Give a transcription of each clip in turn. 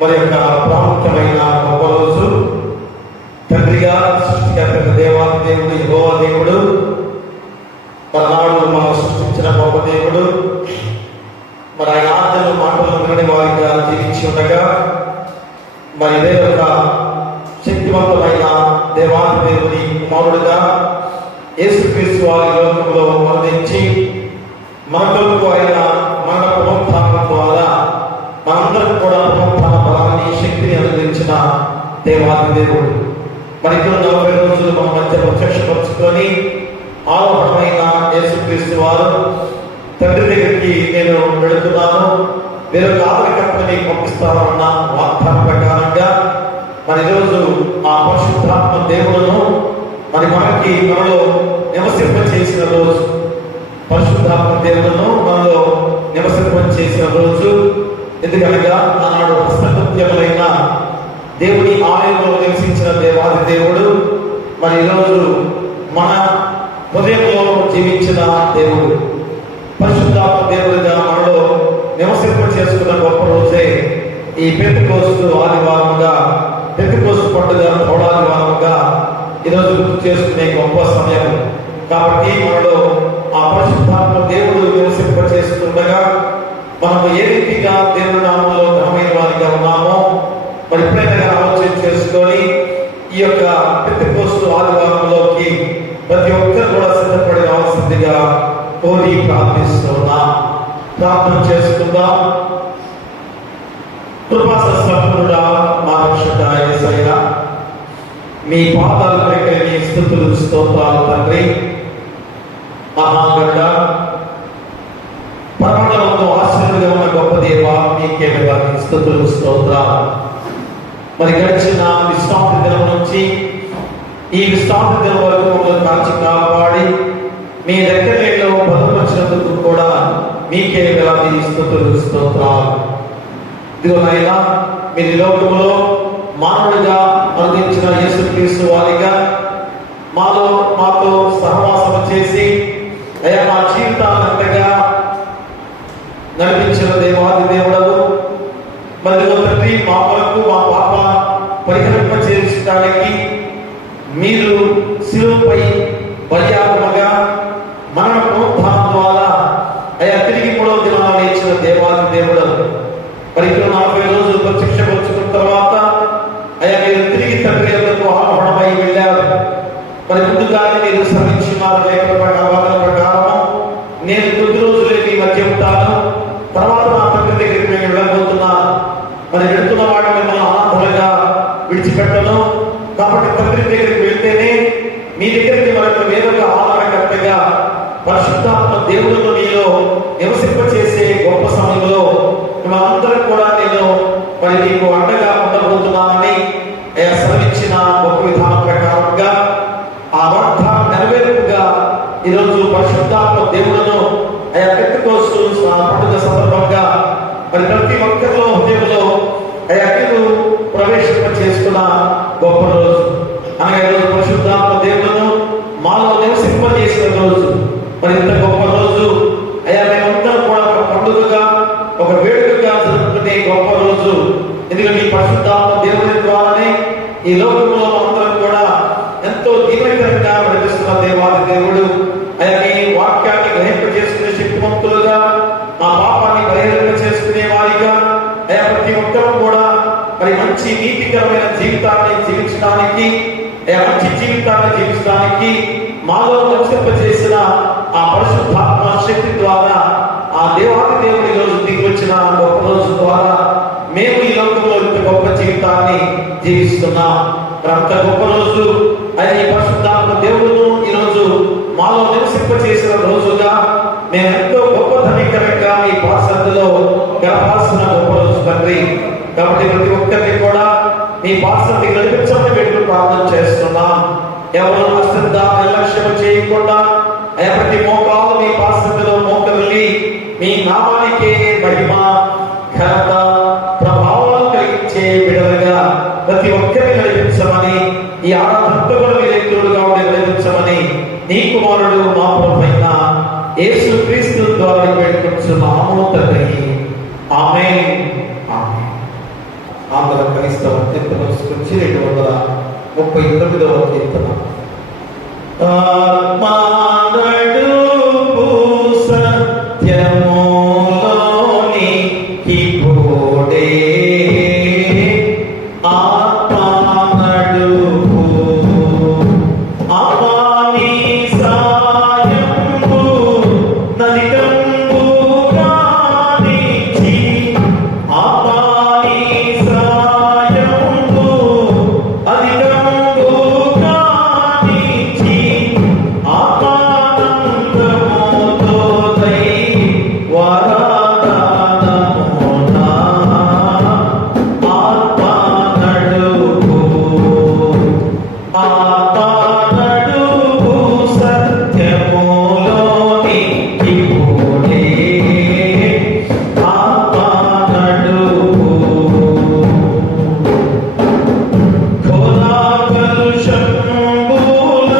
మరి యొక్క ప్రాముఖ్యమైన గొప్ప రోజు. తండ్రిగా సృష్టికర్త దేవాది దేవుడు యెహోవా దేవుడు మరనాడు మనం సృష్టించిన గొప్ప దేవుడు. మరి ఆయన ఆజ్ఞలు మాటలు వినని వారిగా జీవించి ఉండగా మరి ఇదే యొక్క శక్తివంతమైన దేవాది దేవుని కుమారుడుగా యేసుక్రీస్తు వారి లోకంలో మరణించి మన కొరకు ఆయన మన పునరుత్థానం ద్వారా మనందరం కూడా పునరుత్థాన బలాన్ని శక్తిని అనుగ్రహించిన దేవాది దేవుడు. మరి 40 రోజులు మన మధ్య ప్రత్యక్షపరుచుకొని ఆరోహణమైన యేసుక్రీస్తు వారు తండ్రి దగ్గరికి నేను వెళుతున్నాను, వేరొక ఆదరణకర్తని పంపిస్తానన్న వాగ్దానం ప్రకారంగా మరి ఈరోజు ఆ పరిశుద్ధాత్మ దేవులను మనలో నివసింపచేసిన రోజు. పరిశుద్ధాత్మ దేవులను మనలో నివసింపచేసిన రోజు. ఎందుకనగా ఆనాడు హస్తకృత్యములైన దేవుని ఆలయంలో నివసించిన దేవాది దేవుడు మరి ఈరోజు మన హృదయంలో జీవించిన దేవుడు. పరిశుద్ధాత్మ దేవుడిగా మనలో నివసింప చేసుకున్న గొప్ప రోజే ఈ పెంతెకోస్తు ఆదివారముగా, పెంతెకోస్తు పండుగ పౌరాదివారముగా ఈరోజు గుర్తు చేసుకునే గొప్ప సమయం. కాబట్టి మనలో ఆ పరిశుద్ధాత్మ దేవుడు నివసింప చేస్తుండగా మనము ఏ రీతిగా దేవుని నామంలో ఘనమైన వారిగా ఉన్నామో మరి ఎప్పుడైనా ఆలోచన చేసుకొని ఈ యొక్క పెంతెకోస్తు ఆదివారంలోకి ప్రతి ఒక్కరు కూడా సిద్ధపడి రావాల్సిందిగా కోరి ప్రార్థిస్తున్నాం. ప్రార్థన చేసుకుందాం. కృపాసముద్రుడా మా రక్షకుడా యేసయ్యా, మీ పాదాల దగ్గర నీ స్తుతులు స్తోత్రాలు తండ్రి. మహాగణ పరమమందు ఆశీర్వాదం ఉన్న గొప్ప దేవా, మీకే స్తుతులు స్తోత్రాలు. మరి గడిచిన విశ్రాంతి దినం నుంచి ఈ విశ్రాంతి దినం వరకు మమ్మల్ని కాచి కాపాడి మీ దగ్గరలో భద్రపరిచినందుకు కూడా మీకే స్తుతులు స్తోత్రాలు. ఇదిగో నాయనా, మీరు లోకంలో మానవుడిగా అందించిన యేసుక్రీస్తు వారిగా మాతో సహవాసం చేసి అయ్యా మా జీవితాలంతగా నడిపించిన దేవాది దేవుడవు. మరి తండ్రి, మా కొరకు మా పాప పరిహరింప చేయించడానికి మీరు శిలువపై బలియాగముగా మరణ పునరుత్థానం ద్వారా అయ్యా తిరిగి 3వ దినాన లేచిన దేవాది దేవుడు. మరి 40 రోజులు ప్రత్యక్షపరుచుకున్న తర్వాత అయ్యా మీరు తిరిగి తండ్రి వద్దకు ఆరోహణమై వెళ్ళారు. మరి ముందుగానే మీరు శ్రమించున్నారు లేఖన ప్రకారం నేను 9 రోజులే మీ మధ్య ఉంటాను, తర్వాత నా తండ్రి దగ్గరికి నేను వెళ్ళబోతున్నాను. మరి వెళుతున్న వాడు మిమ్మల్ని అనాథలుగా విడిచిపెట్టను. కాబట్టి తండ్రి దగ్గరికి వెళ్తేనే మీ దగ్గరికి మనకు వేరొక ఆదరణకర్తగా పరిశుద్ధాత్మ దేవుడు నీలో నివసింపచేసే గొప్ప సమయంలో మనందరం కూడా నేను మరి నీకు అండగా ఉండబోతున్నానని శ్రమించిన గొప్ప విధానం ప్రకారంగా ఆ వాగ్దానం నెరవేర్పుగా ఈరోజు పరిశుద్ధాత్మ దేవులను పెంతెకోస్తు పండుగ సందర్భంగా మరి ప్రతి ఒక్కరిలో హృదయంలో మీరు ప్రవేశింప చేసుకున్న గొప్ప రోజు. అనగా ఈరోజు పరిశుద్ధాత్మ దేవులను మాలో నివసింపజేసిన రోజు. మరి ఇంత గొప్ప రోజు మేమందరం కూడా ఒక పండుగగా, ఒక వేడుకగా జరుపుకునే గొప్ప రోజు. ఎందుకంటే ఈ పరిశుద్ధాత్మ దేవుని ద్వారానే ఈ లోకంలో అందరం కూడా ఎంతో దీవెనకరంగా నడిపిస్తున్న దేవాది దేవుడు. మీ వాక్యాన్ని గ్రహింప చేసుకునే శక్తివంతులుగా, మా పాపాన్ని పరిహరింప చేసుకునే వారిగా ప్రతి ఒక్కరూ కూడా మరి మంచి నీతికరమైన జీవితాన్ని జీవించడానికి, మంచి జీవితాన్ని జీవించడానికి మాలో నివసింపజేసిన ఆ పరిశుద్ధాత్మ శక్తి ద్వారా ఆ దేవాది దేవుడి రోజు దిగి వచ్చిన గొప్ప రోజు ద్వారా మేము ఈ లోకంలో ఇంత గొప్ప జీవితాన్ని జీవిస్తున్నాం. అంత గొప్ప రోజు ఈ పరిశుద్ధాత్మ దేవుడును ఈరోజు మాలో నివసింపజేసిన రోజుగా మేము ఎంతో గొప్ప ధనికరంగా ఈ పాఠశాలలో గడపాల్సిన గొప్ప రోజు తండ్రి. కాబట్టి ప్రతి ఒక్కరిని కూడా మీ పాఠశాలని నడిపించమని పెట్టు ప్రార్థన చేస్తున్నాం. ఎవరు అశ్రద్ధ నిర్లక్ష్యం చేయకుండా ప్రతి మోకాలు మీ పాఠశాలలో మోకరిల్లి మీ నామానికి మహిమ, ఘనత, ప్రభావాలు కలిగించే బిడ్డలుగా ప్రతి ఒక్కరిని నడిపించమని, ఈ ఆరాధనలో మీరే తోడుగా ఉండి నడిపించమని నీ కుమారుడు మా ప్రభువైన యేసుక్రీస్తు ద్వారా వేడుకుంటున్నాము తండ్రి. ఆమేన్. ఆమేన్. ఆంధ్ర క్రైస్తవ కీర్తన గురించి 239వ కీర్తన. ఆత్మనడుపు సత్యములోనికి పోడే, ఆత్మనడుపు అపాని సాయంబు నదికంబు గానిచి, అపాని సాయంబు అధికంబు గానిచి, ఆపానందముతో దై వరదానమునా ఆత్మనడుపు, ఆత్మనడుపు సత్యములోనికి పోడే, ఆత్మనడుపు ఘోర కలుషంబుల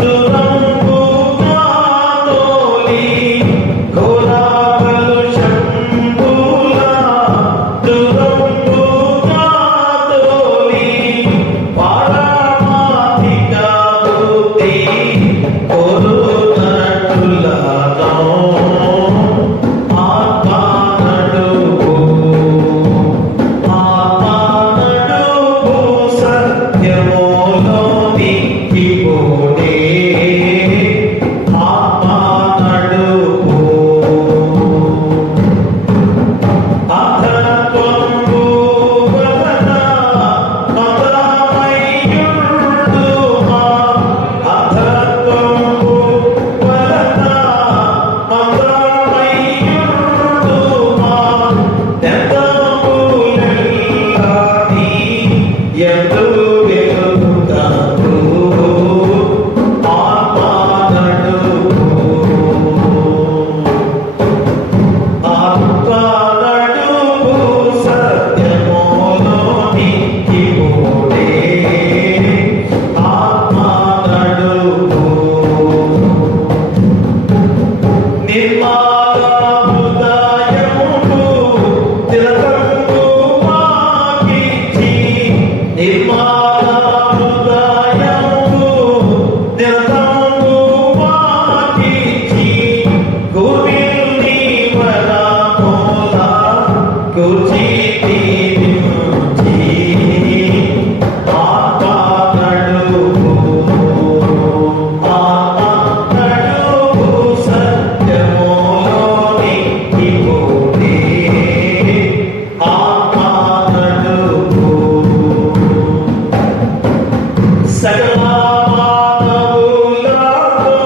దురంబుగా తోలి, ఘోర కలుషంబుల దురంబుగా తోలి, పారమార్థిక బుద్ధి కొరునట్టులనో ఆత్మనడుపు, ఆత్మనడుపు సత్యములోనికి పోడే, ఆత్మనడుపు అధత్వంబు వలన మతమయ్యుండుమా, అధత్వంబు వలన మతమయ్యుండుమా, నెత్తములెల్లాని యందు వెలుగుటకు ఆత్మనడుపు, ఆత్మనడుపు సత్యములోనికి పోడే, ఆత్మనడుపు నిర్మల హృదయమును తిలకంబు మాకిచ్చి, నిర్మల హృదయమును తిలకంబు మాకిచ్చి, గుర్విల్ని వరముల కూర్చితినుంచి, ఆత్మనడుపు, ఆత్మనడుపు సత్యములోనికి పోడే, ఆత్మనడుపు సకల మానవులతో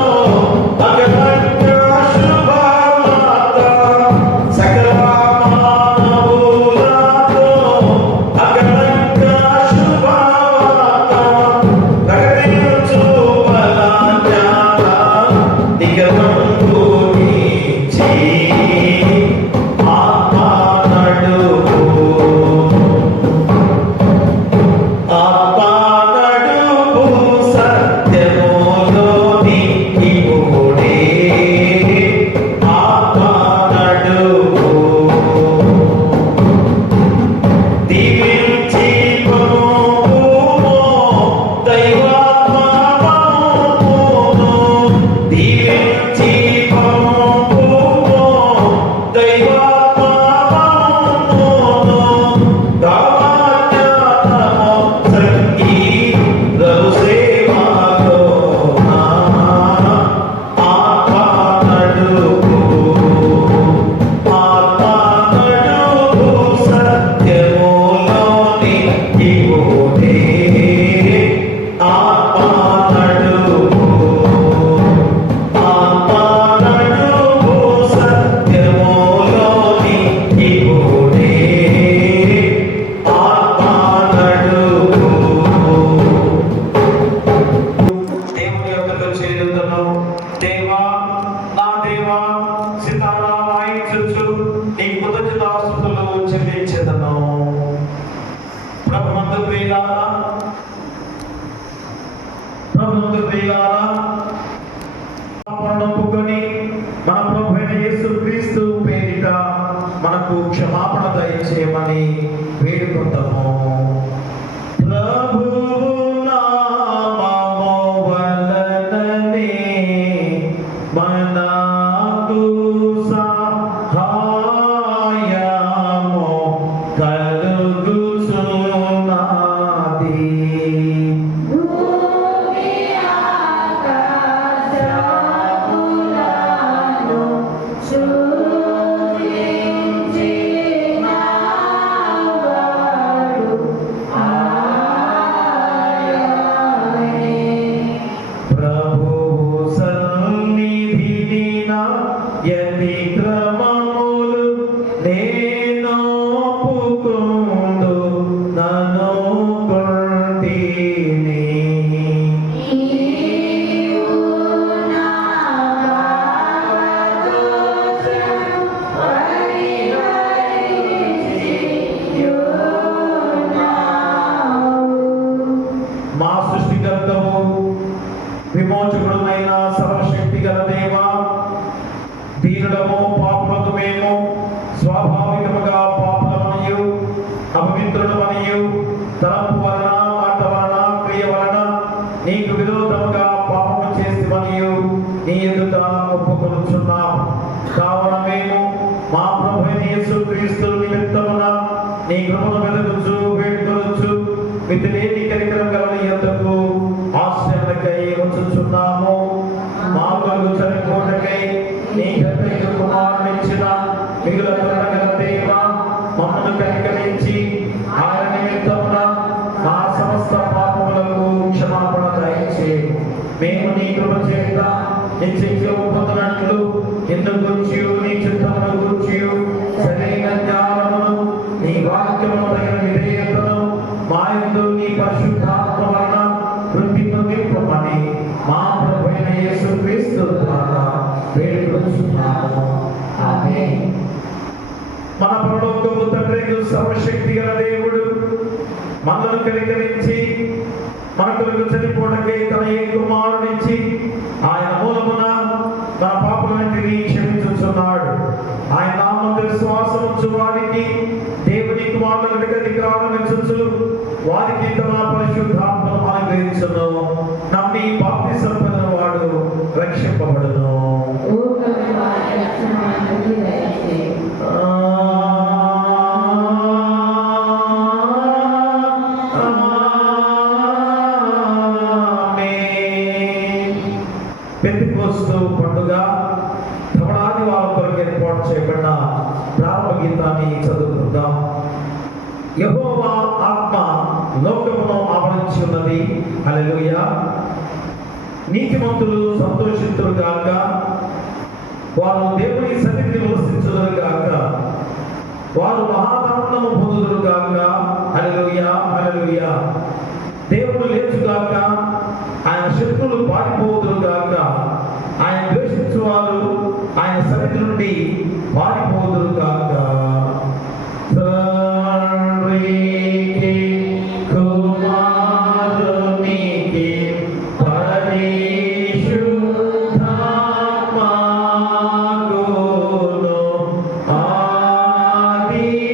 అగణ్య శుభవార్త, సకల మానవులతో అగణ్య శుభవార్త, ప్రకటించు బలజ్ఞాన నిగమంబు నీచి, ఆత్మనడుపు, ఆత్మనడుపు సత్యములోనికి పోడే, ఆత్మనడుపు దీవించి పంపుము దైవాత్మను, దీవించి పంపుము దైవాత్మను, రామజ్ఞానము సంగీ రఘుసేవలోన, ఆత్మనడుపు, ఆత్మనడుపు సత్యములోనికి పోడే, ఆత్మనడుపు, ఆత్మనడుపు సత్యములోనికి పోడే, ఆత్మనడుపు. దేవుని యొక్కకు చేరుదను. దేవా, నా దేవా, సితారా వాయించుచు నీ కృతజ్ఞతాస్తుతులు చెల్లించెదను. ప్రభునందు ప్రియులారా, ప్రభునందు ప్రియులారా, మన ప్రభు అయిన యేసుక్రీస్తు పేరిట మన మనకు క్షమాపణ దయచేయమని వేడుకుంటాము. ప్రభువు నామము వలననే మనకు సహాయము కలుగుచున్నది. మా సృష్టికర్తవు విమోచకుడునైన సర్వశక్తి గల దేవా, దీనుడము పాపులకు మేము స్వాభావికముగా పాపులమనియు అపవిత్రులమనియు తలంపు వలన మాట వలన క్రియ వలన నీకు విరోధముగా పాపము చేసిమనియు నీ ఎదుట ఒప్పుకొనుచున్నాం. కావున మేము మా ప్రభువైన యేసుక్రీస్తు నిమిత్తమున నీ కృపను వెతుకుచు వేడుకొనుచు మితిలేని కనికరం గల నీ యొద్దకు ఆశ్రయములకై వచ్చుచున్నాము. మా కొరకు చనిపోటకై నీ గర్భైక కుమారునిచ్చిన మిగుల కరుణ గల దేవా, మమ్మల్ని కనికరించి ఆయన నిమిత్తమున మా సమస్త పాపములకు క్షమాపణ దయచేయు. మేము నీ కృప చేత నిత్య జీవము పొందినట్లు నిన్ను గూర్చియు నీ చిత్తమును గూర్చియు సరైన జ్ఞానమును నీ వాక్యమును తగిన విధేయతను మా యందు నీ పరిశుద్ధాత్మ వలన వృద్ధి పొందింపమని మా ప్రభువైన యేసుక్రీస్తు ద్వారా వేడుకొనుచున్నాము. ఆమేన్. మన పరలోకపు తండ్రి సర్వశక్తి గల దేవుడు మనల్ని కనికరించి మన కొరకు చనిపోవడకై తన ఏక కుమారునిచ్చి ఆయన మూలమున మన పాపలన్నిటినీ క్షమించుచున్నాడు. ఆయన నామమున విశ్వాసం ఉంచు వారికి దేవుని కుమారులకు అధికారం ఇచ్చుచు వారికి తన పరిశుద్ధాత్మను అనుగ్రహించును. నమ్మి బాప్తిసం పొందిన వాడు రక్షింపబడును. పెంతెకోస్తు పండుగ ధవళాదివారం కొరకు ఏర్పాటు చేయబడిన ప్రారంభ గీతాన్ని చదువుకుందాం. యెహోవా ఆత్మ లోకమును ఆవరించి ఉన్నది. హల్లెలూయా. నీతిమంతులు సంతోషింతురు గాక, వారు దేవుని సన్నిధిని నివసించుదురు గాక, వారు మహాదానందము పొందుదురు గాక. హల్లెలూయా, హల్లెలూయా. దేవుడు లేచుగాక, ఆయన శత్రువులు పారిపోదురు గాక, ఆయన ద్వేషించువారు ఆయన సన్నిధి నుండి పారిపోదురు గాక. తండ్రికి కుమారునికి పరిశుద్ధాత్మకును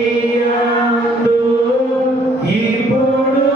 ఆదియందు ఇప్పుడు ఎల్లప్పుడూ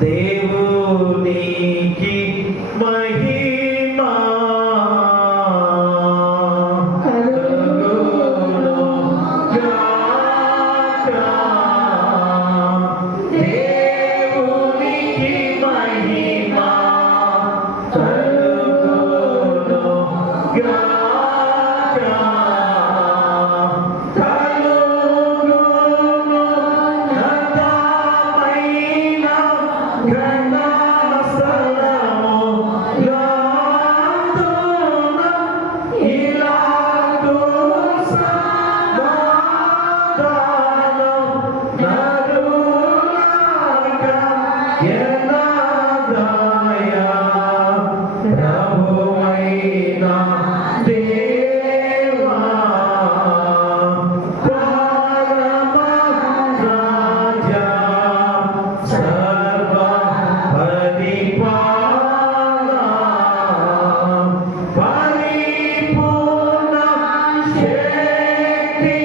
దేవునికి మహిమా కలుగును గాక. దేవునికి మహిమా కలుగును గాక. కలుగును ఘనమైన ఘన స్థలములందున ఇలాగు సమాధానం నరులాక ఎనదయ. ప్రభువైన దేవా పరమ రాజా సర్వ పరిపాలనా పరిపూర్ణ శక్తి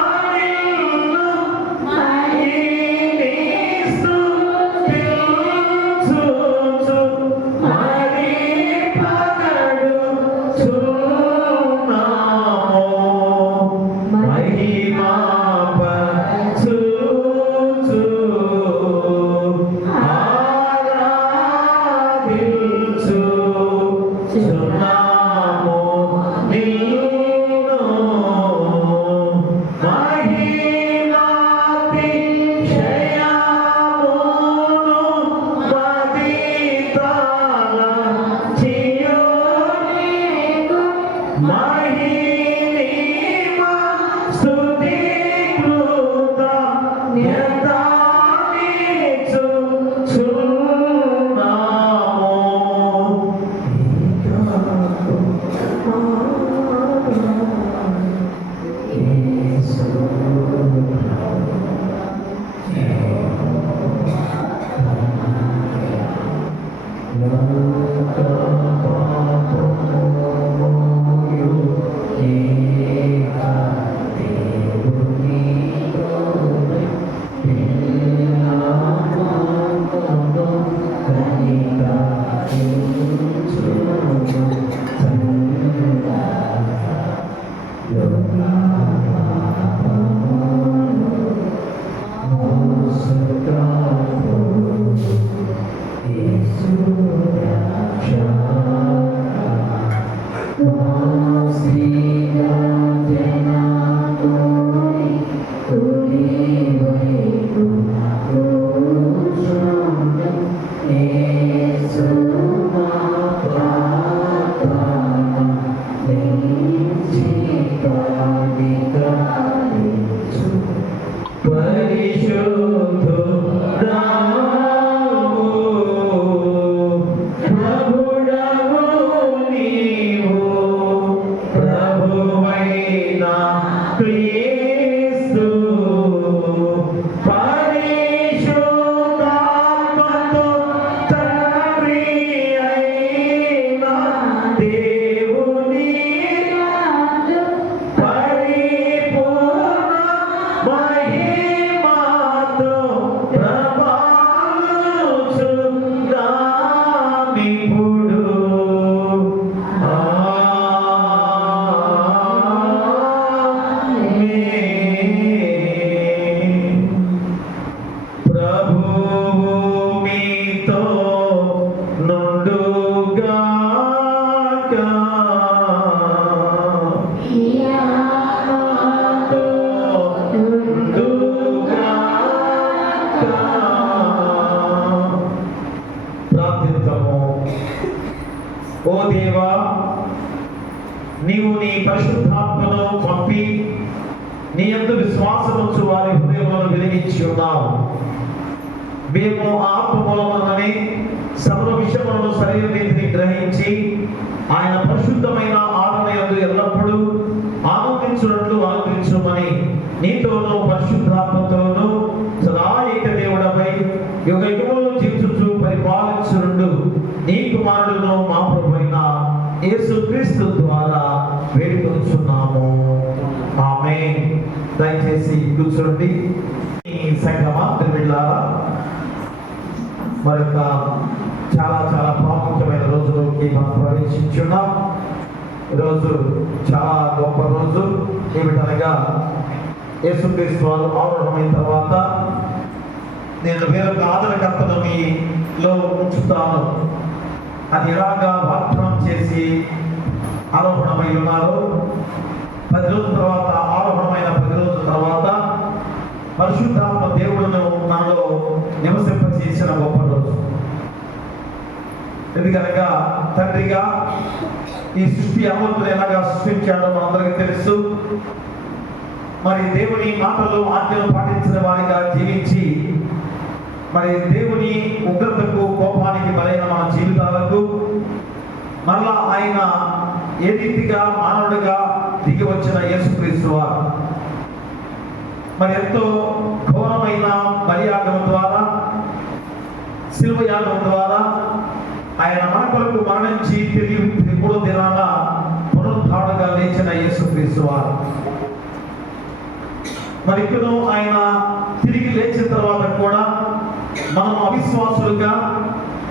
జనగానిల్లు మహిని స్తుతించుచు మరి పగడుచున్నాము. మహిమపరచుచు ఆరాధించుచున్నాము నిన్ను. మహిమాతిశయమును మదితలచియునీకు మహిమ ఓ దేవా, నీవు నీ పరిశుద్ధాత్మను పంపి నీ యందు విశ్వాసముంచు వారి హృదయములను వెలిగించి ఉన్నావు. మేము ఆత్మ మూలముననే సర్వ విషయములను సరైన రీతిని గ్రహించి ఆయన పరిశుద్ధమైన ఆత్మ యందు ఎల్లప్పుడూ ఆనందించున్నట్లు అనుగ్రహించుమని నీతోనూ పరిశుద్ధాత్మతోనూ సదా ఏక దేవుడవై యుగ యుగములను జీవించుచు పరిపాలించుండు నీ కుమారుడును మా ప్రభువైన యేసుక్రీస్తు ద్వారా వేడుకొనుచున్నాము. ఆమేన్. దయచేసి కూర్చోండి. ఈ సంగమా తిరువిళ్ళారా మరి చాలా చాలా ప్రాముఖ్యమైన రోజులోకి మనం ప్రవేశించున్నాం. ఈరోజు చాలా గొప్ప రోజు. ఏమిటనగా యేసుక్రీస్తు వారు ఆరోహణమైన తర్వాత నేను వేరొక ఆదరణకర్తను మీలో ఉంచుతాను అది ఎలాగా వాగ్దానం చేసి ఆరోహణమై ఉన్నారు. 10 రోజుల తర్వాత ఆరోహణమైన 10 రోజుల తర్వాత పరిశుద్ధాత్మ దేవుడును మనలో నివసింపచేసిన గొప్ప రోజు. ఎందుకనగా తండ్రిగా ఈ సృష్టి అమలుని ఎలాగా సృష్టించాడో మనందరికీ తెలుసు. మరి దేవుని మాటలు ఆజ్ఞలు పాటించిన వారిగా జీవించి మరి దేవుని ఉగ్రతకు కోపానికి బలైన మన జీవితాలకు మరలా ఆయన ఏ రీతిగా మానవుడిగా దిగి వచ్చిన యేసుక్రీస్తు వారు మరి ఎంతో ఘోరమైన బలియాగం ద్వారా శిలువ యాగం ద్వారా ఆయన మన కొరకు మరణించి తిరిగి 3వ దినాన పునరుద్ధారణగా లేచిన యేసుక్రీస్తు వారు మరి ఇప్పుడు ఆయన తిరిగి లేచిన తర్వాత కూడా మనం అవిశ్వాసులుగా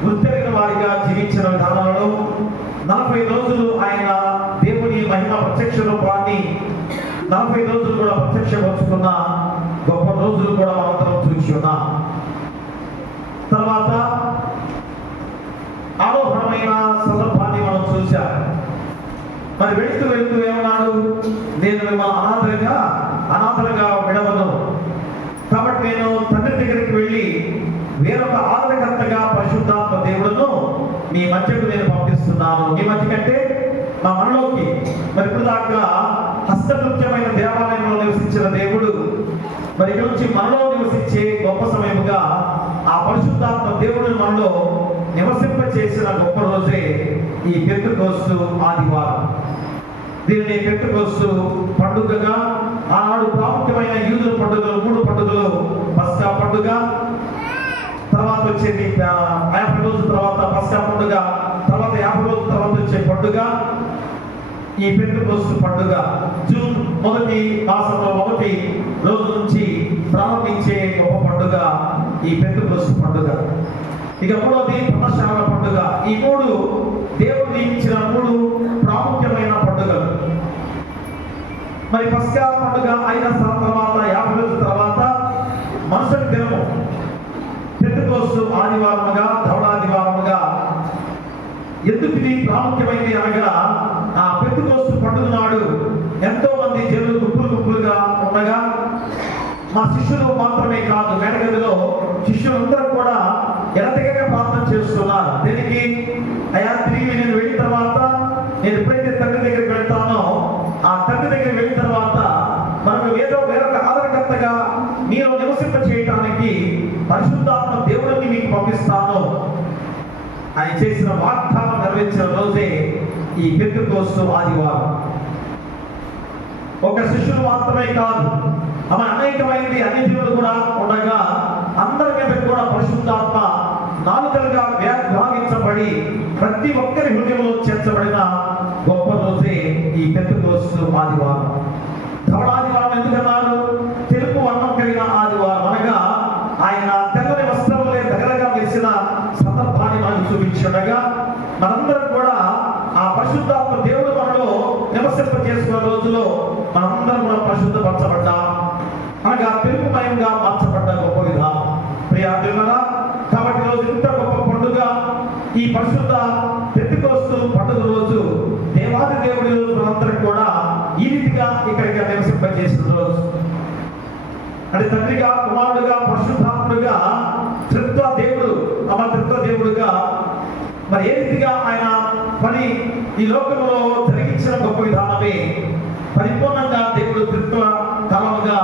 గుర్తెరిగిన వారిగా జీవించిన విధానాలలో 40 రోజులు ఆయన దేవుని మహిమ ప్రత్యక్ష రూపాన్ని 40 రోజులు కూడా ప్రత్యక్షపరుచుకున్న గొప్ప రోజులు కూడా మనందరం చూసి ఉన్నాం. తర్వాత ఆరోహణమైన సందర్భాన్ని మనం చూశాం. మరి వెళుతూ వెళుతూ ఏమన్నాడు, నేను మిమ్మల్ని అనాథలుగా విడవను, కాబట్టి నేను తండ్రి దగ్గరికి వెళ్ళి వేరొక ఆదరణకర్తగా పరిశుద్ధాత్మ దేవుడును మీ మధ్యకు నేను పంపిస్తున్నాను. మీ మధ్య కంటే మా మనలోకి మరి ఇప్పుడు దాకా హస్తకృత్యమైన దేవాలయంలో నివసించిన దేవుడు మరి ఇక్కడ నుంచి మనలో నివసించే గొప్ప సమయముగా ఆ పరిశుద్ధాత్మ దేవుడు మనలో నివసింప చేసిన గొప్ప రోజే ఈ పెంతెకోస్తు ఆదివారం. దీనిని పెంతెకోస్తు పండుగగా ఆనాడు ప్రాముఖ్యమైన యూదుల పండుగలు 3 పండుగలు, పస్కా పండుగ, తర్వాత వచ్చేది 50 రోజుల తర్వాత పస్కా పండుగ, తర్వాత 50 రోజుల తర్వాత వచ్చే పండుగ ఈ పెంతెకోస్తు పండుగ. జూన్ 1 మాసంలో 1 రోజు నుంచి ప్రారంభించే గొప్ప పండుగ ఈ పెంతెకోస్తు పండుగ. ఇక 3వది పర్ణశాల పండుగ. ఈ 3 దేవుడు నియమించిన 3 ప్రాముఖ్యమైన పండుగలు. మరి పస్కా పండుగ అయిన తర్వాత 50 రోజుల తర్వాత మరుసటి దినము పెంతెకోస్తు ఆదివారముగా, ధవళాదివారముగా. ఎందుకు ఇది ప్రాముఖ్యమైనది అనగా ఆ పెంతెకోస్తు పండుగ నాడు ఎంతో మంది జనులు గుంపులుగా ఉండగా మా శిష్యులు మాత్రమే కాదు, మేడగదిలో శిష్యులందరూ కూడా ఎడతెగక ప్రార్థన చేస్తున్నారు. దీనికి అయా తిరిగి నేను వెళ్ళిన తర్వాత నేను ఎప్పుడైతే తండ్రి దగ్గరికి వెళ్తానో ఆ తండ్రి దగ్గరికి వెళ్ళిన తర్వాత మనకు వేరొక ఆదరణకర్తగా మీరు నివసింప చేయడానికి పరిశుద్ధాత్మ దేవుడిని మీకు పంపిస్తాను ఆయన చేసిన వాగ్దానం నెరవేర్చిన రోజే ఈ పెంతెకోస్తు ఆదివారం. ఒక శిష్యులు మాత్రమే కాదు, ఆమె అనేకమైనది అన్ని జీవులు కూడా ఉండగా అందరి మీద కూడా పరిశుద్ధాత్మ నాలుకలుగా విభాగించబడి ప్రతి ఒక్కరి హృదయంలో చేర్చబడిన గొప్ప రోజే ఈ పెంతెకోస్తు ఆదివారం. ధవళాదివారం ఎందుకన్నారు? తెలుపు వర్ణం కలిగిన ఆదివారం అనగా ఆయన తెల్లని వస్త్రములే దగ్గరగా వేసిన సందర్భాన్ని మనకు చూపించుండగా మనందరం కూడా ఆ పరిశుద్ధాత్మ దేవుడు మనలో నివసింప చేసుకున్న రోజులో మనందరం కూడా పరిశుద్ధపరచబడ్డా అనగా తెలుపుమయంగా మార్చబడ్డ గొప్ప విధానం. ప్రియాదులారా, కాబట్టి రోజు ఇంత గొప్ప పండుగ ఈ పరిశుద్ధ పెంతెకోస్తు పండుగ రోజు దేవాది దేవుడి రోజు మనందరం కూడా ఈ రీతిగా ఇక్కడికి నివసింపజేసిన రోజు. అంటే తండ్రిగా, కుమారుడుగా, పరిశుద్ధాత్ముడుగా త్రిత్వ దేవుడు, త్రిత్వ దేవుడుగా మరి ఏ రీతిగా ఆయన పని ఈ లోకంలో జరిగించిన గొప్ప విధానమే పరిపూర్ణంగా దేవుడు త్రిత్వ కాలముగా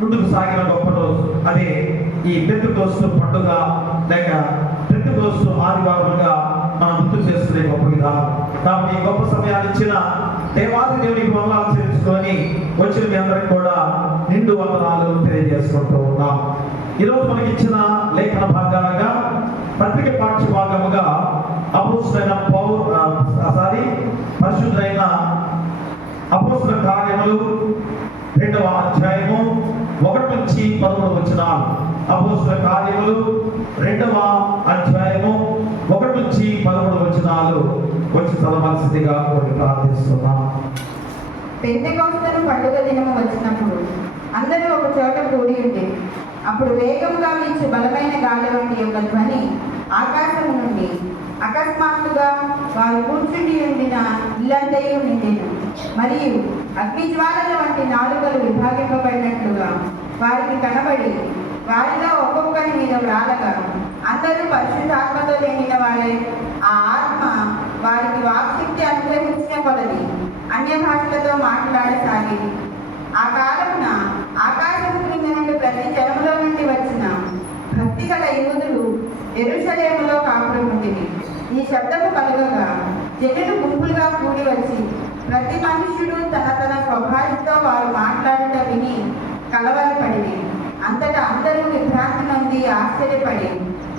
ముందుకు సాగిన గొప్ప రోజు. అదే ఈ పెంతెకోస్తు పండుగ లేక పెంతెకోస్తు ఆదివారముగా మనం గుర్తు చేసుకునే గొప్ప విధానం. కాబట్టి ఈ గొప్ప సమయాన్ని ఇచ్చిన దేవాది దేవునికి వందనాలు చెల్లించుకొని వచ్చిన మీ అందరికి కూడా నిండు వందనాలు తెలియజేసుకుంటూ ఉన్నాం. ఈరోజు మనకి ఇచ్చిన లేఖన భాగాలుగా పత్రిక పాఠ్య భాగముగా పరిశుద్ధులైన అపోస్తల కార్యములు 2వ అధ్యాయము 1 నుంచి 13 వచనాలు. అపోస్తలుల కార్యములు 2వ అధ్యాయము 1 నుంచి 13 వచనాలు వచ్చి చదవవలసిందిగా కోరి ప్రార్థిస్తున్నాం. పెంతెకొస్తు పండుగ దినము వచ్చినప్పుడు అందరూ ఒక చోట కూడి ఉండేది. అప్పుడు వేగంగా వీచు బలమైన గాలి వంటి ఒక ధ్వని ఆకాశం నుండి అకస్మాత్తుగా వారు కూర్చుండి ఉండిన ఇల్లంతయు నిండెను. మరియు అగ్నిజ్వాలల వంటి నాలుకలు విభాగింపబడినట్లుగా వారికి కనబడి వారిలో ఒక్కొక్కరి మీద వ్రాలగా అందరూ పరిశుద్ధాత్మతో నిండిన వారే. ఆ ఆత్మ వారికి వాక్శక్తి అనుగ్రహించిన కొలది అన్య భాషలతో మాట్లాడసాగింది. ఆ కాలమున ఆకాశము క్రింద నుండి ప్రతి జనములో నుండి వచ్చిన భక్తి గల యూదులు యెరూషలేములో కాపురం ఉండేది. ఈ శబ్దము కలుగగా జనులు గుంపులుగా కూడి వచ్చి ప్రతి మనుష్యుడు తన తన స్వభాషతో వారు మాట్లాడుట విని కలవరపడి అంతటా అందరూ విభ్రాంతి నొంది ఆశ్చర్యపడి,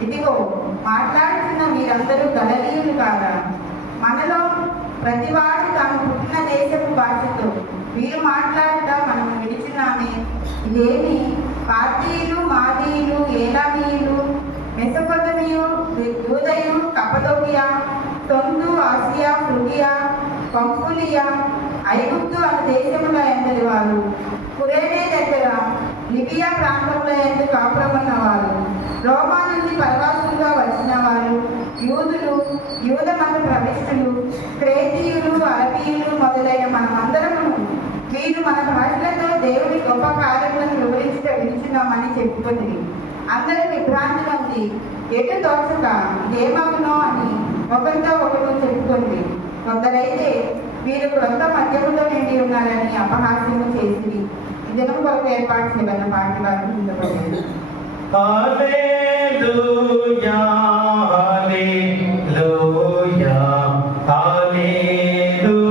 ఇదిగో మాట్లాడుతున్న వీరందరూ గలిలయులు కాదా? మనలో ప్రతివాడు తాము పుట్టిన దేశపు భాషతో వీరు మాట్లాడుట మనము విడుచున్నామే. ఇదేమి పార్తీయులు, మాదీయులు, ఏలామీయులు, మెసొపొతమియు, యూదయు, కప్పదోకియా, తొందు, ఆసియా, ఫ్రుగియా, పంఫులియా, ఐగుప్తు అను దేశముల ఎందరి వారు, కురేనే దగ్గర లిబియా ప్రాంతంలో ఎందు కాపురమున్న వారు, రోమా నుండి పరవాసులుగా వచ్చిన వారు, యూదులు, యూద మత ప్రవిష్టులు, క్రేతీయులు, అరబీయులు మొదలైన మనమందరము వీరు మన భాషలతో దేవుని గొప్ప కార్యములను వివరించుట వినిచున్నామని చెప్పుకుంది. అందరూ విభ్రాంతి నొంది ఎటు తోచక ఇదేమగునో అని ఒకరితో ఒకరు చెప్పుకుంది. కొందరైతే వీరు క్రొత్త మద్యముతో నిండి ఉన్నారని అపహాస్యము చేసింది. ఈ దినం కొరకు ఏర్పాటు చేయబడిన పాటి వారు ఉండబడలేదు. హల్లెలూయా, హల్లెలూయా, హల్లెలూయా.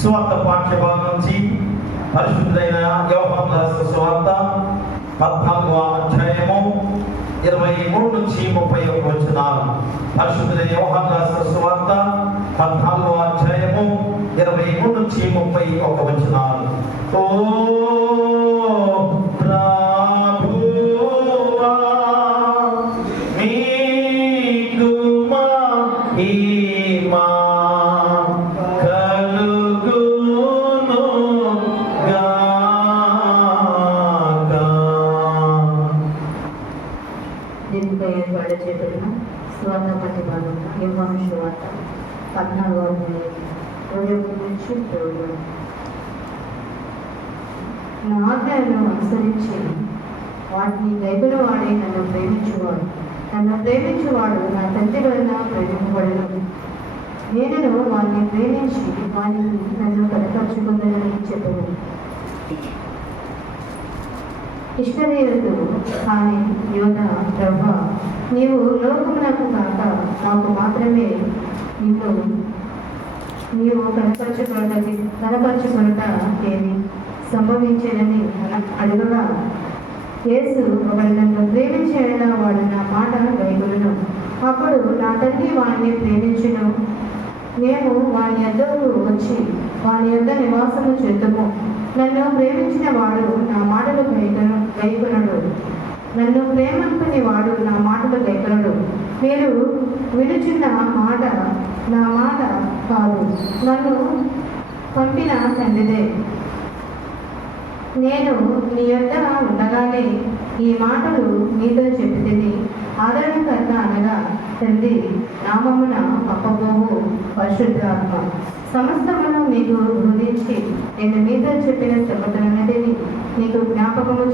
సువార్త పాఠ్యభాగం నుంచి పరిశుద్ధుడైన యోహాను రాసిన సువార్త 14వ అధ్యాయము 23 నుంచి 31 వచనాలు. పరిశుద్ధుడైన యోహాను రాసిన సువార్త 14వ అధ్యాయము 23 నుంచి 31 వచనాలు. ఓ ప్రభువా, నీకు మహిమ కలుగును గాక. దీనిపై ఏర్పాటు చేయబడిన స్వర్ణ ప్రతిపాదన యోహాను సువార్త 14వ అధ్యాయం 21 నుంచి 22. నా ఆజ్ఞలను అనుసరించి వాటిని గైబుల వాడే నన్ను ప్రేమించువాడు. నన్ను ప్రేమించువాడు నా తండ్రి వలన ప్రేమింపబడను. నేను వారిని ప్రేమించి వారిని నన్ను కనపరుచుకుందని చెప్పను. ఇష్కరియోతు కానీ యోధ, ప్రభా, నీవు లోకమునకు కాక నాకు మాత్రమే నీవు కనపరచుకొనుట ఏమి సంభవించేదని అడుగగా, యేసు, ఒకడు నన్ను ప్రేమించేలా వాడు నా మాట గైకొనును. అప్పుడు నా తండ్రి వాడిని ప్రేమించును. మేము వాని యొద్దకు వచ్చి వాని యొద్ద నివాసము చేద్దుము. నన్ను ప్రేమించిన వాడు నా మాటలు గైకొనడు. నన్ను ప్రేమింపని వాడు నా మాటలు గైకొనడు. మీరు వినుచున్న మాట నా మాట కాదు, నన్ను పంపిన తండ్రిదే. నేను నీ యొద్ద ఉండగానే ఈ మాటలు మీతో చెబితిని. ఆదరణకర్త అనగా తండ్రి నామమున పంపబోవు పరిశుద్ధాత్మ సమస్తమును మీకు బోధించి నేను మీతో చెప్పిన సంగతులన్నిటినీ నీకు జ్ఞాపకము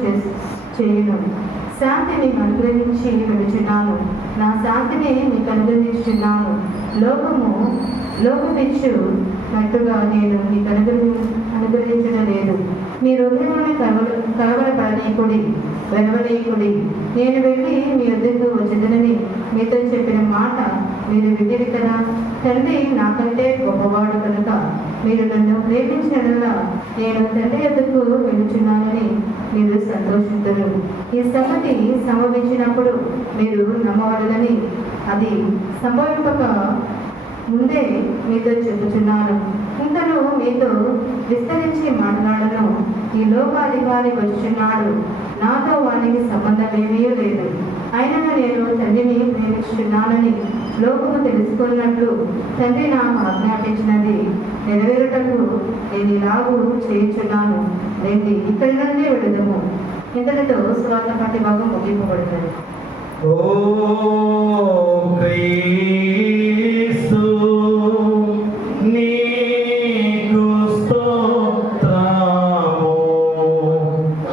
చేయును. శాంతి నీకు అనుగ్రహించి వెళుచున్నాను, నా శాంతిని నీకు అనుగ్రహించున్నాను. లోకమిచ్చునట్టుగా నేను నీకు అనుగ్రహించడం లేదు. మీ హృదయాన్ని కలవరపడనీకుడి, వెలవనీకుడి. నేను వెళ్ళి మీ వద్దకు వచ్చేదనని మీతో చెప్పిన మాట మీరు వినిరి కదా. తండ్రి నాకంటే గొప్పవాడు కనుక మీరు నన్ను ప్రేమించినలా నేను తండ్రి వద్దకు వెళుచున్నానని మీరు సంతోషించరు. ఈ సంగతి సంభవించినప్పుడు మీరు నమ్మవలనని, అది సంభవింపక ముందే మీతో చెబుతున్నాను. ఇంకను మీతో విస్తరించి మాట్లాడను. ఈ లోకాధికారి వచ్చున్నాడు, నాతో వానికి సంబంధమేమీ లేదు. అయినా నేను తండ్రిని ప్రేమిస్తున్నానని లోకము తెలుసుకున్నట్లు తండ్రి నాకు ఆజ్ఞాపించినది నెరవేరుటకు నేను ఇలాగూ చేయించున్నాను. రండి, ఇక్కడి నుండి వెళుదము. ఇంతటితో స్వార్థ పాటి భాగం ముగింపబడుతుంది. ఓ క్రీస్తు నీకు స్తోత్రము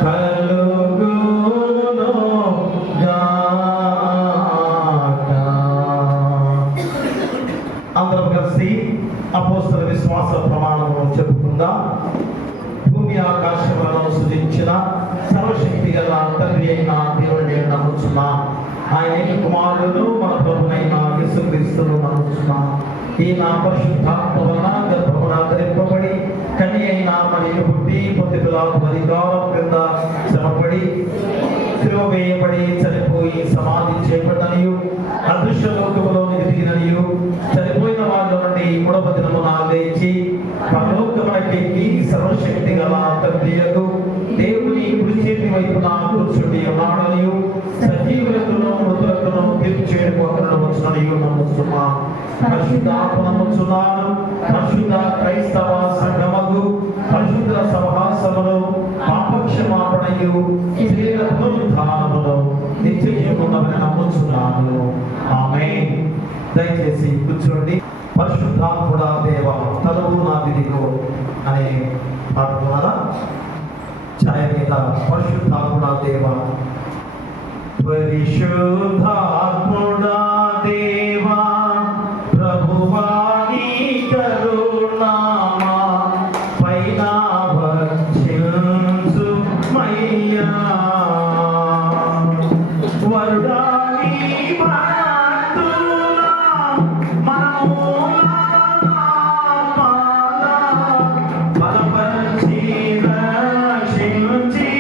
కలుగును గాక. అందరం కలిసి అపోస్తల విశ్వాస ప్రమాణము చెప్పుకుందాం. భూమి ఆకాశములను సృజించిన సర్వశక్తి గల తండ్రి అయిన దేవుని నమ్ముచున్నాం. ఆయన కుమారుడు మన ప్రభువైన యేసుక్రీస్తును నమ్ముచున్నాం. ఈయన పరిశుద్ధాత్మ వలన గర్భమున ధరింపబడి కన్య అయిన మరియు పుట్టి పొందికల అధికారం క్రింద శ్రమపడి శిలువ వేయబడి చనిపోయి సమాధి చేయబడిననియు అదృశ్య లోకములోనికి దిగిననియు చనిపోయిన వాళ్ళ నుండి మూడవ దినమున లేచి పరలోకమునకెక్కి సర్వశక్తి గల తండ్రియగు దేవుని కుడి చేతి వైపున కూర్చుండి ఉన్నాడనియు సజీవులకును మృతులకును తీర్పు చేయడానికి అక్కడ వచ్చిననియు నమ్ముతున్నాం. పరిశుద్ధాత్మ నమ్ముతున్నాను. పరిశుద్ధ క్రైస్తవ సంఘముగు పరిశుద్ధ సహవాసమును పాపక్షమాపణయు శరీర పునరుద్ధానమును నిత్య జీవమును నమ్ముతున్నాను. ఆమేన్. దయచేసి కూర్చోండి. పరిశుద్ధాత్ముడా దేవ తలువు నా విధిగో అనే పాట ద్వారా ఛాయ మీద పరిశుద్ధాత్ముడా దేవ పరిశుద్ధాత్ముడా దేవా ప్రభువా నీ కరుణామా పైన వర్షించు మయ్యా వరుడా నీ భక్తులా మనమూలా బలపరిచి రక్షించి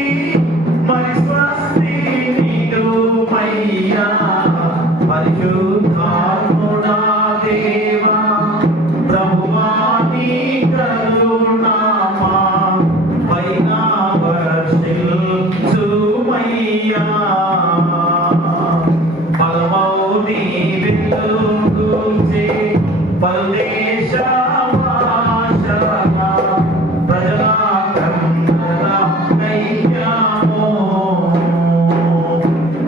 మరి స్వస్తి నీదు మయ్యా పరిశుద్ధాత్ముడా దేవా ప్రభువా నీ కరుణామా పైన వర్షించు మయ్యా బలమౌ నీ వెలుగుచే పరదేశవాసమా ప్రజల కన్నర కయ్యామో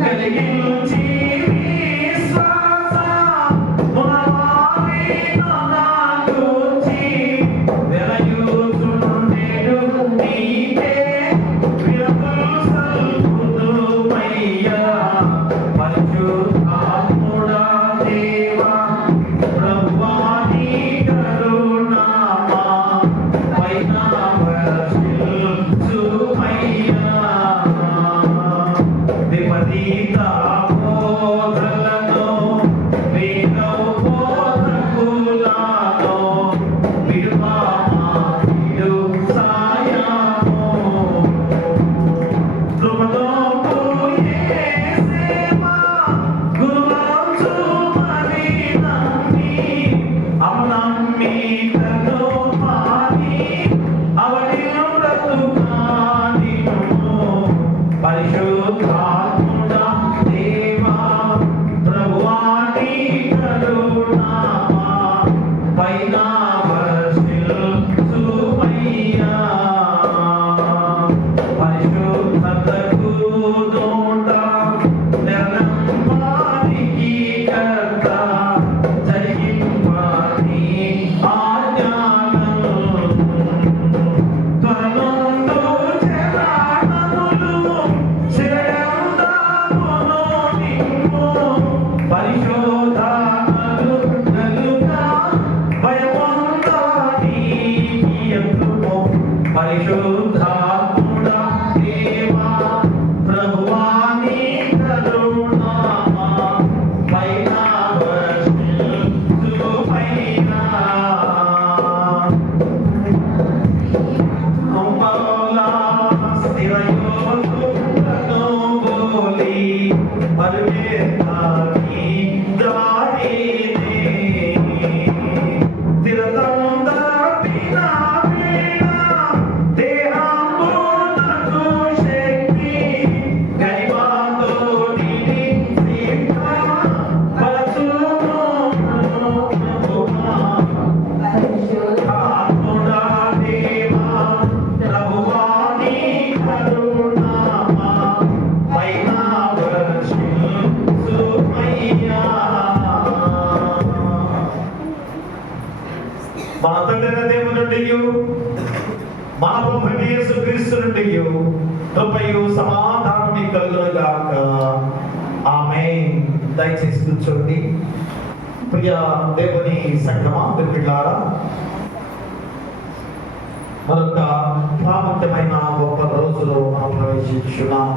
కలిగించి విశ్వాస మునవారి నానాగూర్చి వెలయుచుండెడు నీకే విరతులు సల్పుదుమయ్యా పరిశుద్ధాత్ముడా దేవా ప్రభువా నీ కరుణామా పైన వర్షించుమయ్యా విపరీత బోధలను వేదం బోధకులను విడుమాడు సాయము కృపతో పోయే సేవ గురువంచు మరి నమ్మి అవనమ్మి తను మాని అవడిను బ్రతుకానిను పరిశుద్ధాత్ముడా దేవా ప్రభువా నీ కరుణామా పైన వర్షించుమయ్యా పరిశుద్ధతకు దోట నిర్ణమానికి కర్త జరిగింపని ఆజ్ఞానం త్వరనుండు చరణములు శరణమును నిమ్ము పరిశోధనలు కలుగా భయముందా నీకి ఎందుకు పరిశుద్ధాత్ముడా దేవా ప్రభువా నీ కరుణామా పైన వర్షించుమయ్యా కుంభలా స్థిరయోతులను బోలి పరుగెత్తాని దారినే నుండి మన ప్రభువైన యేసుక్రీస్తు నుండి కృపయు సమాధానము కలుగునుగాక. ఆమేన్. దయచేసి కూర్చోండి. ప్రియ దేవుని సంగమా, బిడ్డలారా, మరొక ప్రాముఖ్యమైన గొప్ప రోజులో మనం ప్రవేశించున్నాం.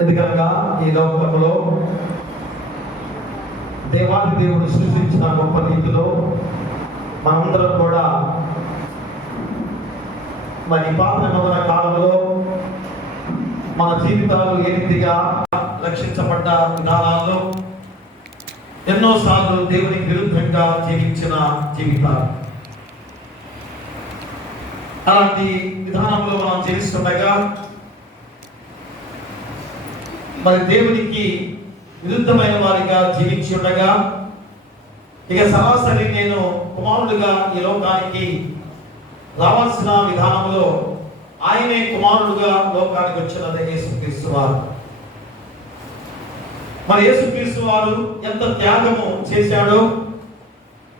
ఎందుకనగా ఈ లోకంలో దేవాది దేవుడు సృష్టించిన గొప్ప రీతిలో మనందరం కూడా మరి పాత నిబంధన కాలంలో మన జీవితాలు ఏ రీతిగా రక్షించబడ్డ విధానాల్లో ఎన్నోసార్లు దేవునికి విరుద్ధంగా జీవించిన జీవితాలు. అలాంటి విధానంలో మనం జీవిస్తుండగా మరి దేవునికి విరుద్ధమైన వారిగా జీవించి ఉండగా ఇక సరాసరి నేను కుమారుడుగా ఈ లోకానికి రావాల్సిన విధానంలో ఆయనే కుమారుడుగా లోకానికి వచ్చినది యేసుక్రీస్తు వారు. మరి యేసుక్రీస్తు వారు ఎంత త్యాగము చేశాడో,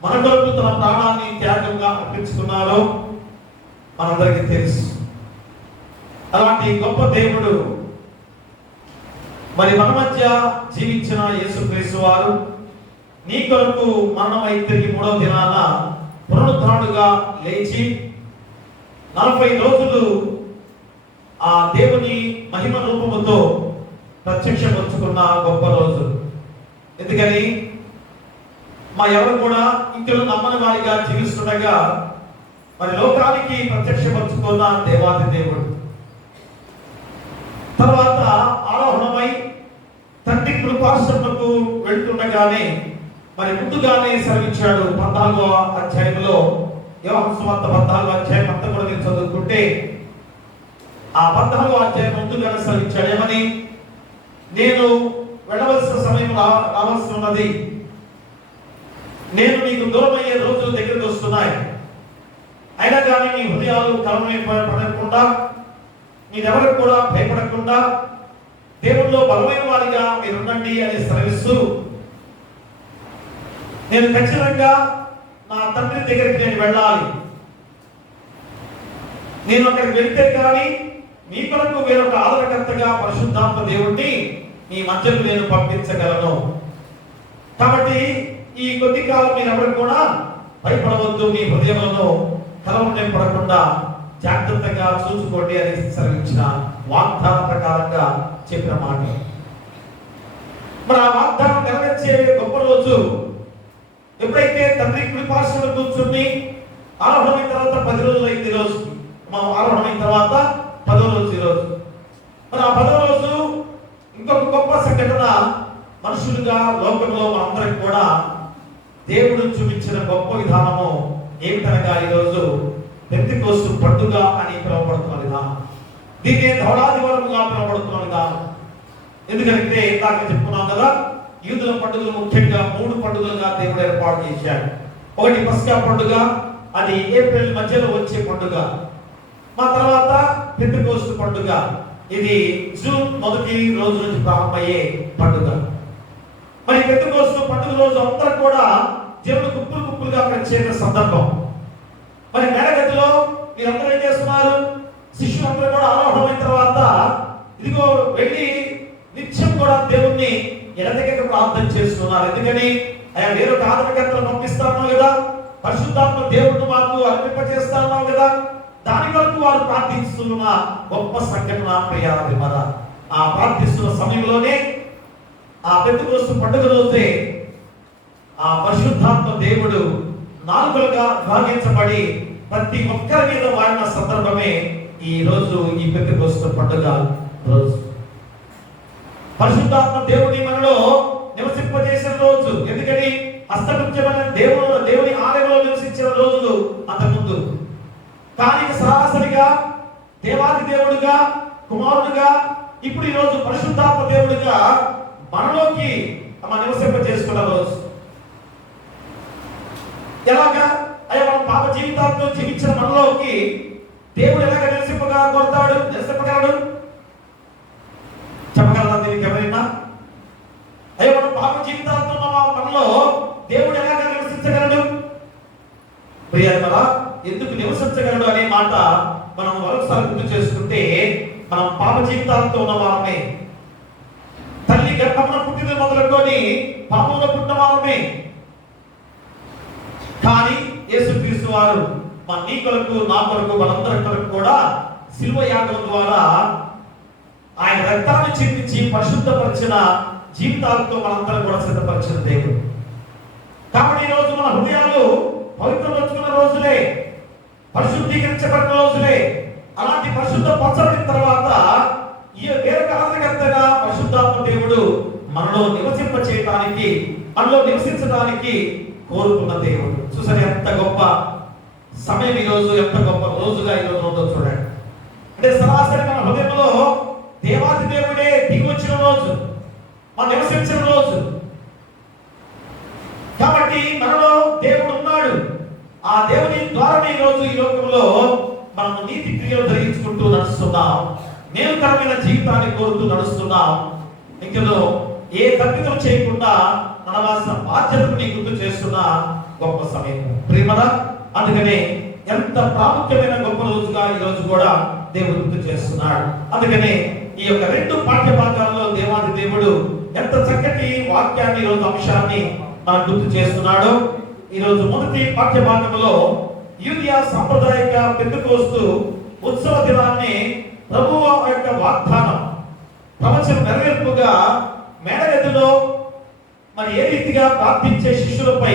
మన కొరకు తన ప్రాణాన్ని త్యాగంగా అర్పించుకున్నారో మనందరికీ తెలుసు. అలాంటి గొప్ప దేవుడు మరి మన మధ్య జీవించిన యేసుక్రీస్తు వారు నీ కొరకు మరణమై తిరిగి 3వ దినాన పునరుద్ధానుడుగా లేచి 40 రోజులు ఆ దేవుని మహిమ రూపముతో ప్రత్యక్షపరుచుకున్న గొప్ప రోజు. ఎందుకని మా ఎవరు కూడా ఇంకలో నమ్మని వారిగా జీవిస్తుండగా మరి లోకానికి ప్రత్యక్షపరుచుకున్న దేవాది దేవుడు తర్వాత ఆరోహణమై తండ్రి కృపాశ్రమకు వెళ్తుండగానే మరి ముందుగానే సెలవిచ్చాడు. 14వ అధ్యాయంలో యోహాను సువార్త 14వ అధ్యాయం అంతా కూడా మీరు చదువుకుంటే ఆ 14వ అధ్యాయం ముందుగానే సెలవిచ్చాడు. ఏమని? నేను వెళ్ళవలసిన సమయం రావాల్సి ఉన్నది, నేను నీకు దూరమయ్యే రోజులు దగ్గరికి వస్తున్నాయి, అయినా కానీ మీ హృదయాలు కలవకుండా మీరెవరికి కూడా భయపడకుండా దేవుల్లో బలమైన వారిగా మీరు ఉండండి అని సెలవిస్తూ, నేను ఖచ్చితంగా నా తండ్రి దగ్గరికి నేను వెళ్ళాలి, నేను అక్కడికి వెళ్తే కానీ మీ కొరకు వేరొక ఆదరణకర్తగా పరిశుద్ధాత్మ దేవుణ్ణి మీ మధ్యకు నేను పంపించగలను. కాబట్టి ఈ కొద్ది కాలం మీరు ఎవరికి కూడా భయపడవద్దు, మీ హృదయంలో కలవరం పడకుండా జాగ్రత్తగా చూసుకోండి అని సెలవించిన వాగ్దానం ప్రకారంగా చెప్పిన మాట. మరి ఆ వాగ్దానం నెరవేర్చే గొప్ప రోజు ఎప్పుడైతే తండ్రి కృపాశ్రమంలో కూర్చుని ఆరోహణమైన తర్వాత 10 రోజులు అయింది. రోజు ఆరోహణమైన తర్వాత 10వ రోజు ఈ రోజు. మరి ఆ 10వ రోజు ఇంకొక గొప్ప సంఘటన, మనుషులుగా లోకంలో మనందరికి కూడా దేవుడు చూపించిన గొప్ప విధానము ఏమిటనగా ఈరోజు పెంతెకోస్తు పండుగ అని పిలువబడుతున్న విధానం. దీన్ని ధవళాదివారముగా పిలువబడుతున్న విధానం. ఎందుకంటే ఇందాక చెప్పుకున్నాం కదా, యూదుల పండుగలు ముఖ్యంగా 3 పండుగలుగా దేవుడు ఏర్పాటు చేశాడు. ఒకటి పస్కా పండుగ, అది ఏప్రిల్ మధ్యలో వచ్చే పండుగ. మా తర్వాత పెంతెకోస్తు పండుగ, ఇది జూన్ 1వ రోజు నుంచి ప్రారంభమయ్యే పండుగ. మరి పెంతెకోస్తు పండుగ రోజు అందరూ కూడా దేవుడు కుప్పులుగా ప్రత్యేక సందర్భం. మరి మేడగదిలో మీరందరూ ఏం చేస్తున్నారు? శిష్యులందరూ కూడా ఆరోహణమైన తర్వాత ఇదిగో వెళ్ళి నిత్యం కూడా దేవుణ్ణి ఎడతెగక ప్రార్థన చేస్తున్నారు. ఎందుకని ఆయన వేరొక ఆదరణకర్తను పంపిస్తాను కదా, పరిశుద్ధాత్మ దేవుడు మాకు అర్పింపజేస్తాను కదా, దాని వరకు వారు ప్రార్థిస్తున్న గొప్ప సంఘటన ప్రియాదిమర. ఆ ప్రార్థిస్తున్న సమయంలోనే ఆ పెంతెకోస్తు పండుగ రోజే ఆ పరిశుద్ధాత్మ దేవుడు 4లుగా విభాగించబడి ప్రతి ఒక్కరి మీద వాడిన సందర్భమే ఈ రోజు, ఈ పెంతెకోస్తు పండుగ రోజు. పరిశుద్ధాత్మ దేవుని మనలో నివసింపజేసిన రోజు. ఎందుకని హస్తకృత్యమైన దేవుని ఆలయంలో నివసించిన రోజులు అంతకుముందు. కానీ సరాసరిగా దేవాది దేవుడుగా, కుమారుడుగా, ఇప్పుడు ఈ రోజు పరిశుద్ధాత్మ దేవుడుగా మనలోకి నివసింపజేసుకున్న రోజు. ఎలాగా? అయ్యా మనం పాప జీవితాలతో జీవించిన మనలోకి దేవుడు ఎలాగ నివసింపగలడు? చెప్పగలరా దీనికి ఎవరైనా? అయ్యా మనం పాప జీవితాలతో మనలో దేవుడు ఎలాగ నివసించగలడు? ప్రియారా, ఎందుకు నివసించగలడు అనే మాట మనం మరొకసారి గుర్తు చేసుకుంటే, మనం పాప జీవితాలతో ఉన్న వారమే. తల్లి గర్భమున పుట్టిన మొదలుకొని పాపంలో పుట్టిన వారమే. కానీ యేసుక్రీస్తు వారు నీ కొరకు, నా కొరకు, మనందరి కొరకు కూడా శిలువ యాగం ద్వారా ఆయన రక్తాన్ని చిందించి పరిశుద్ధపరిచిన జీవితాలతో మనందరం కూడా సిద్ధపరిచిన దేవుడు. కాబట్టి ఈ రోజు మన హృదయాలు పవిత్రపరుచుకున్న రోజులే, పరిశుద్ధీకరించబడిన రోజులే. అలాంటి పరిశుద్ధపరచబడిన తర్వాత ఈ వేరొక ఆదరణకర్తగా పరిశుద్ధాత్మ దేవుడు మనలో నివసింప చేయడానికి, మనలో నివసించడానికి కోరుకున్న దేవుడు. చూసారు ఎంత గొప్ప సమయం ఈ రోజు, ఎంత గొప్ప రోజుగా ఈ రోజు ఉందో చూడండి. అంటే సరాసరి మన హృదయంలో దేవాది దేవుడే దిగి వచ్చిన రోజు, మన నివసించిన రోజు. కాబట్టి మనలో దేవుడు ఉన్నాడు. ఆ దేవుని ద్వారా ఈ రోజు ఈ లోకంలో మనం నీతి క్రియలు జరిగించుకుంటూ నడుస్తున్నాం. మేలుకరమైన జీవితాన్ని కోరుతూ నడుస్తున్నాం. ఇంకలో ఏ తప్పిదం చేయకుండా నడవాల్సిన బాధ్యతను నీ గుర్తు చేస్తున్న గొప్ప సమయం ప్రేమరా. అందుకనే ఎంత ప్రాముఖ్యమైన గొప్ప రోజుగా ఈ రోజు కూడా దేవుడు గుర్తు చేస్తున్నాడు. అందుకనే ఈ యొక్క 2 పాఠ్య భాగాల్లో దేవాది దేవుడు ఎంత చక్కటి వాక్యాన్ని, ఈ రోజు అంశాన్ని మనకు గుర్తు చేస్తున్నాడు. ఈ రోజు మొదటి పాఠ్య భాగంలో యూదియా సాంప్రదాయిక పెంతెకోస్తు ఉత్సవ దినాన్ని ప్రభువు యొక్క వాగ్దానం, ప్రవచనం నెరవేర్పుగా మేడగదిలో మరి ఏ రీతిగా ప్రార్థించే శిష్యులపై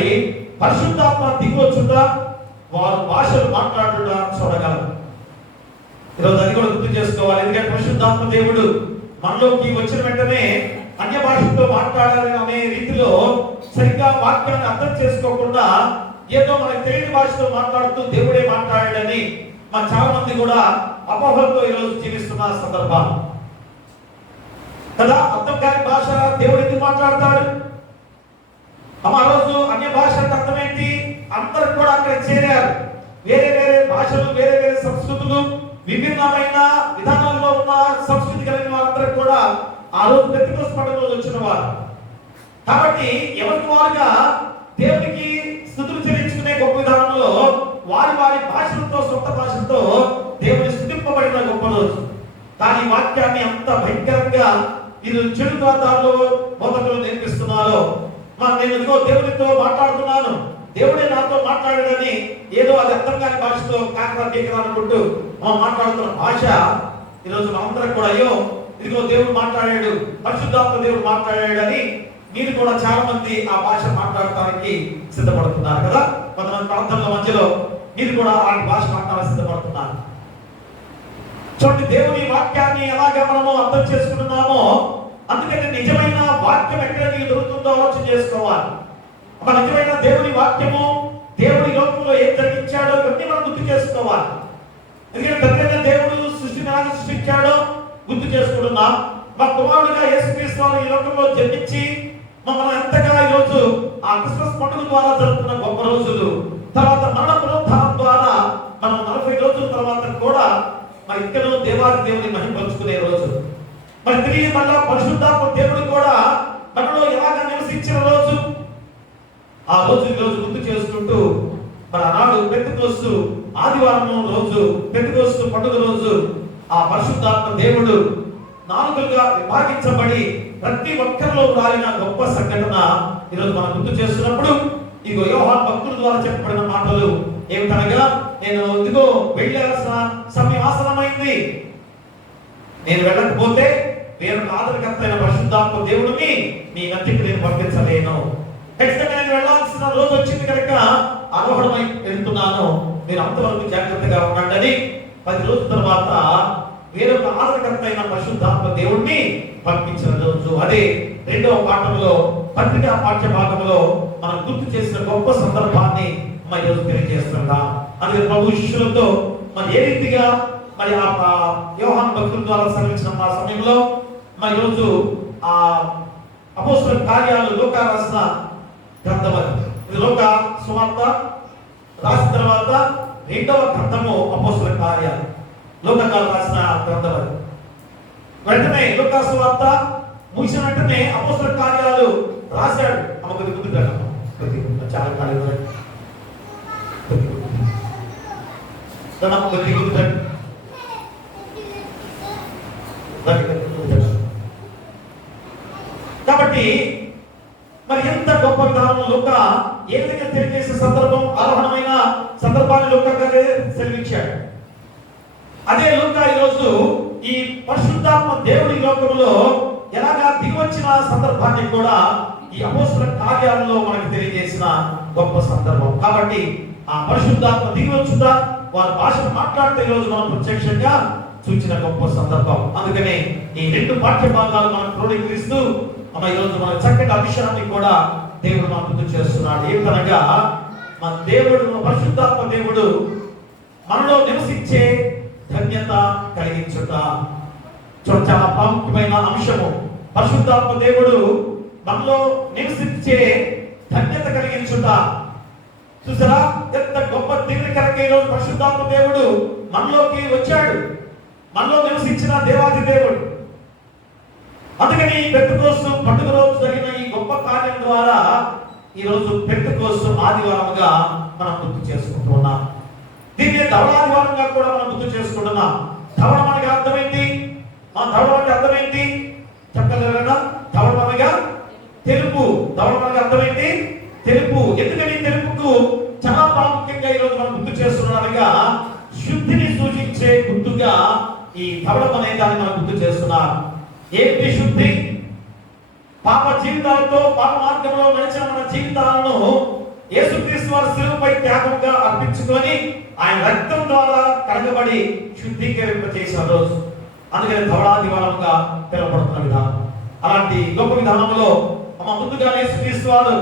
పరిశుద్ధాత్మ దిగొచ్చుట, వారు భాషలు మాట్లాడుట చూడగలరు. ఈరోజు అది కూడా గుర్తు చేసుకోవాలి. ఎందుకంటే పరిశుద్ధాత్మ దేవుడు మనలోకి వచ్చిన వెంటనే అన్య భాషతో మాట్లాడాలి అనే రీతిలో సరిగ్గా వాక్యాన్ని అర్థం చేసుకోకుండా ఏదో మనకు తెలియని భాషతో మాట్లాడుతూ దేవుడే మాట్లాడాడని చాలా మంది కూడా అపోహలతో ఈరోజు జీవిస్తున్న సందర్భాలు కదా. అర్థం కాని భాష దేవుడు ఎందుకు మాట్లాడతాడు? ఆ రోజు అన్య భాష అంటే అర్థం ఏంటి? అందరూ కూడా అక్కడ చేరారు. వేరే వేరే భాషలు, వేరే వేరే సంస్కృతులు, విభిన్నమైన విధానాల్లో ఉన్న సంస్కృతి కలిగిన వారందరూ కూడా ఆ రోజు పెంతెకోస్తు పండుగలో వచ్చిన వారు. కాబట్టి ఎవరికి వారుగా దేవునికి స్తుతులు చెల్లించుకునే గొప్ప విధానంలో వారి వారి భాషలతో, సొంత భాషలతో దేవుని స్తుతింపబడిన గొప్ప రోజు. కానీ వాక్యాన్ని అంత భయంకరంగా ఇది చెడు ప్రాంతాల్లో బోధకులు నేర్పిస్తున్నారు. నేను ఇదిగో దేవునితో మాట్లాడుతున్నాను, దేవుడే నాతో మాట్లాడాడని ఏదో అది అర్థం కాని భాషతో కాకరా కేకరా అనుకుంటూ మాట్లాడుతున్న భాష ఈరోజు మనందరం కూడా అయ్యో ఇదిగో దేవుడు మాట్లాడాడు, పరిశుద్ధాత్మ దేవుడు మాట్లాడాడని మీరు కూడా చాలా మంది ఆ భాష మాట్లాడటానికి సిద్ధపడుతున్నారు కదా. కొంతమంది ప్రాంతాల మధ్యలో మీరు కూడా ఆ భాష మాట్లాడాలని సిద్ధపడుతున్నారు. చూడండి, దేవుని వాక్యాన్ని ఎలాగా మనము అర్థం చేసుకుంటున్నామో, అందుకని నిజమైన వాక్యం ఎక్కడ నీకు దొరుకుతుందో ఆలోచన చేసుకోవాలి. ఒక నిజమైన దేవుని వాక్యము, దేవుని లోకంలో ఏం జరిగించాడో ఇవన్నీ మనం గుర్తు చేసుకోవాలి. ఎందుకంటే తండ్రి దేవుడు సృష్టిని ఎలా సృష్టించాడో గుర్తు చేసుకుంటున్నాం. మా కుమారుడుగా యేసుక్రీస్తు వారు ఈ లోకంలో జన్మించి మమ్మల్ని ఎంతగా ఈరోజు ఆ క్రిస్మస్ పండుగ ద్వారా జరుపుకున్న గొప్ప రోజులు, తర్వాత మరణ పునరుద్ధానం ద్వారా మనం 40 రోజుల తర్వాత కూడా మరి ఇక్కడ దేవాది దేవుని మహిమపరుచుకునే రోజు, మరి తిరిగి మళ్ళా పరిశుద్ధాత్మ దేవుడు కూడా మనలో ఎలాగా నివసించిన రోజు, ఆ రోజు ఈ రోజు గుర్తు చేసుకుంటూ మరి ఆనాడు పెంతెకోస్తు ఆదివారం రోజు, పెంతెకోస్తు పండుగ రోజు ఆ పరిశుద్ధాత్మ దేవుడు 4గా విభాగించబడి ప్రతి ఒక్కరిలో రాలిన గొప్ప సంఘటన ఈరోజు మనం గుర్తు చేస్తున్నప్పుడు ఇదిగో యోహాను భక్తుల ద్వారా చెప్పబడిన మాటలు ఏమిటనగా, నేను ఇదిగో వెళ్ళాల్సిన సమయం ఆసన్నమైంది, నేను వెళ్ళకపోతే వేరొక ఆదరణకర్త అయిన పరిశుద్ధాత్మ దేవుడిని మీ మధ్యకి నేను పంపించలేను. ఖచ్చితంగా నేను వెళ్ళాల్సిన రోజు వచ్చింది కనుక ఆరోహణమై వెళ్తున్నాను, మీరు అంతవరకు జాగ్రత్తగా ఉండండి. 10 రోజుల తర్వాత వేరొక ఆదరణకర్త అయిన పరిశుద్ధాత్మ దేవుడిని పంపించిన రోజు. అదే 2వ పాఠంలో, పత్రికా పాఠ్య భాగంలో మనం గుర్తు చేసిన గొప్ప సందర్భాన్ని మరి ఈరోజు తెలియజేస్తున్నాం. అందుకే ప్రభు శిష్యులతో మరి ఏ రీతిగా మరి ఆ యోహాను భక్తుల ద్వారా సెలవించిన ఆ సమయంలో మరి ఈరోజు ఆ అపోస్తలుల కార్యాలు లూకా రాసిన గ్రంథం, ఇది లూకా సువార్త రాసిన తర్వాత 2వ గ్రంథము అపోస్తలుల కార్యాలు, లూకా రాసిన గ్రంథం. వెంటనే లూకా సువార్త ముగిసిన వెంటనే అపోస్తలుల కార్యాలు రాశాడు. అమ్మకొద్ది చాలా ఖాళీ కాబట్టి మరి ఎంత గొప్ప విధానం లూకా ఏ విధంగా తెలియజేసే సందర్భం, ఆరోహణమైన సందర్భాన్ని లూకా గారే సెలవిచ్చాడు. అదే లూకా ఈరోజు ఈ పరిశుద్ధాత్మ దేవుడి లోకంలో ఎలాగా దిగివచ్చిన సందర్భాన్ని కూడా ఈ అపోస్తల కార్యాలలో మనకు తెలియజేసిన గొప్ప సందర్భం. కాబట్టి ఆ పరిశుద్ధాత్మ దిగివచ్చుదా, వారి భాష మాట్లాడితే ఈరోజు మనం ప్రత్యక్షంగా చూచిన గొప్ప సందర్భం. అందుకనే ఈ రెండు పాఠ్య భాగాలు మనం క్రోడీకరిస్తూ ఈరోజు మన చక్కటి అంశాన్ని కూడా దేవుడు మనకు గుర్తు చేస్తున్నాడు. ఏమనగా మన దేవుడు, పరిశుద్ధాత్మ దేవుడు మనలో నివసించే ధన్యత కలిగించుట. చాలా ప్రాముఖ్యమైన అంశము. పరిశుద్ధాత్మ దేవుడు మనలో నివసించే ధన్యత కలిగించుట. చూసారా ఎంత గొప్ప దీవెనకరంగా ఈరోజు పరిశుద్ధాత్మ దేవుడు మనలోకి వచ్చాడు, మనలో నివసించిన దేవాది దేవుడు. అందుకని పెంతెకోస్తు పండుగ రోజు జరిగిన ఈ గొప్ప కార్యం ద్వారా ఈరోజు పెంతెకోస్తు ఆదివారంగా మనం గుర్తు చేసుకుంటున్నాం. దీన్ని ధవళాదివారంగా కూడా మనం గుర్తు చేసుకుంటున్నాం. ధవళం అనగా అర్థం ఏంటి? ధవళం అంటే అర్థం ఏంటి చెప్పగలరా? ధవళం అనగా తెలుపు. ధవళం అనగా అర్థం ఏంటి? తెలుపు. ఎందుకని తెలుపుకు చాలా ప్రాముఖ్యంగా ఈరోజు మనం గుర్తు చేస్తున్నారుగా, శుద్ధిని సూచించే గుర్తుగా ఈ ధవళం అనే దాన్ని మనం గుర్తు చేస్తున్నాం. ఏంటి శుద్ధి? పాప జీవితాలతో, పాప మార్గంలో నడిచిన మన జీవితాలను యేసుక్రీస్తు వారి శిలువపై త్యాగంగా అర్పించుకొని ఆయన రక్తం ద్వారా కడగబడి శుద్ధీకరింపచేసిన రోజు. అందుకని ధవళాదివారంగా పిలువబడుతున్న విధానం. అలాంటి గొప్ప విధానంలో ముందుగా యేసుక్రీస్తు వారు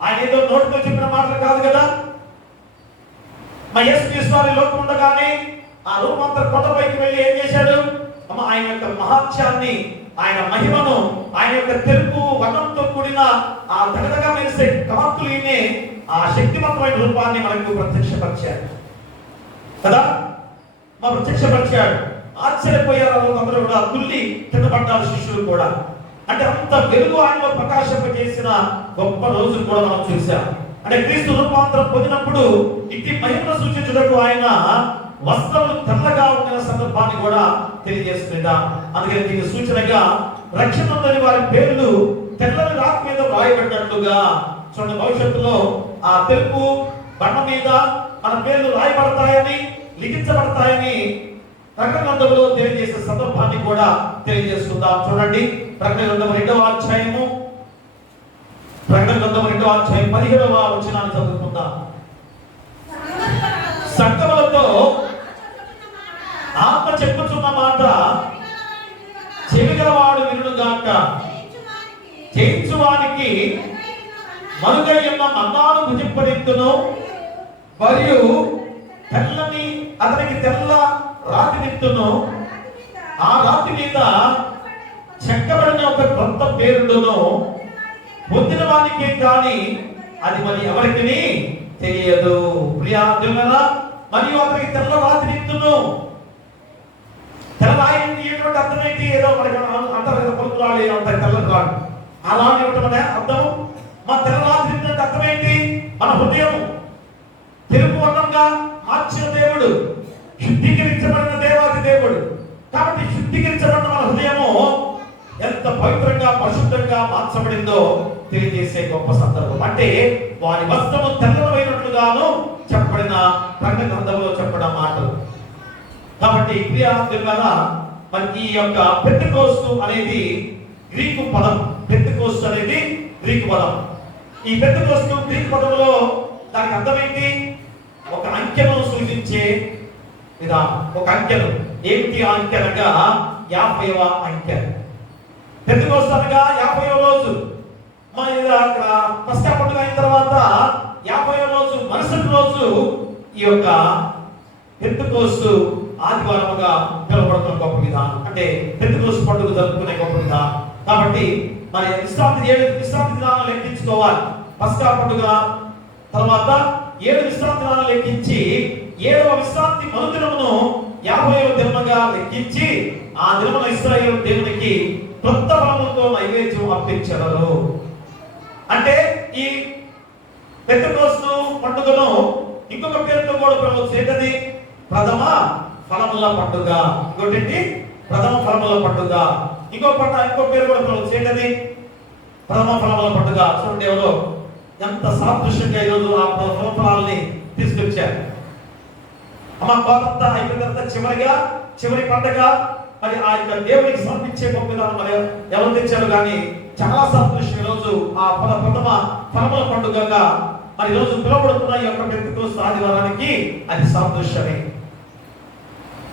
ఆయన ఏదో నోటితో చెప్పిన మాటలు కాదు కదా. యేసుక్రీస్తు వారి లోకం ఉండగానే ఆ రూపాంతర కొండపైకి వెళ్ళి ఏం చేశాడు? ఆయన యొక్క మహాత్యాన్ని, ఆయన మహిమను, ఆయన యొక్క తెలుపు వర్ణంతో కూడిన ఆ దగదగా మెరిసే కాంతులినే ఆ శక్తివంతమైన రూపాన్ని మనకు ప్రత్యక్షపరిచాడు కదా. ప్రత్యక్షపరిచాడు. ఆశ్చర్యపోయారు అందరూ కూడా, తుల్లి కింద పడ్డారు శిష్యులు కూడా. అంటే అంత వెలుగు ఆయనలో ప్రకాశింపజేసిన గొప్ప రోజులు కూడా మనం చూసాం. అంటే క్రీస్తు రూపాంతరం పొందినప్పుడు ఇట్టి మహిమను సూచించుటకు ఆయన వస్త్రములు తెల్లగా ఉన్న సందర్భాన్ని కూడా తెలియజేస్తుందా. అందుకని దీనికి సూచనగా రక్షణ పొందని వారి పేర్లు తెల్లని రాతి మీద రాయబడినట్లుగా చూడండి. భవిష్యత్తులో ఆ తెలుపు బండ మీద మన పేర్లు రాయబడతాయని, లిఖించబడతాయని ప్రకటన గ్రంథంలో తెలియజేసే సందర్భాన్ని కూడా తెలియజేస్తుందాం. చూడండి, ప్రకటన గ్రంథం 2వ అధ్యాయము, ప్రకటన గ్రంథం 2వ అధ్యాయం 17వ వచనాన్ని చదువుకుందాం. సంగములతో ఆత్మ చెప్పుచున్న మాట చెవిగలవాడు వినుగాక. చేయించువానికి మరుగై ఉన్న మన్నాను భుజింపడెత్తును, మరియు తెల్లని అతనికి తెల్ల రాతి నిత్తును, ఆ రాతి మీద చెక్కబడిన ఒక కొత్త పేరును పొందిన వానికి కానీ అది మరి ఎవరికి తెలియదు. ప్రియాదులరా, మరియు అతనికి తెల్ల రాతి నిత్తును. తెల్ల రాయి ఏంటంటే అర్థమైంది, ఏదో మనకి అంటారు కదా, పొలుకురాడు అంటారు తెల్లని రాడు. ఆ రాడు ఏమిటనే అర్థం? మన తెల్ల రాతి నిత్తు అంటే అర్థమేంటి? మన హృదయం తెలుపు వర్ణంగా మార్చిన దేవుడు, శుద్ధీకరించబడిన దేవాది దేవుడు. కాబట్టి శుద్ధీకరించబడిన మన హృదయము ఎంత పవిత్రంగా, పరిశుద్ధంగా మార్చబడిందో తెలియజేసే గొప్ప సందర్భం. అంటే వారి వస్త్రము తెల్లమైనట్లుగాను చెప్పబడిన ప్రకటన గ్రంథంలో చెప్పడం మాటలు. కాబట్టి ప్రియాదులారా, మనకి ఈ యొక్క పెంతెకోస్తు అనేది గ్రీకు పదం. పెంతెకోస్తు అనేది గ్రీకు పదం. ఈ పెంతెకోస్తు గ్రీకు పదంలో దానికి అర్థమైంది ఒక అంకెను సూచించే విధానం. ఒక అంకెను ఏమిటి అంకె అనగా 50వ అంకె. పెంతెకోస్తు అనగా 50వ రోజు. పస్కా పండుగ అయిన తర్వాత 50వ రోజు, మరుసటి రోజు ఈ యొక్క పెంతెకోస్తు ఆదివారముగా పిలువబడుతున్న గొప్ప విధానం. అంటే పెంతెకోస్తు పండుగ జరుపుకునే గొప్ప విధానం. కాబట్టి మరి విశ్రాంతి 7 విశ్రాంతి దినాలను లెక్కించుకోవాలి. పస్కా పండుగ తర్వాత 7 విశ్రాంతి దినాలను లెక్కించి 7వ విశ్రాంతి మరుదినమును 50వ దినముగా లెక్కించి ఆ దినమున ఇశ్రాయేలు దేవునికి కొత్త బలముతో నైవేద్యం అర్పించెదరు. అంటే ఈ పెంతెకోస్తు పండుగను ఇంకొక పేరుతో కూడా పిలవచ్చు. ఏంటది? ప్రథమ ఫలముల పండుగ. ఇంకోటి ప్రథమ ఫలముల పండుగ. ఇంకో పేరు కూడా పిలవచ్చు. ఏంటది? ప్రథమ ఫలముల పండుగ. చూడండి ఎవరో ఎంత సాదృశ్యంగా ఈరోజు ఆ ప్రథమ ఫలాల్ని తీసుకొచ్చారు. అమ్మ కోత అయిపోయిన తర్వాత చివరి పండుగ మరి ఆ యొక్క దేవునికి సమర్పించే గొప్ప విధానం మరి ఎవరు తెచ్చారు. కానీ చాలా సాదృశ్యం ఈరోజు ఆ ప్రథమ ఫలముల పండుగగా మరి ఈరోజు పిలువబడుతున్న ఈ యొక్క పెంతెకోస్తు ఆదివారానికి అది సాదృశ్యమే.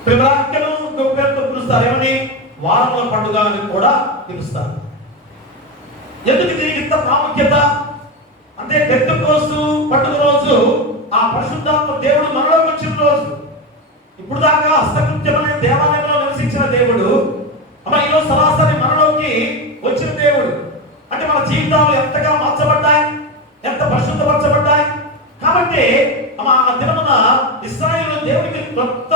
ప్రిమరాఖ్యను ఇంకొక పేరుతో పిలుస్తారు. ఏమని? వారముల పండుగ అని కూడా పిలుస్తారు. ఎందుకు దీనికి ఇంత ప్రాముఖ్యత అంటే పెంతెకోస్తు పండుగ రోజు ఆ పరిశుద్ధాత్మ దేవుడు మనలోకి వచ్చిన రోజు. ఇప్పుడు దాకా హస్తకృత్యమనే దేవాలయంలో నివసించిన దేవుడు ఈరోజు సరాసరి మనలోకి వచ్చిన దేవుడు. అంటే మన జీవితాలు ఎంతగా మార్చబడ్డాయి, ఎంత పరిశుద్ధపరచబడ్డాయి. కాబట్టి ఆ దినమున ఇశ్రాయేలు దేవునికి కొత్త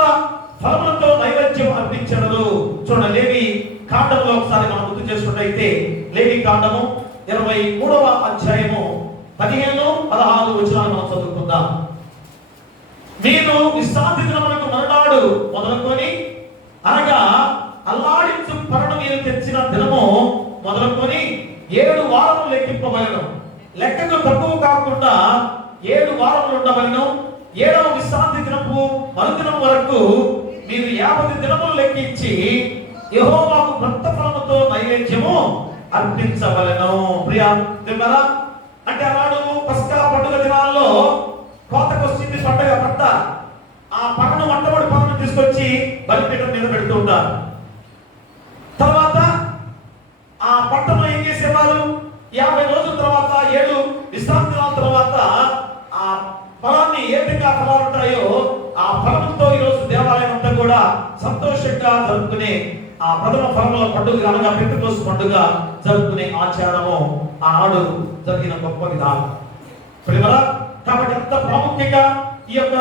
ఫలములతో నైవేద్యం అర్పించారు. చూడండి లేవి కాండంలో ఒకసారి మనం గుర్తు చేసుకున్నట్లయితే లేవి కాండము 23వ అధ్యాయము 15-16 వచనాలు మనం చదువుకుందాం. మీరు విశ్రాంతి దినమునకు మరునాడు మొదలుకొని అనగా అల్లాడించు పరను మీరు తెచ్చిన దినము మొదలుకొని 7 వారములు లెక్కింపవలెను. లెక్కకు తక్కువ కాకుండా 7 వారములు ఉండవలెను. 7వ విశ్రాంతి దినపు మరుదినం వరకు మీరు 50 దినములు లెక్కించి యెహోవాకు కొత్త ఫలముతో నైవేద్యము అర్పించవలెను. ప్రియా దేవులారా, అంటే ఆనాడు పస్కా పండుగ దినాల్లో కోతకొచ్చింది పండుగ పంట. ఆ పన్ను మొట్టమొదటి పన్ను తీసుకొచ్చి బలిపీఠం మీద పెడుతూ ఉంటారు. తర్వాత ఆ పంటను ఏం చేసేవారు? 50 రోజుల తర్వాత 7 విశ్రాంతి దినాల తర్వాత ఆ ఫలాన్ని ఏ విధంగా ఫలాలు ఉంటాయో ఆ ఫలములతో ఈరోజు దేవాలయం అంతా కూడా సంతోషంగా జరుపుకునే ఆ ప్రథమ ఫలముల పండుగ అనగా పెంతెకోస్తు పండుగ జరుపుకునే ఆచారము ఆనాడు జరిగిన గొప్ప విధానం. కాబట్టి ఎంత ప్రాముఖ్యంగా ఈ యొక్క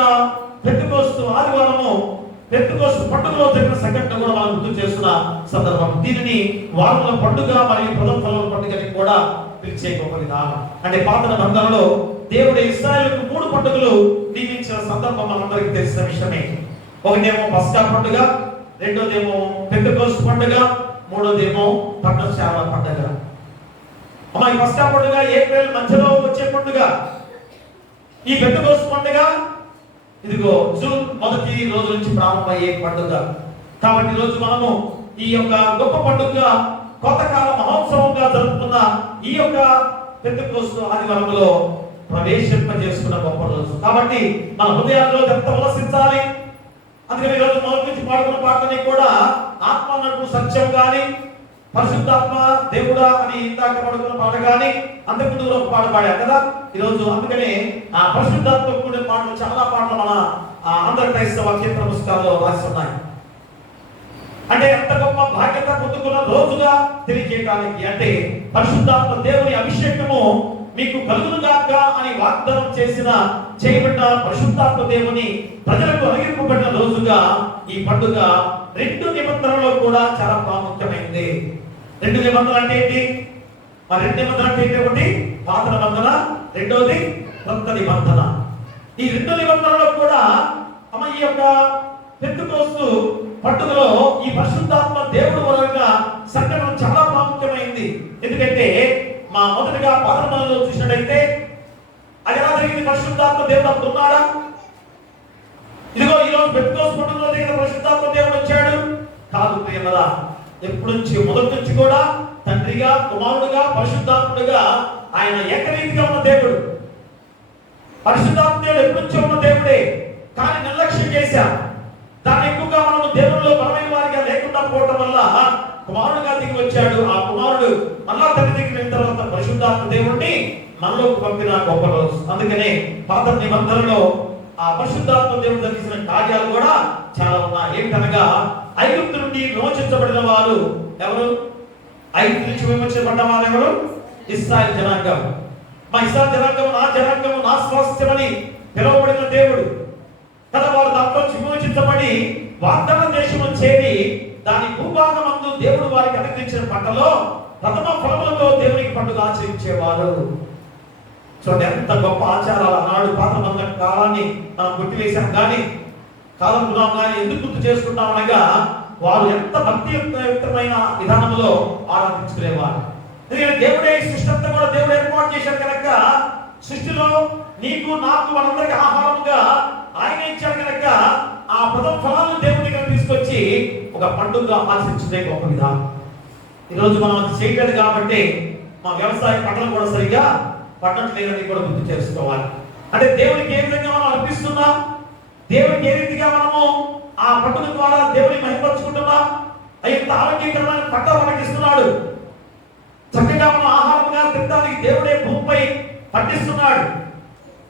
పెంతెకోస్తు ఆదివారము పెంతెకోస్తు పండుగలో జరిగిన సంఘటన కూడా మనం గుర్తు చేస్తున్న సందర్భం. దీనిని వారముల పండుగ మరియు ప్రథమ ఫలముల పండుగని కూడా పిలిచే గొప్ప విధానం. అంటే పాత నిబంధనలో దేవుడు ఇశ్రాయేలుకు 3 పండుగలు నియమించిన సందర్భం మనందరికీ తెలిసిన విషయమే. ఒకటేమో పస్కా పండుగ, రెండోదేమో పెంతెకోస్తు పండుగ, మూడోదేమో పర్ణశాల పండుగ. ఈ పస్కా పండుగ ఏప్రిల్ మధ్యలో వచ్చే పండుగ. ఈ పెంతెకోస్తు పండుగ ఇదిగో జూన్ 1వ రోజు నుంచి ప్రారంభమయ్యే పండుగ. కాబట్టి ఈరోజు మనము ఈ యొక్క గొప్ప పండుగ కొత్తకాల మహోత్సవంగా జరుపుకున్న ఈ యొక్క పెంతెకోస్తు ఆదివారంలో ప్రవేశింపజేసుకున్న గొప్ప రోజు. కాబట్టి మన హృదయాల్లో ఎంత ఉల్లసించాలి. అందుకని ఈరోజు మొదటి నుంచి పాడుకున్న పాటని కూడా ఆత్మ నడుపు సత్యం కానీ పరిశుద్ధాత్మ దేవుడా అని ఇందాక పాడుకున్న పాట కానీ అంతకుముందు ఒక పాట పాడాం కదా ఈరోజు. అందుకనే ఆ పరిశుద్ధాత్మ కూడిన పాటలు చాలా పాటలు మన ఆంధ్ర క్రైస్తవ కీర్తన పుస్తకాల్లో రాసి ఉన్నాయి. అంటే ఎంత గొప్ప బాధ్యత పొందుకున్న రోజుగా తెలియజేయడానికి. అంటే పరిశుద్ధాత్మ దేవుని అభిషేకము మీకు కలుగునుగాక అని వాగ్దానం చేయబడ్డ పరిశుద్ధాత్మ దేవుని ప్రజలకు అనుగ్రహింపబడిన రోజుగా ఈ పండుగ 2 నిబంధనల్లో కూడా చాలా ప్రాముఖ్యమైనది. 2 నిబంధనలు అంటే ఏంటి? మరి 2 నిబంధనలు అంటే ఏంటి? ఒకటి పాత నిబంధన, రెండోది కొత్త నిబంధన. ఈ 2 నిబంధనల్లో కూడా ఈ యొక్క పెంతెకోస్తు పండుగలో ఈ పరిశుద్ధాత్మ దేవుడు వలన సంఘటన చాలా ప్రాముఖ్యమైంది. ఎందుకంటే మొదటిగా పాత నిబంధనలో చూసినట్లయితే అది ఎలా జరిగింది? పరిశుద్ధాత్మ దేవుడు అప్పుడు ఉన్నాడా? ఇదిగో ఈరోజు పెంతెకోస్తు పండుగలో జరిగిన పరిశుద్ధాత్మ దేవుడు వచ్చాడు కాదు ప్రియమరా. ఎప్పటి నుంచి? మొదటి నుంచి కూడా తండ్రిగా, కుమారుడుగా, పరిశుద్ధాత్ముడుగా ఆయన ఏకరీతిగా ఉన్న దేవుడు. పరిశుద్ధాత్మ దేవుడు ఎప్పటి నుంచో ఉన్న దేవుడే. కానీ నిర్లక్ష్యం చేశాం. దాన్ని ఎక్కువగా మనము దేవుల్లో బలమైన వారిగా లేకుండా పోవటం వల్ల కుమారుడుగా దిగి వచ్చాడు. ఆ కుమారుడు మళ్ళా తండ్రి దగ్గరికి వెళ్ళిన తర్వాత పరిశుద్ధాత్మ దేవుడిని మనలోకి పంపిన గొప్ప రోజు. అందుకనే పాత నిబంధనలో ఆ పరిశుద్ధాత్మ దేవుడు జరిగిన కార్యాలు కూడా చాలా ఉన్నాయి. ఏంటనగా ఐగుప్తు నుండి విమోచించబడిన వారు ఎవరు? ఐగుప్తు నుంచి విమోచించబడిన వారు ఎవరు? ఇశ్రాయేలు జనాంగం. ఇశ్రాయేలు జనాంగం నా జనాంగము నా స్వాస్థ్యమని పిలువబడిన దేవుడు కదా. వారు దాంట్లో విమోచించబడి వాగ్దాన దేశం చేరి దాని భూభాగమందు దేవుడు వారికి అనుగ్రహించిన పంటలో ప్రథమ ఫలములతో దేవునికి పండుగ ఆచరించేవారు. చూడండి ఎంత గొప్ప ఆచారాలు. ఆనాడు పాత నిబంధన కాలాన్ని మనం కొట్టివేశాం. కానీ కాదనుకున్నాం, కానీ ఎందుకు గుర్తు చేసుకుంటాం అనగా వారు ఎంత భక్తియుక్తమైన విధానంలో ఆరాధించుకునేవారు. ఎందుకంటే దేవుడే సృష్టి అంతా కూడా దేవుడు ఏర్పాటు చేశాడు కనుక, సృష్టిలో నీకు నాకు మనందరికి ఆహారముగా ఆయన ఇచ్చాడు కనుక ఆ ప్రథమ ఫలాలను దేవుడి దగ్గర తీసుకొచ్చి ఒక పండుగ ఆచరించుకునే గొప్ప విధానం. ఈరోజు మనం అది చేయలేదు కాబట్టి మా వ్యవసాయ పంటలు కూడా సరిగా పట్టట్లేదని కూడా గుర్తు చేసుకోవాలి. అంటే దేవునికి ఏ విధంగా మనం అర్పిస్తున్నాం, దేవునికి ఏ రీతిగా మనము ఆ పండుగ ద్వారా దేవుని మహిమపరుచుకుంటున్నాం. ఇంత ఆరోగ్యకరమైన పంట మనకి ఇస్తున్నాడు, చక్కగా మనం ఆహారంగా తినడానికి దేవుడే భూమిపై పండిస్తున్నాడు.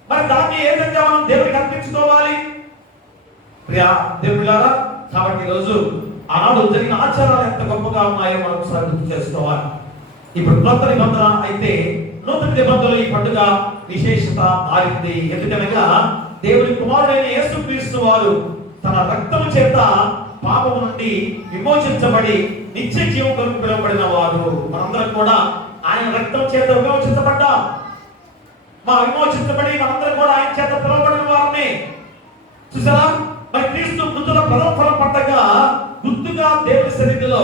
మరి దాన్ని ఏ విధంగా మనం దేవుడికి అర్పించుకోవాలి ప్రియా దేవుళ్ళారా? కాబట్టి ఈరోజు ఆనాడు జరిగిన ఆచారాలు ఎంత గొప్పగా ఉన్నాయో మనం ఒకసారి గుర్తు చేసుకోవాలి. ఇప్పుడు కొత్త నిబంధన అయితే నూతన నిబంధనలో ఈ పండుగ విశేషత మారింది. ఎందుకనగా దేవుని కుమారుడైన యేసుక్రీస్తు వారు తన రక్తము చేత పాపము నుండి విమోచించబడి నిత్య జీవం కొరకు పిలువబడిన వారు. మనందరం కూడా ఆయన రక్తం చేత విమోచించబడ్డాం. విమోచించబడి మనందరం కూడా ఆయన చేత పిలువబడిన వారిని చూసారా? మరి క్రీస్తు మృతుల ప్రథమ ఫలం పట్టగా గుర్తుగా దేవుని సన్నిధిలో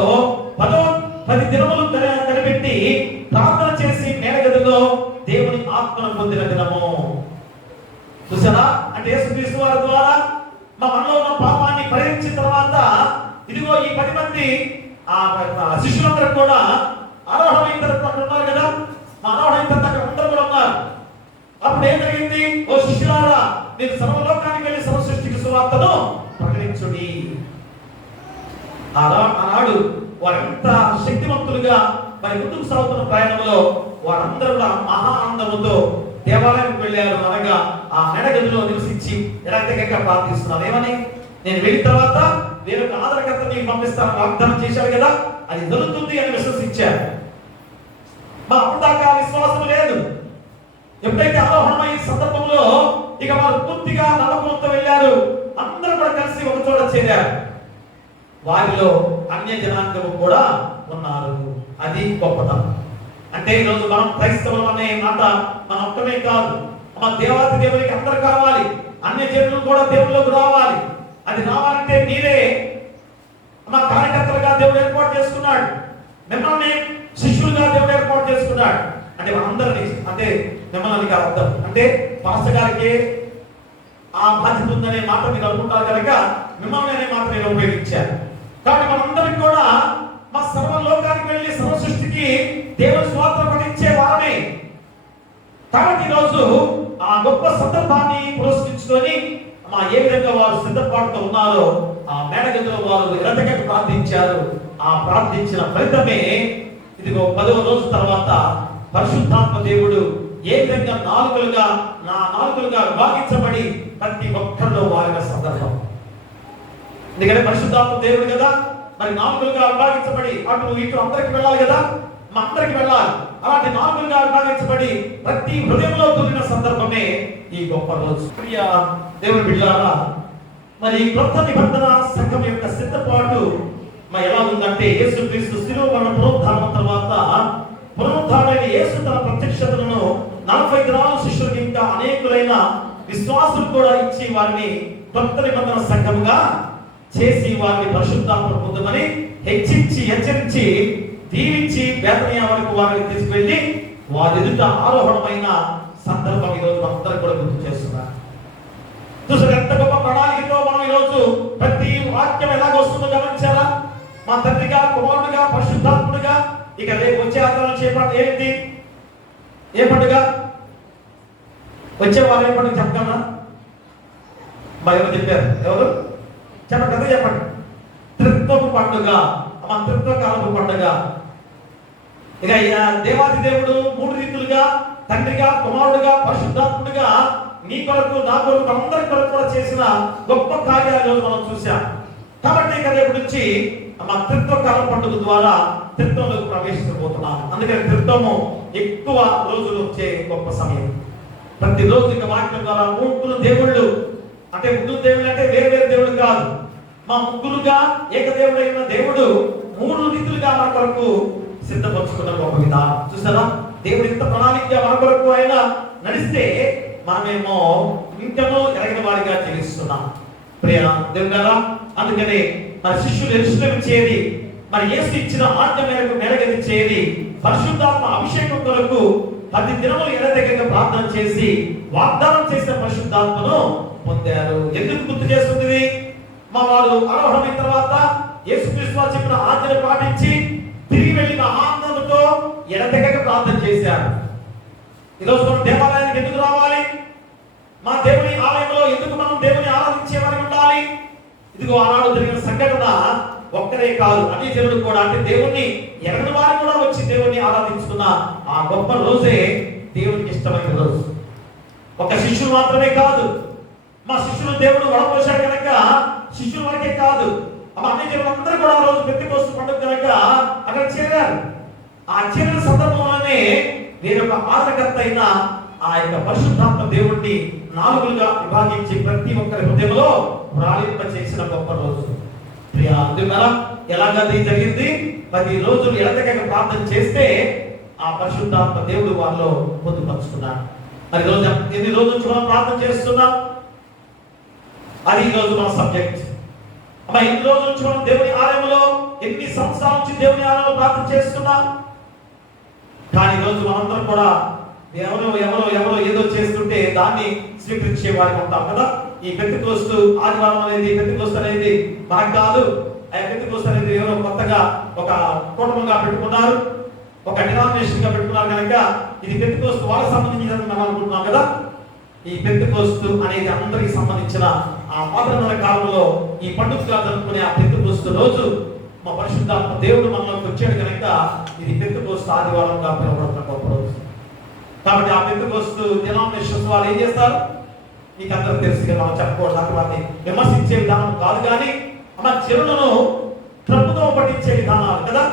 10 దినములు కనిపెట్టి ప్రార్థన చేసి మేడగదిలో దేవుని ఆత్మను పొందిన దినము. చూసారా? అంటే యేసుక్రీస్తు వారి ద్వారా మనలో ఉన్న పాపాన్ని పరిహరించిన తర్వాత ఇదిగో ఈ 10 మంది ఆ శిష్యులందరూ కూడా ఆరోహణమైన తర్వాత ఉన్నారు కదా, ఆరోహణమైన తర్వాత అక్కడ అందరూ కూడా ఉన్నారు. అప్పుడు ఏం జరిగింది? ఓ శిష్యులారా, మీరు సర్వలోకానికి వెళ్ళి సర్వ సృష్టికి సువార్తను ప్రకటించుడి. ఆనాడు వారంతా శక్తివంతులుగా మరి ముందుకు సాగుతున్న ప్రయాణంలో వారందరూ మహా ఆనందముతో దేవాలయానికి వెళ్ళారు. అనగా ఆ మెడగదిలో నివసించి ఎడతెగక ప్రార్థిస్తున్నారు. ఏమని? నేను వెళ్ళిన తర్వాత వేరొక ఆదరణకర్త నీకు పంపిస్తాను వాగ్దానం చేశారు కదా, అది జరుగుతుంది అని విశ్వసించారు. అప్పుడు దాకా విశ్వాసం లేదు. ఎప్పుడైతే ఆరోహణమైన సందర్భంలో ఇక వారు పూర్తిగా నమ్మకంతో వెళ్ళారు. అందరూ కూడా కలిసి ఒక చోట చేరారు. వారిలో అన్య జనాంగము కూడా ఉన్నారు. అది గొప్పతనం. అంటే ఈరోజు మనం క్రైస్తవులు అనే మాట మన ఒక్కమే కాదు, మన దేవాది దేవునికి అందరూ కావాలి. అన్య జనులు కూడా దేవుళ్ళకు రావాలి. అది రావాలంటే మీరే మా కార్యకర్తలుగా దేవుడు ఏర్పాటు చేసుకున్నాడు, మిమ్మల్ని శిష్యులుగా దేవుడు ఏర్పాటు చేసుకున్నాడు. అంటే మనందరినీ, అంటే మిమ్మల్ని కాదు అర్థం. అంటే పాస్టర్ గారికి ఆ బాధ్యత ఉందనే మాట మీరు అనుకుంటారు కనుక మిమ్మల్ని అనే మాట నేను ఉపయోగించాను. కాబట్టి మనందరికి కూడా మా సర్వలోకానికి వెళ్ళి సర్వ సృష్టికి దేవుని స్వార్థ పఠించే వారమే. కాబట్టి ఈరోజు ఆ గొప్ప సందర్భాన్ని పురస్కరించుకొని ఏ విధంగా వారు సిద్ధపాటుతో ఉన్నారో ఆ మేడగదిలో వారు ఎడతెగక ప్రార్థించారు. ఆ ప్రార్థించిన ఫలితమే ఇదిగో 10వ రోజు తర్వాత పరిశుద్ధాత్మ దేవుడు ఏ విధంగా నాలుగులుగా విభాగించబడి ప్రతి ఒక్కరిలో వారిన సందర్భం. ఎందుకంటే పరిశుద్ధాత్మ దేవుడు కదా, మరి నాలుగులుగా విభాగించబడి అటు ఇటు అందరికి వెళ్ళాలి కదా, మా అందరికి వెళ్ళాలి. అలాంటి నాలుగులుగా విభాగించబడి ప్రతి హృదయంలో దూరిన సందర్భమే ఈ గొప్ప రోజు. ప్రియ దేవుని బిడ్డలారా, మరి కొత్త నిబంధన సంఘం యొక్క సిద్ధపాటు ఎలా ఉందంటే యేసుక్రీస్తు శిలువ మరణ పునరుద్ధానం తర్వాత పునరుద్ధానమైన యేసు తన ప్రత్యక్షతలను 40 దినాలు శిష్యులకు ఇంకా అనేకులైన విశ్వాసులు కూడా ఇచ్చి వారిని కొత్త నిబంధన సంఘముగా చేసి వారిని పరిశుద్ధాత్మ పొందమని హెచ్చరించి దీవించి బేతనియా వరకు వారిని తీసుకెళ్లి వారి ఎదుట ఆరోహణమైన సందర్భం ఈరోజు అందరూ కూడా గుర్తు చేస్తున్నారు. చూసారు ఎంత గొప్ప ప్రణాళికతో మనం ఈరోజు ప్రతి వాక్యం ఎలాగొస్తుందో గమనించారా? మా తండ్రిగా, కుమారుడుగా, పరిశుద్ధాత్ముడుగా ఇక రేపు వచ్చే ఆధారం చేపట్టి ఏంటి? ఏ పండుగ? వచ్చే వారు ఏ పండుగ చెప్పగలరా? ఎవరు చెప్పారు? ఎవరు చెప్పండి, చెప్పండి. త్రిత్వపు పండుగ, మా త్రిత్వకాలపు పండుగ. ఇక దేవాది దేవుడు 3 రీతులుగా తండ్రిగా, కుమారుడుగా, పరిశుద్ధాత్ముడుగా నీ కొరకు, నా కొరకు, అందరి కొరకు కూడా చేసిన గొప్ప కార్యాలు మనం చూసాం. కాబట్టి ఇక రేపు నుంచి మా త్రిత్వకాల పండుగ ద్వారా త్రిత్వంలోకి ప్రవేశించబోతున్నాం. అందుకని త్రిత్వము ఎక్కువ రోజులు వచ్చే గొప్ప సమయం. ప్రతిరోజు ఇక వాక్యం ద్వారా ముగ్గురు దేవుళ్ళు, అంటే ముగ్గురు దేవుళ్ళు అంటే వేరే దేవుడు కాదు, మా ముగ్గురుగా ఏకదేవుడైన దేవుడు 3 రీతులుగా మన కొరకు సిద్ధపరచుకున్న గొప్ప విధానం. చూసారా? దేవుడు ఇంత ప్రణాళికగా మన కొరకు ఆయన నడిస్తే మనమేమో ఇంకనో ఎరగిన వారిగా జీవిస్తున్నాం. ప్రియ దేవుడారా, అందుకని మరి శిష్యులు ఎరుసలేము చేరి మరి యేసు ఇచ్చిన ఆజ్ఞ మేరకు మెడగది చేరి పరిశుద్ధాత్మ అభిషేకం కొరకు 10 దినములు ఎడతెగక ప్రార్థన చేసి వాగ్దానం చేసిన పరిశుద్ధాత్మను పొందారు. ఎందుకు గుర్తు చేస్తుంది? మా వారు ఆరోహణమైన తర్వాత యేసుక్రీస్తు వారు చెప్పిన ఆజ్ఞను పాటించి తిరిగి వెళ్ళిన ఆనందంతో ఎడతెగక ప్రార్థన చేశారు. ఈరోజు మనం దేవాలయానికి ఎందుకు రావాలి? మా దేవుని ఆలయంలో ఎందుకు మనం దేవుని ఆరాధించే వారికి ఉండాలి? ఇదిగో ఆనాడు జరిగిన సంఘటన ఒక్కరే కాదు, అన్ని జనులు కూడా, అంటే దేవుణ్ణి ఎరగని వారు కూడా వచ్చి దేవుణ్ణి ఆరాధించుకున్న ఆ గొప్ప రోజే దేవునికి ఇష్టమైన రోజు. ఒక శిష్యులు మాత్రమే కాదు, మా శిష్యులు దేవుడు వడపోశాడు కనుక శిష్యుల వరకే కాదు, అన్ని జనులందరూ కూడా ఆ రోజు పెంతెకోస్తు పండుగ కనుక అక్కడ చేరారు. ఆ చేరిన సందర్భంలోనే వేరొక ఆదరణకర్త అయిన ఆ యొక్క పరిశుద్ధాత్మ దేవుడిని 4లుగా విభాగించి ప్రతి ఒక్కరి హృదయంలో ప్రాళింప చేసిన గొప్ప రోజు. ప్రియా అందువల్ల ఎలాగది జరిగింది? 10 రోజులు ఎడతెగక ప్రార్థన చేస్తే ఆ పరిశుద్ధాత్మ దేవుడు వారిలో పొందుపరుచుకున్నాడు. మరి రోజు ఎన్ని రోజుల నుంచి మనం ప్రార్థన చేస్తున్నాం? అది ఈ రోజు మన సబ్జెక్ట్. అమ్మ, ఎన్ని రోజుల నుంచి మనం దేవుని ఆలయంలో, ఎన్ని సంవత్సరాల నుంచి దేవుని ఆలయంలో ప్రార్థన చేస్తున్నాం? కానీ ఈ రోజు మనందరం కూడా ఎవరో ఏదో చేస్తుంటే దాన్ని స్వీకరించే వారికి ఉంటాం కదా. ఈ పెంతెకోస్తు ఆదివారం అనేది, పెంతెకోస్తు అనేది మనకు కాదు. ఆ పెంతెకోస్తు అనేది ఎవరో కొత్తగా ఒక కుటుంబంగా పెట్టుకున్నారు, ఒక డినామినేషన్ గా పెట్టుకున్నారు కనుక ఇది పెంతెకోస్తు వాళ్ళకి సంబంధించినది మనం అనుకుంటున్నాం కదా. ఈ పెంతెకోస్తు అనేది అందరికి సంబంధించిన ఆ పాత్రల కాలంలో ఈ పండుగగా జరుపుకునే ఆ పెంతెకోస్తు రోజు మా పరిశుద్ధాత్మ దేవుడు మనలోకి వచ్చాడు కనుక ఇది పెంతెకోస్తు ఆదివారంగా పిలువబడుతున్న గొప్ప రోజు. కాబట్టి ఆ పెంతెకోస్తు డినామినేషన్స్ వాళ్ళు ఏం చేస్తారు? మీకు అందరూ తెలుసు కదా, మనం చెప్పుకోవడానికి వారిని విమర్శించే విధానం కాదు, కానీ అమ్మ చెరువులను ప్రభుత్వం పట్టించే విధానాలు కదా.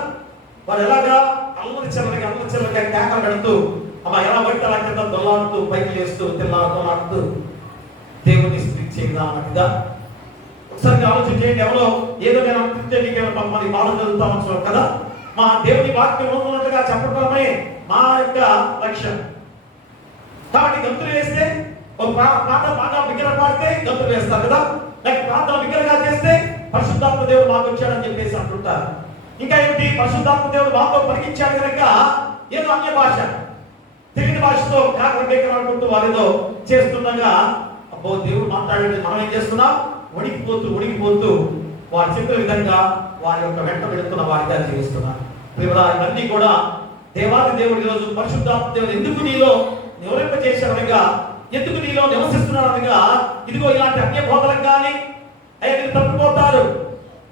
వారు ఎలాగా అల్లరి చెల్లగా కేకలు పెడుతూ అమ్మ ఎలా పడితే అలా కింద దొల్లాడుతూ పైకి లేస్తూ తెల్లాడుతూ దేవుని స్థితించే విధానం కదా. ఒకసారి ఆలోచన చేయండి. ఎవరో ఏదో నేను అనుకుంటే మీకేమో మన బాధ జరుగుతామని కదా. మా దేవుని వాక్యం ఉన్నట్టుగా చెప్పడమే మా యొక్క లక్ష్యం. కాబట్టి గంతులు వేస్తే ఒక ప్రాంతం బాగా బిగ్గర పాడితే గంతులు వేస్తారు కదా. లేక ప్రాంతం బిగ్గరగా చేస్తే పరిశుద్ధాత్మ దేవుడు మాకు వచ్చాడని చెప్పేసి అంటుంటారు. ఇంకా ఏంటి? పరిశుద్ధాత్మ దేవుడు మాతో పలికించాడు కనుక ఏదో అన్య భాష, తెలియని భాషతో కాకరబేకరాడుకుంటూ వారితో చేస్తుండగా అబ్బో దేవుడు మాట్లాడేది మనం ఏం చేస్తున్నాం? ఉడికిపోతూ వారు చెప్పిన విధంగా వారి యొక్క వెంట వెళుతున్న వారిగా జీవిస్తున్నారు. ఇవన్నీ కూడా దేవాది దేవుడు ఈరోజు పరిశుద్ధాత్మ దేవుడు ఎందుకు నీలో నివరింప చేశాడనగా, ఎందుకు నీలో నివసిస్తున్నాడనగా, ఇదిగో ఇలాంటి అన్య బోధలకు కానీ అయ్యా మీరు తప్పిపోతారు,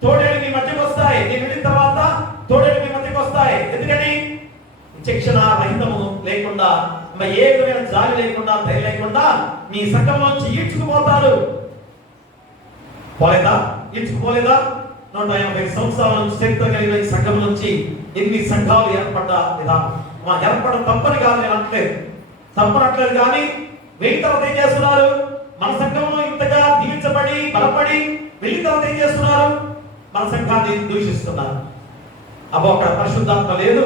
తోడేళ్ళు మీ మధ్యకు వస్తాయి, నేను వెళ్ళిన తర్వాత తోడేళ్ళు మీ మధ్యకు వస్తాయి. ఎందుకని? విచక్షణ రహితము లేకుండా, ఏ విధమైన జాలి లేకుండా, ధైర్యం లేకుండా నీ సంఘంలోంచి ఈడ్చుకుపోతారు. పోలేదా? ఈడ్చుకుపోలేదా? 150 సంవత్సరాల నుంచి చరిత్ర కలిగిన ఈ సంఘం నుంచి ఎన్ని సంఘాలు ఏర్పడ్డ విధానం. ఏర్పడడం తప్పని కాదు, నేను అనట్లేదు, తప్పనట్లేదు. కానీ వెళ్ళిన తర్వాత ఏం చేస్తున్నారు? మన సంఘంలో ఇంతగా దీవించబడి బలపడి వెళ్ళిన తర్వాత ఏం చేస్తున్నారు? మన సంఘాన్ని దూషిస్తున్నారు. అబ్బో అక్కడ పరిశుద్ధాత్మ లేదు,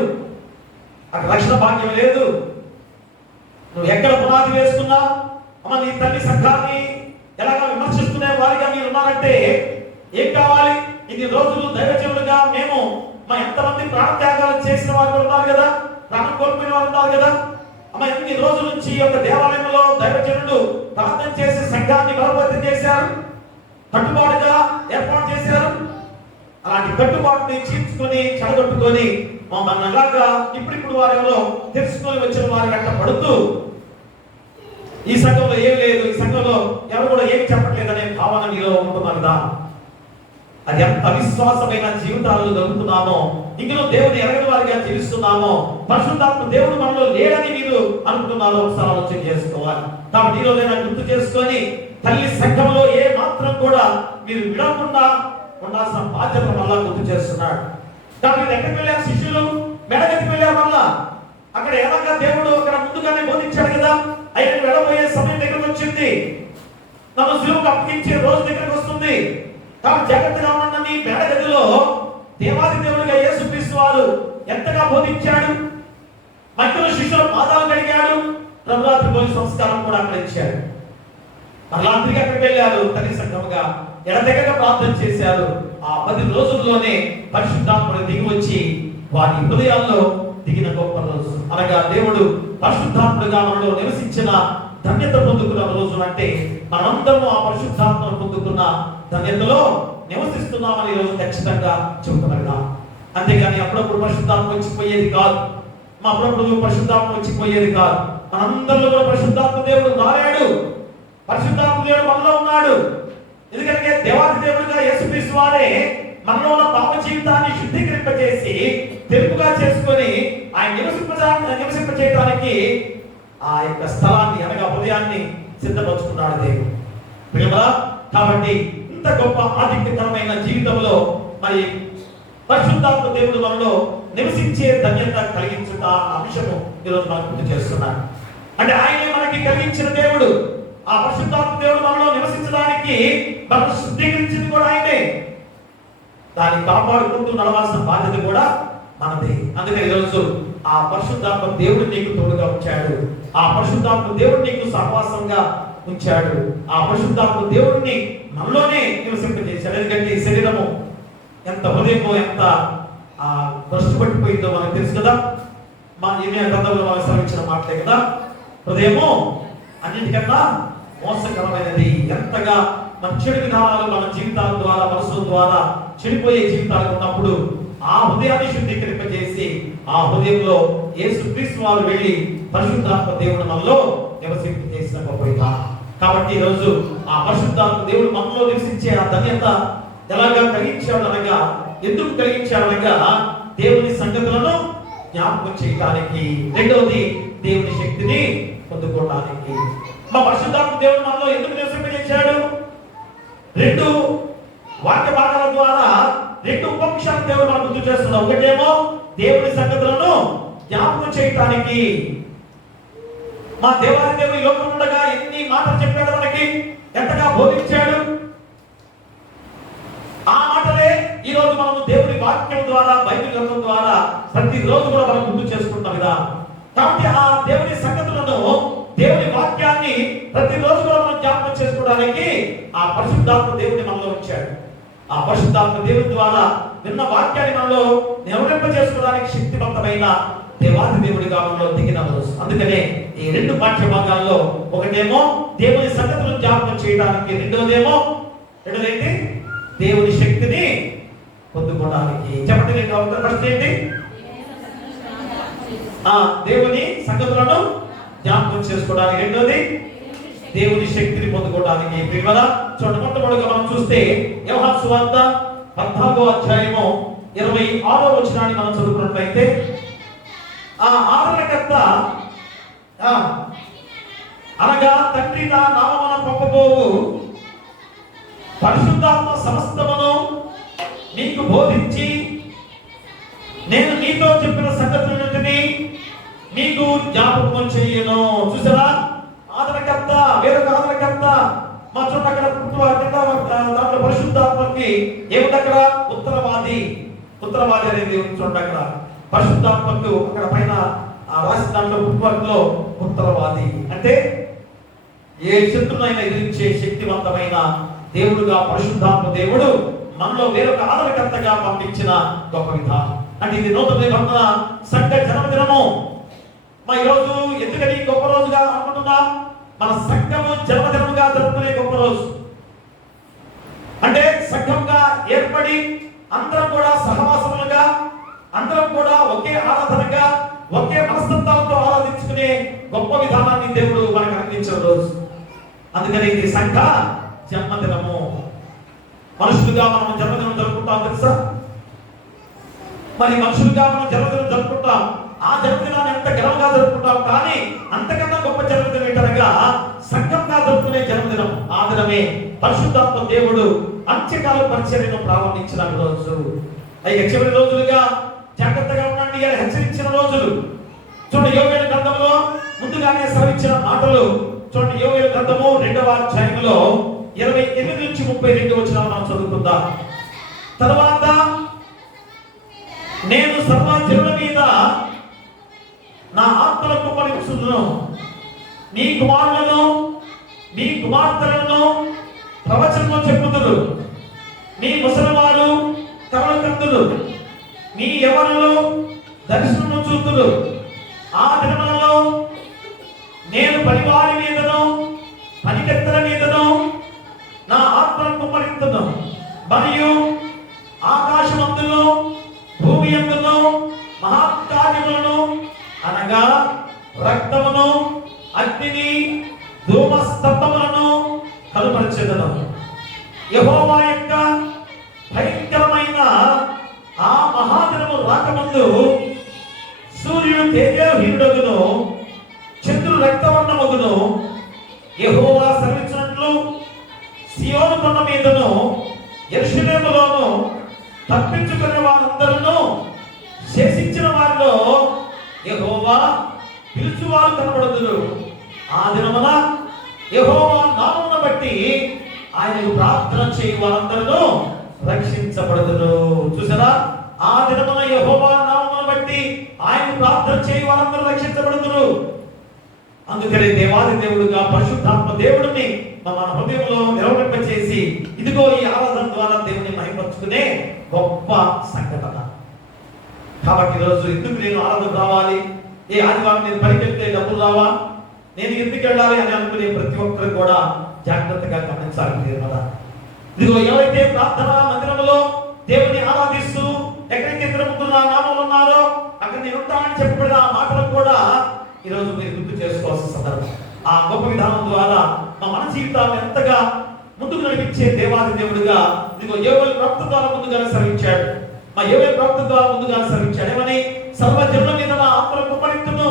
అక్కడ రక్షణ భాగ్యం లేదు, నువ్వు ఎక్కడ పునాది వేసుకున్నా అమ్మ నీ తల్లి సంఘాన్ని ఎలాగా విమర్శిస్తున్న వారిగా మీరు ఉన్నారంటే ఏం కావాలి? ఇన్ని రోజులు దైవజనులుగా మేము ఎంతమంది ప్రాణత్యాగాలు చేసిన వారు ఉన్నారు కదా, ప్రాణం కోల్పోయిన వారు ఉన్నారు కదా. అమ్మ ఎన్ని రోజుల నుంచి ఒక దేవాలయంలో దైవజనులు ప్రార్థన చేసి సంఘాన్ని బలపరితం చేశారు, కట్టుబాటుగా ఏర్పాటు చేశారు. అలాంటి కట్టుబాటుని చీల్చుకొని చెడగొట్టుకొని మమ్మల్ని అలాగా ఇప్పుడు వారెవరో తెలుసుకొని వచ్చిన వారి వెంట పడుతూ ఈ సంఘంలో ఏం లేదు, ఈ సంఘంలో ఎవరు కూడా ఏం చెప్పట్లేదనే భావన మీలో ఉంటున్నారు కదా. అది ఎంత అవిశ్వాసమైన జీవితాలను గడుపుతున్నామో, ఇందులో దేవుని ఎరగని వారిగా జీవిస్తున్నామో, పరిశుద్ధాత్మ దేవుడు మనలో లేడని మీరు అనుకుంటున్నారో ఒకసారి ఆలోచన చేసుకోవాలి. కాబట్టి ఈ రోజైనా గుర్తు చేసుకొని తల్లి సంఘంలో ఏ మాత్రం కూడా మీరు విడకుండా ఉండాల్సిన బాధ్యత మళ్ళా గుర్తు చేస్తున్నాడు. కాబట్టి ఎక్కడికి వెళ్ళారు? శిష్యులు మెడగతికి వెళ్ళారు. మళ్ళా అక్కడ ఎలాగా దేవుడు అక్కడ ముందుగానే బోధించాడు కదా. ఆయన వెళ్ళబోయే సమయం దగ్గరకు వచ్చింది, నన్ను శిలువకు అప్పగించే రోజు దగ్గరకు వస్తుంది. కాబట్టి జాగ్రత్తగా ఉండండి. మేడగదిలో దేవాది దేవుడిగా యేసుక్రీస్తు వారు ఎంతగా బోధించాడు, మధ్యలో శిష్యుల పాదాలు కడిగాడు, ప్రభురాత్రి భోజన సంస్కారం కూడా అక్కడ ఇచ్చాడు. మరలా తిరిగి అక్కడికి వెళ్ళారు తల్లి సంఘముగా. ఎడతెగక ప్రార్థన చేశారు. ఆ 10 రోజుల్లోనే పరిశుద్ధాత్ముడు దిగి వచ్చి వారి హృదయాల్లో దిగిన గొప్ప రోజు. అనగా దేవుడు పరిశుద్ధాత్ముడుగా మనలో నివసించిన ధన్యత పొందుకున్న రోజు. అంటే మనందరము ఆ పరిశుద్ధాత్మను పొందుకున్న ధన్యతలో నివసిస్తున్నామని ఈ రోజు ఖచ్చితంగా చెబుతున్నాం. అంతేగాని అప్పుడప్పుడు పరిశుద్ధాత్మ వచ్చిపోయేది కాదు. అప్పుడప్పుడు పరిశుద్ధాత్మ వచ్చిపోయేది కాదు. మనందరిలో కూడా పరిశుద్ధాత్మ దేవుడు రాలేడు. పరిశుద్ధాత్మ దేవుడు మనలో ఉన్నాడు. ఎందుకంటే దేవాది దేవుడిగా యేసుక్రీస్తు వారే మనలో ఉన్న పాప జీవితాన్ని శుద్ధీకరింపజేసి తెలుపుగా చేసుకొని ఆయన నివసింపజేయడానికి ఆ యొక్క స్థలాన్ని అనగా హృదయాన్ని సిద్ధపరుచుకున్నాడు దేవుడు. ప్రియమా, కాబట్టి ఇంత గొప్ప ఆధిక్యకరమైన జీవితంలో మరి పరిశుద్ధాత్మ దేవుడు మనలో నివసించే ధన్యత కలిగించుట అంశము ఈరోజు మనం గుర్తు చేస్తున్నాను. అంటే ఆయనే మనకి కలిగించిన దేవుడు. ఆ పరిశుద్ధాత్మ దేవుడు మనలో నివసించడానికి మనం శుద్ధీకరించింది కూడా ఆయనే. దాన్ని కాపాడుకుంటూ నడవాల్సిన బాధ్యత కూడా మనది. అందుకని ఈరోజు ఆ పరిశుద్ధాత్మ దేవుడు నీకు తోడుగా ఉంచాడు. ఆ పరిశుద్ధాత్మ దేవుడు నీకు సహవాసంగా ఉంచాడు. ఆ పరిశుద్ధాత్మ దేవుడిని మనలోనే నివసింపజేశాడు. ఎందుకంటే ఈ శరీరము ఎంత హృదయమో ఎంత భ్రష్టుపట్టిపోయిందో మనకు తెలుసు కదా. మా ఇర్మియా గ్రంథంలో మనకు శ్రమించిన మాటలే కదా. హృదయము అన్నిటికన్నా మోసకరమైనది. ఎంతగా మన చెడు విధానాలు మన జీవితాల ద్వారా మనసు ద్వారా చెడిపోయే జీవితాలు ఉన్నప్పుడు ఆ హృదయాన్ని శుద్ధీకరింపజేసి ఆ హృదయంలో యేసుక్రీస్తు వారు వెళ్ళి పరిశుద్ధాత్మ దేవుడు మనలో నివసింపజేసిన గొప్ప. కాబట్టి ఈరోజు ఆ పరిశుద్ధాత్మ దేవుడు మనలో నివసించే ఆ ధన్యత ఎలాగా కలిగించాడు అనగా, ఎందుకు కలిగించాడు అనగా దేవుని సంగతులను జ్ఞాపకం చేయడానికి, రెండవది దేవుని శక్తిని పొందుకోవడానికి. మా పరిశుద్ధాత్మ దేవుడు మనలో ఎందుకు నివసింపజేశాడు? 2 వాక్య భాగాల ద్వారా 2 ఉపంశాలు దేవుడు మనకు గుర్తు చేస్తున్నాడు. ఒకటేమో దేవుని సంగతులను జ్ఞాపకం చేయడానికి. మా దేవాది దేవుడు ఈ లోకంలో ఉండగా ఎన్ని మాటలు చెప్పాడు, మనకి ఎంతగా బోధించాడు. ఆ మాటలే ఈ రోజు మనము దేవుని వాక్యం ద్వారా, బైబిల్ గ్రంథం ద్వారా ప్రతిరోజు కూడా మనం గుర్తు చేసుకుంటాం కదా. కాబట్టి ఆ దేవుని సంగతులను, దేవుని వాక్యాన్ని ప్రతిరోజు కూడా మనం జ్ఞాపకం చేసుకోవడానికి ఆ పరిశుద్ధాత్మ దేవుడిని మనలో ఉంచాడు. ఆ పరిశుద్ధాత్మ దేవుని ద్వారా విన్న వాక్యాన్ని మనలో నిలవరింప చేసుకోవడానికి శక్తివంతమైన దేవాది దేవుడిగా మనలో దిగిన రోజు. అందుకనే ఈ 2 పాఠ్య భాగాల్లో ఒకటేమో దేవుని సంగతులను జ్ఞాపకం చేయడానికి, రెండోదేమో ఏంటి దేవుని శక్తిని పొందుకోవడానికి. చెప్పండి, ఫస్ట్ ఏంటి? దేవుని సంగతులను జ్ఞాపకం చేసుకోవడానికి, రెండోది దేవుని శక్తిని పొందుకోవడానికి. చూడండి, మొట్టమొదటిగా మనం చూస్తే యోహాను సువార్త 14వ అధ్యాయము 26వ వచనాన్ని మనం చదువుకున్నట్లయితే, ఆ ఆదరణకర్త అనగా తండ్రి నా నామమున పంపబోవు పరిశుద్ధాత్మ సమస్తమును నీకు బోధించి నేను నీతో చెప్పిన సంగతులన్నిటినీ నీకు జ్ఞాపకం చేయను. చూసారా, ఆదరణకర్త, వేరొక ఆదరణకర్త. మా చూడండి అక్కడ దాంట్లో పరిశుద్ధాత్మకి ఏమిటి అక్కడ? ఉత్తరవాది. ఉత్తరవాది అనేది చూడండి అక్కడ పరిశుద్ధాత్మకు అక్కడ పైన రాసిన దాంట్లో పుట్టువర్గంలో ఉత్తరవాది అంటే ఏ శత్రునైనా ఎదిరించే శక్తివంతమైన దేవుడుగా పరిశుద్ధాత్మ దేవుడు మనలో వేరొక ఆదరణకర్తగా పంపించిన గొప్ప విధానం. అంటే ఇది నూతన నిబంధన సంఘ జన్మదినము. మా ఈరోజు ఎందుకని గొప్ప రోజుగా అనుకుంటున్నా? మన సంఘము జన్మదినముగా జరుపుకునే గొప్ప రోజు. అంటే సంఘంగా ఏర్పడి అందరం కూడా సహవాసములుగా, అందరం కూడా ఒకే ఆరాధనగా, ఒకే మనస్తత్వాలతో ఆరాధించుకునే గొప్ప విధానాన్ని దేవుడు మనకు అందించిన రోజు. అందుకని ఇది సంఘ జన్మదినము. మనుషులుగా మనం జన్మదినం జరుపుకుంటాం తెలుసా? మరి మనుషులుగా మనం జన్మదినం జరుపుకుంటాం. ఆ జన్మదినాన్ని ఎంత ఘనంగా జరుపుకుంటాం. కానీ అంతకన్నా గొప్ప జన్మదినం ఏంటనగా సంఘంగా జరుపుకునే జన్మదినం. ఆ దినమే పరిశుద్ధాత్మ దేవుడు అంత్యకాల పరిచర్యను ప్రారంభించిన రోజు. ఇక చివరి రోజులుగా జాగ్రత్తగా ఉండండి అని హెచ్చరించిన రోజులు. చూడండి, యోవేలు గ్రంథంలో ముందుగానే శ్రవించిన మాటలు చూడండి. యోవేలు గ్రంథము 2వ అధ్యాయంలో 28 నుంచి 32 వచనాలు మనం చదువుకుందాం. తర్వాత నేను సర్వ జనుల మీద నా ఆత్మను కుమ్మరించుదును, మీ కుమారులను మీ కుమార్తెలను ప్రవచనము చెప్పుదురు, నీ ముసలివారు కవల కందులు, నీ యవనులు దర్శనము చూతులు. ఆ దినములలో నేను పనివారి మీదను పనికెత్తల మీదను నా ఆత్మను కుమ్మరింతును, మరియు ఆకాశమందును భూమి యందును మహాకార్యములను అనగా రక్తమును అగ్నిని ధూమస్తంభములను కనుపరచెదను. యెహోవా యొక్క భయంకరమైన ఆ మహాదినము రాకముందు సూర్యుడు తేజోహీనుడగును, చంద్రుడు రక్తవర్ణమగును. యెహోవా సెలవిచ్చినట్లు సియోను కొండ మీదను యెరూషలేములోను తప్పించుకునే వారందరూ శేషించిన వారిలో యెహోవా పిలుచువారు కనబడుదురు. ఆ దినమున యెహోవా నామమును బట్టి ఆయనకు ప్రార్థన చేయి వారందరూ రక్షించబడుదురు. చూసారా, ఆ దినమున యెహోవా నామమును బట్టి ఆయన ప్రార్థన చేయి వారందరూ రక్షించబడుదురు. అందుకనే దేవాది దేవుడుగా పరిశుద్ధాత్మ దేవుడిని మన హృదయంలో నిలవరింపచేసి ఇదిగో ఈ ఆరాధన ద్వారా దేవుని మహిమపరుచుకునే గొప్ప సంఘటన. కాబట్టి ఈరోజు ఎందుకు నేను ఆరాధన రావాలి, ఏ ఆదివారం నేను పనికెళ్తే డబ్బులు రావా, నేను ఎందుకు వెళ్ళాలి అని అనుకునే ప్రతి ఒక్కరు కూడా జాగ్రత్తగా గమనించాలి కదా. ఇదిగో ఎవరైతే ప్రార్థనా మందిరంలో దేవుని ఆరాధిస్తూ ఎక్కడికి తిరుగుతున్న నామములు ఉన్నారో అక్కడ నేను ఉంటానని చెప్పబడిన ఆ మాటలు కూడా ఈరోజు మీరు గుర్తు చేసుకోవాల్సిన సందర్భం. ఆ గొప్ప విధానం ద్వారా మన జీవితాలను ఎంతగా ముందుకు నడిపించే దేవాది దేవుడుగా ఇదిగో యోవేలు ప్రవక్త ద్వారా ముందుగానే సెలవిచ్చాడు. మా యోవేలు ప్రవక్త ద్వారా ముందుగానే సెలవిచ్చాడు ఏమని, సర్వజనుల మీద నా ఆత్మను కుమ్మరింతును,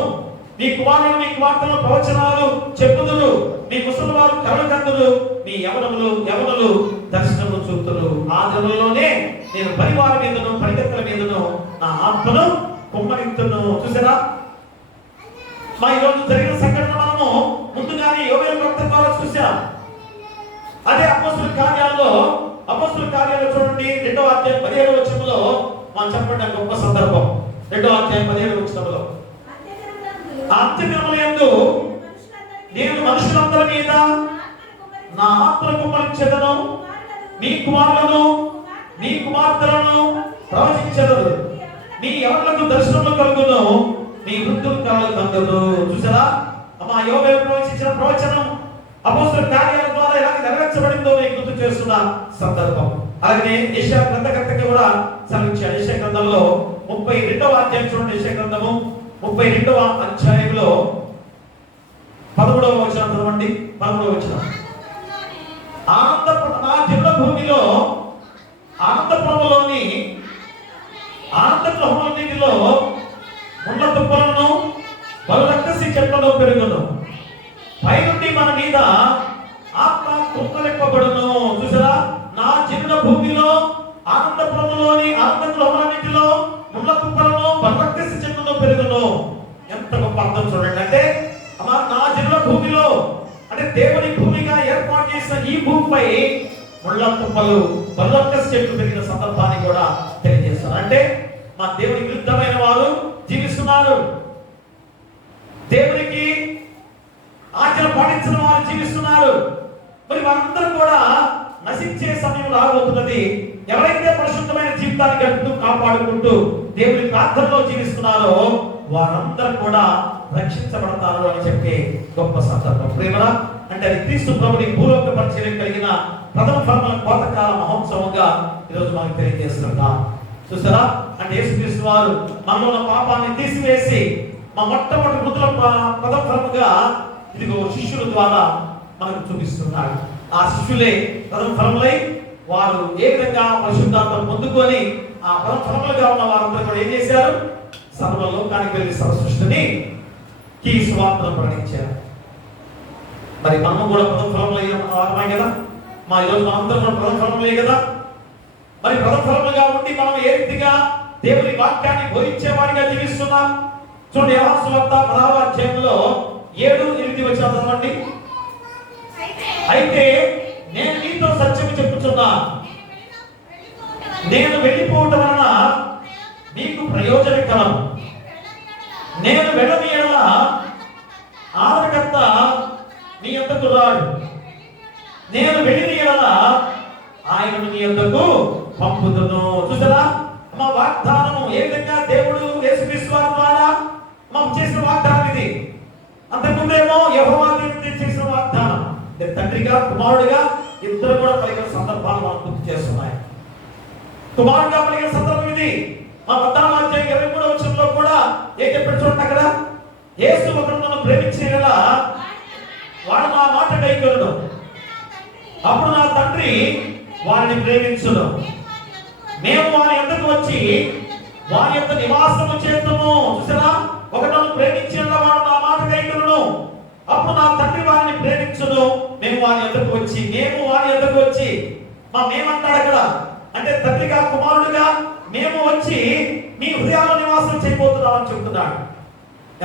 మీ కుమారులను మీ కుమార్తెలను ప్రవచనాలు చెప్పుదురు, మీ ముసలివారు కరలు కందురు, మీ యవనులు దర్శనము చూతురు. ఆ దినములలోనే నేను పరివారం మీదను పరిగెత్తల మీదను నా ఆత్మను కుమ్మరింతును. చూసారా, మా ఈరోజు జరిగిన సంఘటన మనము ముందుగానే యోవేలు ప్రవక్త ద్వారా చూసాం. అదే అపోస్తుల కార్యాల్లో చూడండి 2వ అధ్యాయం 17వ వచనంలో మనం చెప్పబడిన గొప్ప సందర్భం. 2వ అధ్యాయం 17వ వచనంలో, అంత్యదినములందు నేను మనుషులందరి మీద నా ఆత్మను కుమ్మరించెదను, మీ కుమారులను మీ కుమార్తెలను ప్రవచించెదరు, మీ యవనులకు దర్శనములు కలుగును, మీ వృద్ధులు కలలు కందును. చూసారా, మా యోవేలు ప్రవచించిన ప్రవచనం అపోస్తుల కార్యాల ద్వారా ఎలా నెరవేర్చబడిందో మీకు గుర్తు చేస్తున్న సందర్భం. అలాగే యెషయా గ్రంథకర్తకి కూడా సెలవిచ్చాడు. యెషయా గ్రంథంలో 32వ అధ్యాయం చూడండి. యెషయా గ్రంథము 32వ అధ్యాయంలో 13వ వచనం చదవండి. 13వ వచనం, నా జనుల భూమిలో ఆనందపురములోని ఆనందగృహములన్నిటిలో ముళ్ళ తుప్పలను బలురక్కసి చెట్లలో పెరుగును, పైనుండి మన మీద ఆత్మ కృపలింపబడును. చూసారా, నా జనుల భూమిలో ఆనందపురములోని ఆనందగృహములన్నిటిలో ముళ్ళ తుప్పలను బలురక్కసి చెట్లలో పెరుగును. ఎంత గొప్ప అర్థం చూడండి. అంటే నా జనుల భూమిలో అంటే దేవుని భూమిగా ఏర్పాటు చేసిన ఈ భూమిపై ముళ్ళ తుప్పలు బలురక్కసి చెట్లు పెరిగిన సందర్భాన్ని కూడా తెలియజేస్తారు. అంటే మా దేవునికి విరుద్ధమైన వారు జీవిస్తున్నారు, దేవునికి ఆజ్ఞలు పాటించిన వారు జీవిస్తున్నారు. మరి వారందరూ కూడా నశించే సమయం రాబోతున్నది. ఎవరైతే పరిశుద్ధమైన జీవితాన్ని గడుపుతూ కాపాడుకుంటూ దేవుని ప్రార్థనలో జీవిస్తున్నారో వారందరూ కూడా రక్షించబడతారు అని చెప్పే గొప్ప సందర్భం. ప్రేమరా, అంటే అది క్రీస్తు ప్రభుని భూలోక పరిచయం కలిగిన ప్రథమ ఫలముల కోతకాల మహోత్సవంగా ఈరోజు మనకు తెలియజేస్తున్నాం. చూసారా, అంటే యేసుక్రీస్తు వారు మనలో ఉన్న పాపాన్ని తీసివేసి మా మొట్టమొదటి మృతుల ప్రథమ ఫలముగా ఇదిగో శిష్యుల ద్వారా మనకు చూపిస్తున్నాడు. ఆ శిష్యులే ప్రథమ ఫలములై వారు ఏ విధంగా పరిశుద్ధాత్మ పొందుకొని ఆ ప్రథమ ఫలములుగా ఉన్న వారందరూ కూడా ఏం చేశారు, సర్వలోకానికి వెళ్ళి సర్వ సృష్టిని ఈ సువార్తను ప్రకటించారు. మరి మనం కూడా ప్రథమ ఫలములై కదా, మా ఈరోజు మనందరం కూడా ప్రథమ ఫలములే కదా. మరి ప్రథమ ఫలములుగా ఉండి మనం ఏ రీతిగా దేవుని వాక్యాన్ని బోధించే వారిగా జీవిస్తున్నాం. చూడండి, యోహాను సువార్త 16వ అధ్యాయంలో 7-8 వచనాలు చదవండి. అయితే నేను నీతో సత్యం చెప్పుచున్నా, నేను వెళ్ళిపోవటం వలన నీకు ప్రయోజనకరం, నేను వెళ్ళని యెడల ఆదరణకర్త నీ యొద్దకు రాడు, నేను వెళ్ళిన ఎడల ఆయనను నీ యొద్దకు పంపుదును. చూసారా మా వాగ్దానము ఏ విధంగా దేవుడు యేసుక్రీస్తు వారి ద్వారా మాకు చేసిన వాగ్దానం ఇది. అంతకుముందేమో యెహోవా దేవుడు చేసిన వాగ్దానం తండ్రిగా కుమారుడిగా ఇద్దరు కూడా పలికిన సందర్భాలు మనం గుర్తు చేస్తున్నాయి. కుమారుడిగా పలికిన సందర్భం ఇది. మా 13వ అధ్యాయం 23వ వచనంలో కూడా ఏం చెప్పాడు చూడండి. అక్కడ యేసు ఒకడు నన్ను ప్రేమించేలా వాడు నా మాట కైకొనును, అప్పుడు నా తండ్రి వారిని ప్రేమించును, మేము వారి యొద్దకు వచ్చి వారి యొక్క నివాసము చేద్దాము. చూసారా, ఒకడు నన్ను ప్రేమించేలా వాడు నా మాట కైకొనును, అప్పుడు నా తండ్రి వారిని ప్రేమించును, మేము వారి యొద్దకు వచ్చి. మేము వారి యొద్దకు వచ్చి మేమంటాడు అక్కడ అంటే తండ్రిగా కుమారుడుగా మేము వచ్చి మీ హృదయాల్లో నివాసం చేయబోతున్నామని చెప్తున్నాడు.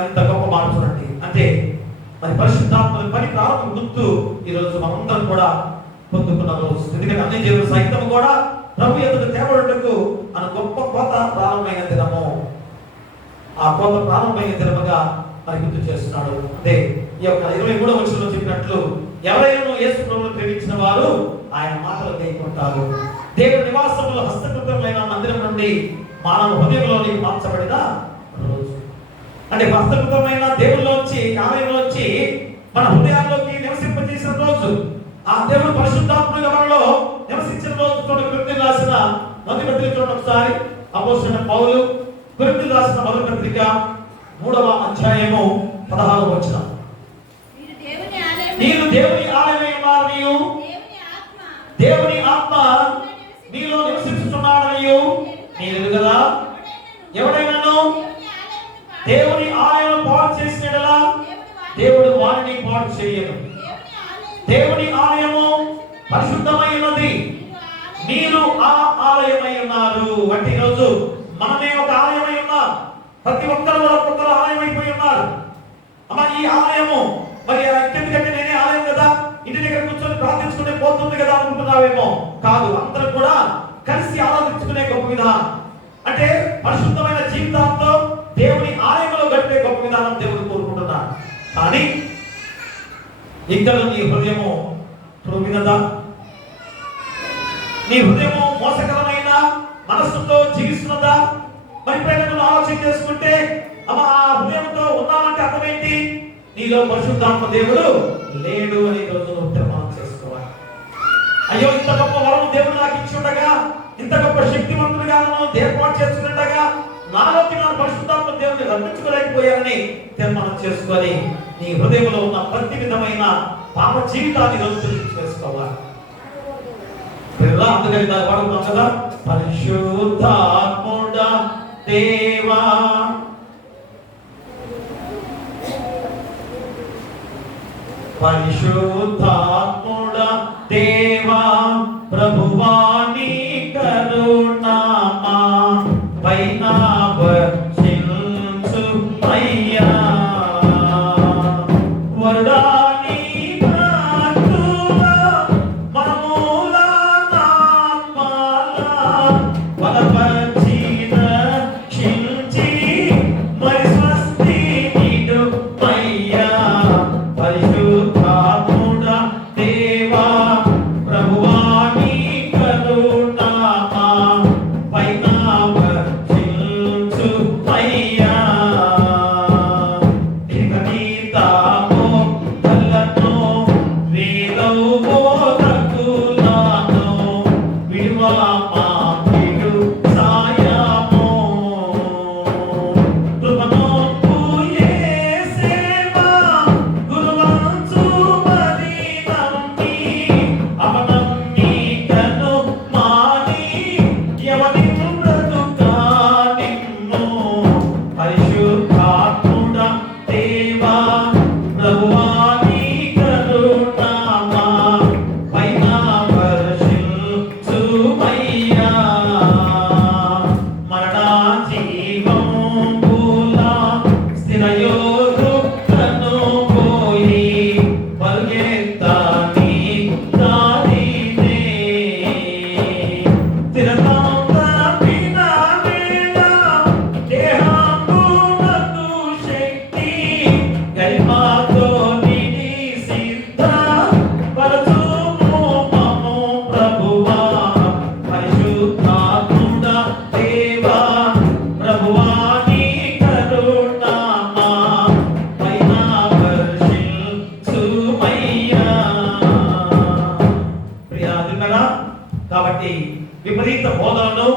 ఎంత గొప్ప మాట చూడండి. అంటే మరి పరిశుద్ధాత్మ పని ప్రారంభం గుర్తు ఈరోజు మనందరం కూడా పొందుకున్న రోజు. ఎందుకంటే అన్ని జీవులు సైతం కూడా ప్రభు ఎదుట తేవడుటకు అన్న గొప్ప కోత ప్రారంభమైన దినము. ఆ కోత ప్రారంభమైన దినముగా మరి గుర్తు చేస్తున్నాడు. అంటే ఈ యొక్క 23వ వచనంలో చెప్పినట్లు ఎవరైనా యేసు ప్రభువును ప్రేమించిన వారు ఆయన మాటలు కైకొంటారు. దేవుని నివాసములో హస్తకృతమైన మందిరం నుండి మానవ హృదయంలోని మార్చబడిన రోజు. అంటే హస్తకృతమైన దేవుళ్ళలోంచి ఆలయంలోంచి మన హృదయాల్లోకి నివసింపజేసిన రోజు. ఆ దేవుడు పరిశుద్ధాత్మగా మనలో నివసించిన రోజు. కొరింథీయులకు రాసిన మొదటి పత్రిక చూడండి ఒకసారి. అపోస్తలుడైన పౌలు కొరింథీయులకు రాసిన మొదటి పత్రిక 3వ అధ్యాయము 16వ వచనం. మీరు దేవుని ఆలయమై ఉన్నారనియు దేవుని ఆత్మ మీలో నివసించుచున్నాడనియు మీరు కదా. ఎవడైనాను దేవుని ఆలయం పాడు చేసిన యెడల దేవుడు వారిని పాడు చేయను. దేవుని ఆలయము పరిశుద్ధమైనది, మీరు ఆ ఆలయమై ఉన్నారు. అంటే ఈరోజు మనమే ఒక ఆలయమై ఉన్నాం. ప్రతి ఒక్కరు కూడా ఒక్కొక్కరు ఆలయం అయిపోయి ఉన్నారు. అమ్మ ఈ ఆలయము మరి ఎందుకంటే నేనే ఆలయం కదా, ఇంటి దగ్గర కూర్చొని ప్రార్థించుకునే పోతుంది కదా అనుకుంటున్నావేమో. కాదు, అందరూ కూడా కలిసి ఆరాధించుకునే గొప్ప విధానం. అంటే పరిశుద్ధమైన జీవితాంతో దేవుని ఆలయంలో గడిపే గొప్ప విధానం దేవుడు కోరుకుంటున్నాడు. కానీ ఇక్కడ నీ హృదయము త్రుమినదా? నీ హృదయము మోసకరమైన మనస్సుతో జీవిస్తున్నదా? మరి ప్రజలు ఆలోచన చేసుకుంటే అమ్మ ఆ హృదయంతో ఉన్నామంటే అర్థం ఏంటి? నీలో పరిశుద్ధాత్మ దేవుడు లేడు అని రోజు తీర్మానం చేసుకోవాలి. అయ్యో ఇంత గొప్ప వరం దేవుడు నాకు ఇచ్చి ఉండగా, ఇంత గొప్ప శక్తివంతుడిగా ఏర్పాటు చేసుకుండగా నాలోకి నా పరిశుద్ధాత్మ దేవుడిని రప్పించుకోలేకపోయానని తీర్మానం చేసుకొని నీ హృదయంలో ఉన్న ప్రతి విధమైన పాప జీవితాన్ని రోజు చేసుకోవాలి. అందుకని దాన్ని వాడుకున్నాం కదా, పరిశుద్ధాత్ముడా దేవా పరిశుద్ధాత్ముడా దేవా ప్రభువా నీ కరుణా మా పైన వర్షించు అయ్యా. వరుడా నీ భక్తుల మనమూల నాత్మల బలపరిచిన క్షించి మరి స్వస్తి నీడు అయ్యా. పరిశుద్ధాత్ముడా దేవా ప్రభువా నీ కరుణా మా పైన వర్షించు అయ్యా. ఇక నీ తాపో తల్లను వేదవు బోధకులను విడువా మా విడు సాయము. కృపను పూయే సేవ గురువంచు మరి నమ్మి అవనమ్మి కను మాని ఎవరి బ్రతుకా నిన్ను. పరిశుద్ధాత్ముడా దేవా ప్రభువా నీ కరుణా మా పైన వర్షించు అయ్యా. బోధనను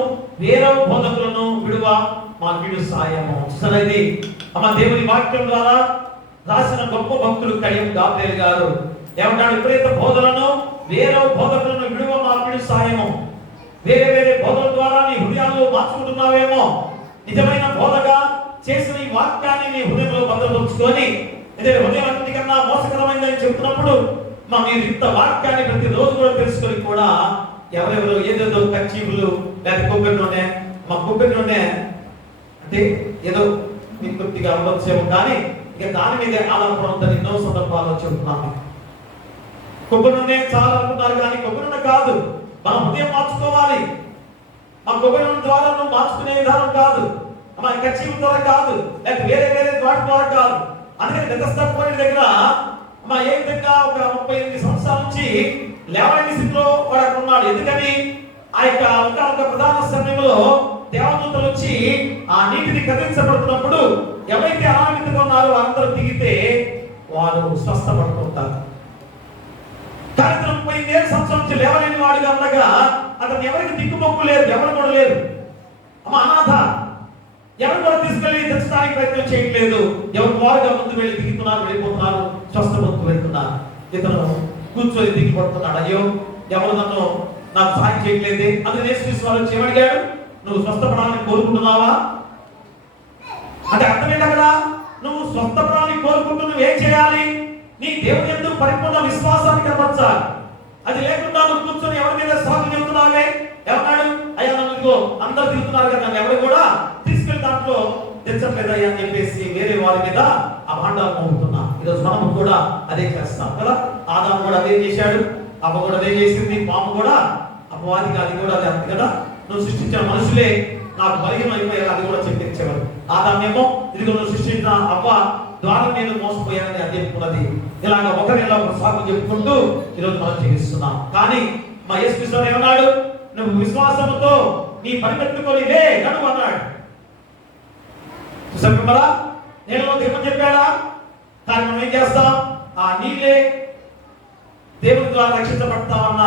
వేరే బోధకులను విడువ మాకు సాయము. సరేది అమ్మ దేవుని వాక్యం ద్వారా రాసిన గొప్ప భక్తుడు కడియం గాబ్రియల్ గారు ఏమంటాడు? విపరీత బోధనను వేరే బోధకులను విడువ మాకు సాయము. వేరే వేరే బోధల ద్వారా నీ హృదయాల్లో మార్చుకుంటున్నావేమో. నిజమైన బోధగా చేసిన ఈ వాక్యాన్ని నీ హృదయంలో భద్రపరుచుకొని ఇదే హృదయం అన్నిటికన్నా మోసకరమైందని చెప్తున్నప్పుడు మీరు ఇంత వాక్యాన్ని ప్రతిరోజు కూడా తెలుసుకొని కూడా ఎవరెవరు ఏదేదో కచ్చీపులు లేదా కొబ్బరి నూనె కొబ్బరి నూనె అంటే ఏదో మీకు కొద్దిగా అవ్వచ్చేమో, కానీ ఇక దాని మీద ఆధారపడంతో ఎన్నో సందర్భాల్లో చెబుతున్నాను. కొబ్బరి నూనె చాలా అనుకుంటారు, కానీ కొబ్బరి నూనె కాదు. మన హృదయం మార్చుకోవాలి. మా కొబ్బరి నూనె ద్వారా నువ్వు మార్చుకునే విధానం కాదు, మన కచ్చీపుల ద్వారా కాదు, లేక వేరే వేరే వాటి ద్వారా కాదు. అందుకని గతస్థపోయిన దగ్గర ఏ విధంగా ఒక 38 సంవత్సరాల నుంచి లేవలేని స్థితిలో వాడు అక్కడ ఉన్నాడు. ఎందుకని ఆ యొక్క ఒక ప్రధాన సమయంలో దేవదూతలు వచ్చి ఆ నీటిని కదిలించబడుతున్నప్పుడు ఎవరైతే అనామితంగా ఉన్నారో వారందరూ దిగితే వారు స్వస్థపడుతుంటారు. కానీ 37 సంవత్సరాల నుంచి లేవలేని వాడుగా ఉండగా అతను ఎవరికి దిక్కుమొక్కు లేదు, ఎవరు కూడా లేదు. అనాథ. ఎవరు కూడా తీసుకెళ్లి తెచ్చడానికి ప్రయత్నం చేయట్లేదు. ఎవరు వారుగా ముందు వెళ్ళి దిగుతున్నారు, వెళ్ళిపోతున్నారు, స్వస్థపడుతూ వెళ్తున్నారు. ఇతను కూర్చొని దిగిపడుతున్నాడు. అయ్యో ఎవరు నాకు సహాయం చేయట్లేదే. అందుకని యేసుక్రీస్తు వారు చేయమడిగాడు, నువ్వు స్వస్థపడాలని కోరుకుంటున్నావా అంటే అర్థం ఏంటి? అక్కడ నువ్వు స్వస్థపడాలని కోరుకుంటూ నువ్వు ఏం చేయాలి? నీ దేవుని యందు పరిపూర్ణ విశ్వాసాన్ని కనపరచాలి. అది లేకుండా నువ్వు కూర్చొని ఎవరి మీద సాగు చెబుతున్నావే. ఎవరు అయ్యా నన్ను అందరు తిరుగుతున్నారు కదా, నన్ను ఎవరు కూడా తీసుకెళ్లి దాంట్లో తెచ్చట్లేదయ్యా అని చెప్పేసి వేరే వారి మీద ఆ భాండాలు మోపుతున్నా. ఈరోజు మనం కూడా అదే చేస్తాం కదా. ఆదాము కూడా అదే చేశాడు, అమ్మ కూడా అదే చేసింది, పాము కూడా అపవాదికి అది కూడా అదే అంది కదా. నువ్వు సృష్టించిన మనుషులే నాకు బలహీనం అయిపోయారు అది కూడా చెప్పిచ్చేవారు. ఆదామేమో ఇదిగో నువ్వు సృష్టించిన అవ్వ ద్వారా నేను మోసపోయానని అది చెప్పుకున్నది. ఇలాగ ఒకరిలా ఒక సాగు చెప్పుకుంటూ ఈరోజు మనం జీవిస్తున్నాం. కానీ మా యేసుక్రీస్తు ఏమన్నాడు? నువ్వు విశ్వాసంతో నీ పరిగెత్తుకొని లే నడువు అన్నాడు. చూసారా? నేను దేవుడు చెప్పాడా? కానీ మనం ఏం చేస్తాం? ఆ నీళ్ళే దేవుడి ద్వారా రక్షించబడతామన్న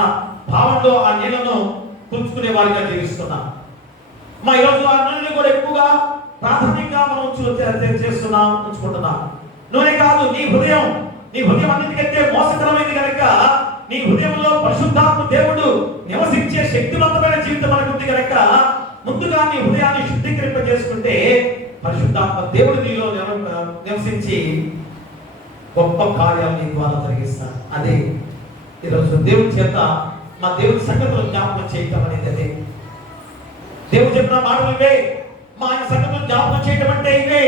భావంలో ఆ నీళ్లను పుంజుకునే వారిగా జీవిస్తున్నాం. ఈరోజు ఆ నూనె కూడా ఎక్కువగా ప్రాథమికంగా మనం చేస్తున్నాం, ఉంచుకుంటున్నాం. నూనె కాదు, నీ హృదయం అన్నిటికంటే మోసకరమైంది కనుక నీ హృదయంలో పరిశుద్ధాత్మ దేవుడు నివసించే శక్తివంతమైన జీవితం మనకు ఉంది కనుక ముందుగా నీ హృదయాన్ని శుద్ధీకరింపజేసుకుంటే పరిశుద్ధాత్మ దేవుడు నీలో నివసించి గొప్ప కార్యాలు నీ ద్వారా జరిగిస్తాడు. అదే ఈరోజు దేవుని చేత మా దేవుని సంగతులు జ్ఞాపకం చేయటం అనేది అదే. దేవుడు చెప్పిన మాటలు ఇవే, మా ఆయన సంగతులు జ్ఞాపకం చేయటం అంటే ఇవే.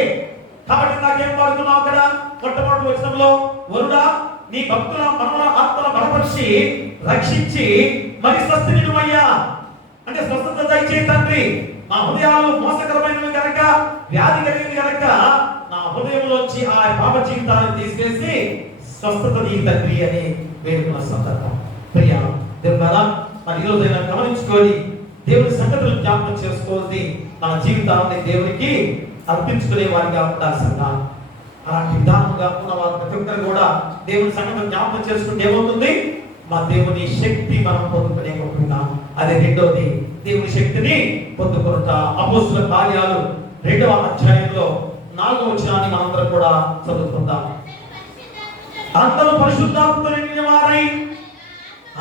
కాబట్టి నాకేం వాడుతున్నావు అక్కడ? మొట్టమొదటి వచనంలో వరుడా నీ భక్తుల మనల ఆత్మల బలపరిచి రక్షించి మరి స్వస్థనిడుమయ్యా అంటే స్వస్థత దయచే తండ్రి. నా హృదయాలు మోసకరమైనవి కనుక, వ్యాధి కలిగింది కనుక నా హృదయంలోంచి ఆ పాప జీవితాన్ని తీసివేసి స్వస్థత నీ తండ్రి అని వేడుకున్న సందర్భం. ప్రియా దేవుడా, మరి ఈరోజైనా గమనించుకొని దేవుని సంగతులు జ్ఞాపకం చేసుకోవాలి. మన జీవితాన్ని దేవునికి అర్పించుకునే వారిగా ఉండాల్సిందా? అలాంటి విధానంగా ఉన్న వారు ప్రతి ఒక్కరు కూడా దేవుని సంగతులు జ్ఞాపకం చేసుకుంటే ఏమవుతుంది? మా దేవుని శక్తి మనం పొందుకునేకుంటున్నాం. అదే రెండోది, దేవుని శక్తిని పొందుకుంట. అపోస్తుల కార్యాలు 2వ అధ్యాయంలో 4వ వచనాన్ని మనందరం కూడా చదువుకుందాం. అందరూ పరిశుద్ధాత్మతో నిండిన వారై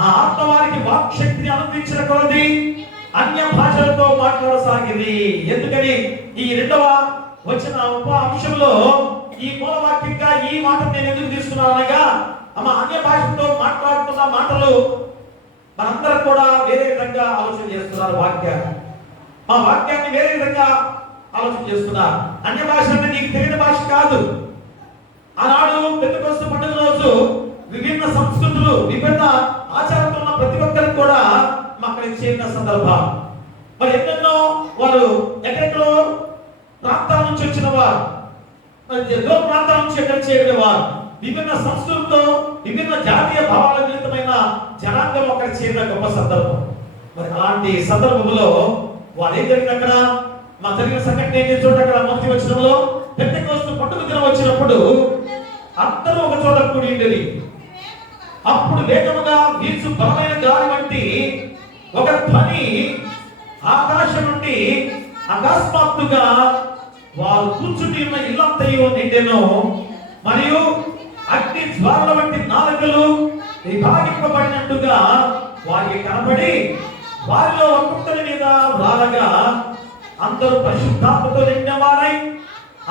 ఆ ఆత్మ వారికి వాక్ శక్తిని అనుగ్రహించిన కొలది అన్య భాషలతో మాట్లాడసాగింది. ఎందుకని ఈ 2వ వచన ఉప అంశంలో ఈ మూలవాక్యంగా ఈ మాట నేను ఎందుకు తీసుకున్నాను అనగా, అన్య భాషతో మాట్లాడుతున్న మాటలు మనందరం కూడా వేరే విధంగా ఆలోచన చేస్తున్నారు. వాక్యాన్ని వేరే విధంగా ఆలోచన చేస్తున్నారు. అన్య భాష అంటే నీకు తెలియని భాష కాదు. ఆనాడు పెంతెకోస్తు పండుగ రోజు విభిన్న సంస్కృతులు, విభిన్న ఆచారంతో ఉన్న ప్రతి ఒక్కరికి కూడా అక్కడ చేరిన సందర్భం. మరి ఎన్నెన్నో వారు ఎక్కడెక్కడో ప్రాంతాల నుంచి వచ్చిన వారు, దూర ప్రాంతాల నుంచి ఎక్కడ చేరిన వారు, విభిన్న సంస్కృతితో విభిన్న జాతీయ భావాల నిమిత్తమైన జనాంగం అక్కడ చేరిన గొప్ప సందర్భం. మరి అలాంటి సందర్భంలో వారు ఏం జరిగింది? అక్కడ మా జరిగిన సంఘటన ఏం చూడండి. అక్కడ మొదటి వచనంలో పెంతెకోస్తు పండుగ దినం వచ్చినప్పుడు అందరూ ఒక చోట కూడి ఉండేది. అప్పుడు వేగముగా వీచు బలమైన గాలి వంటి ఒక ధ్వని ఆకాశం నుండి అకస్మాత్తుగా వారు కూర్చుని ఉన్న ఇల్లంతయు నిండెను, మరియు అగ్ని జ్వాలల వంటి నాలుకలు విభాగింపబడినట్టుగా వారికి కనబడి వారిలో ఒక్కొక్కరి మీద రాలగా అందరూ పరిశుద్ధాత్మతో నిండిన వారై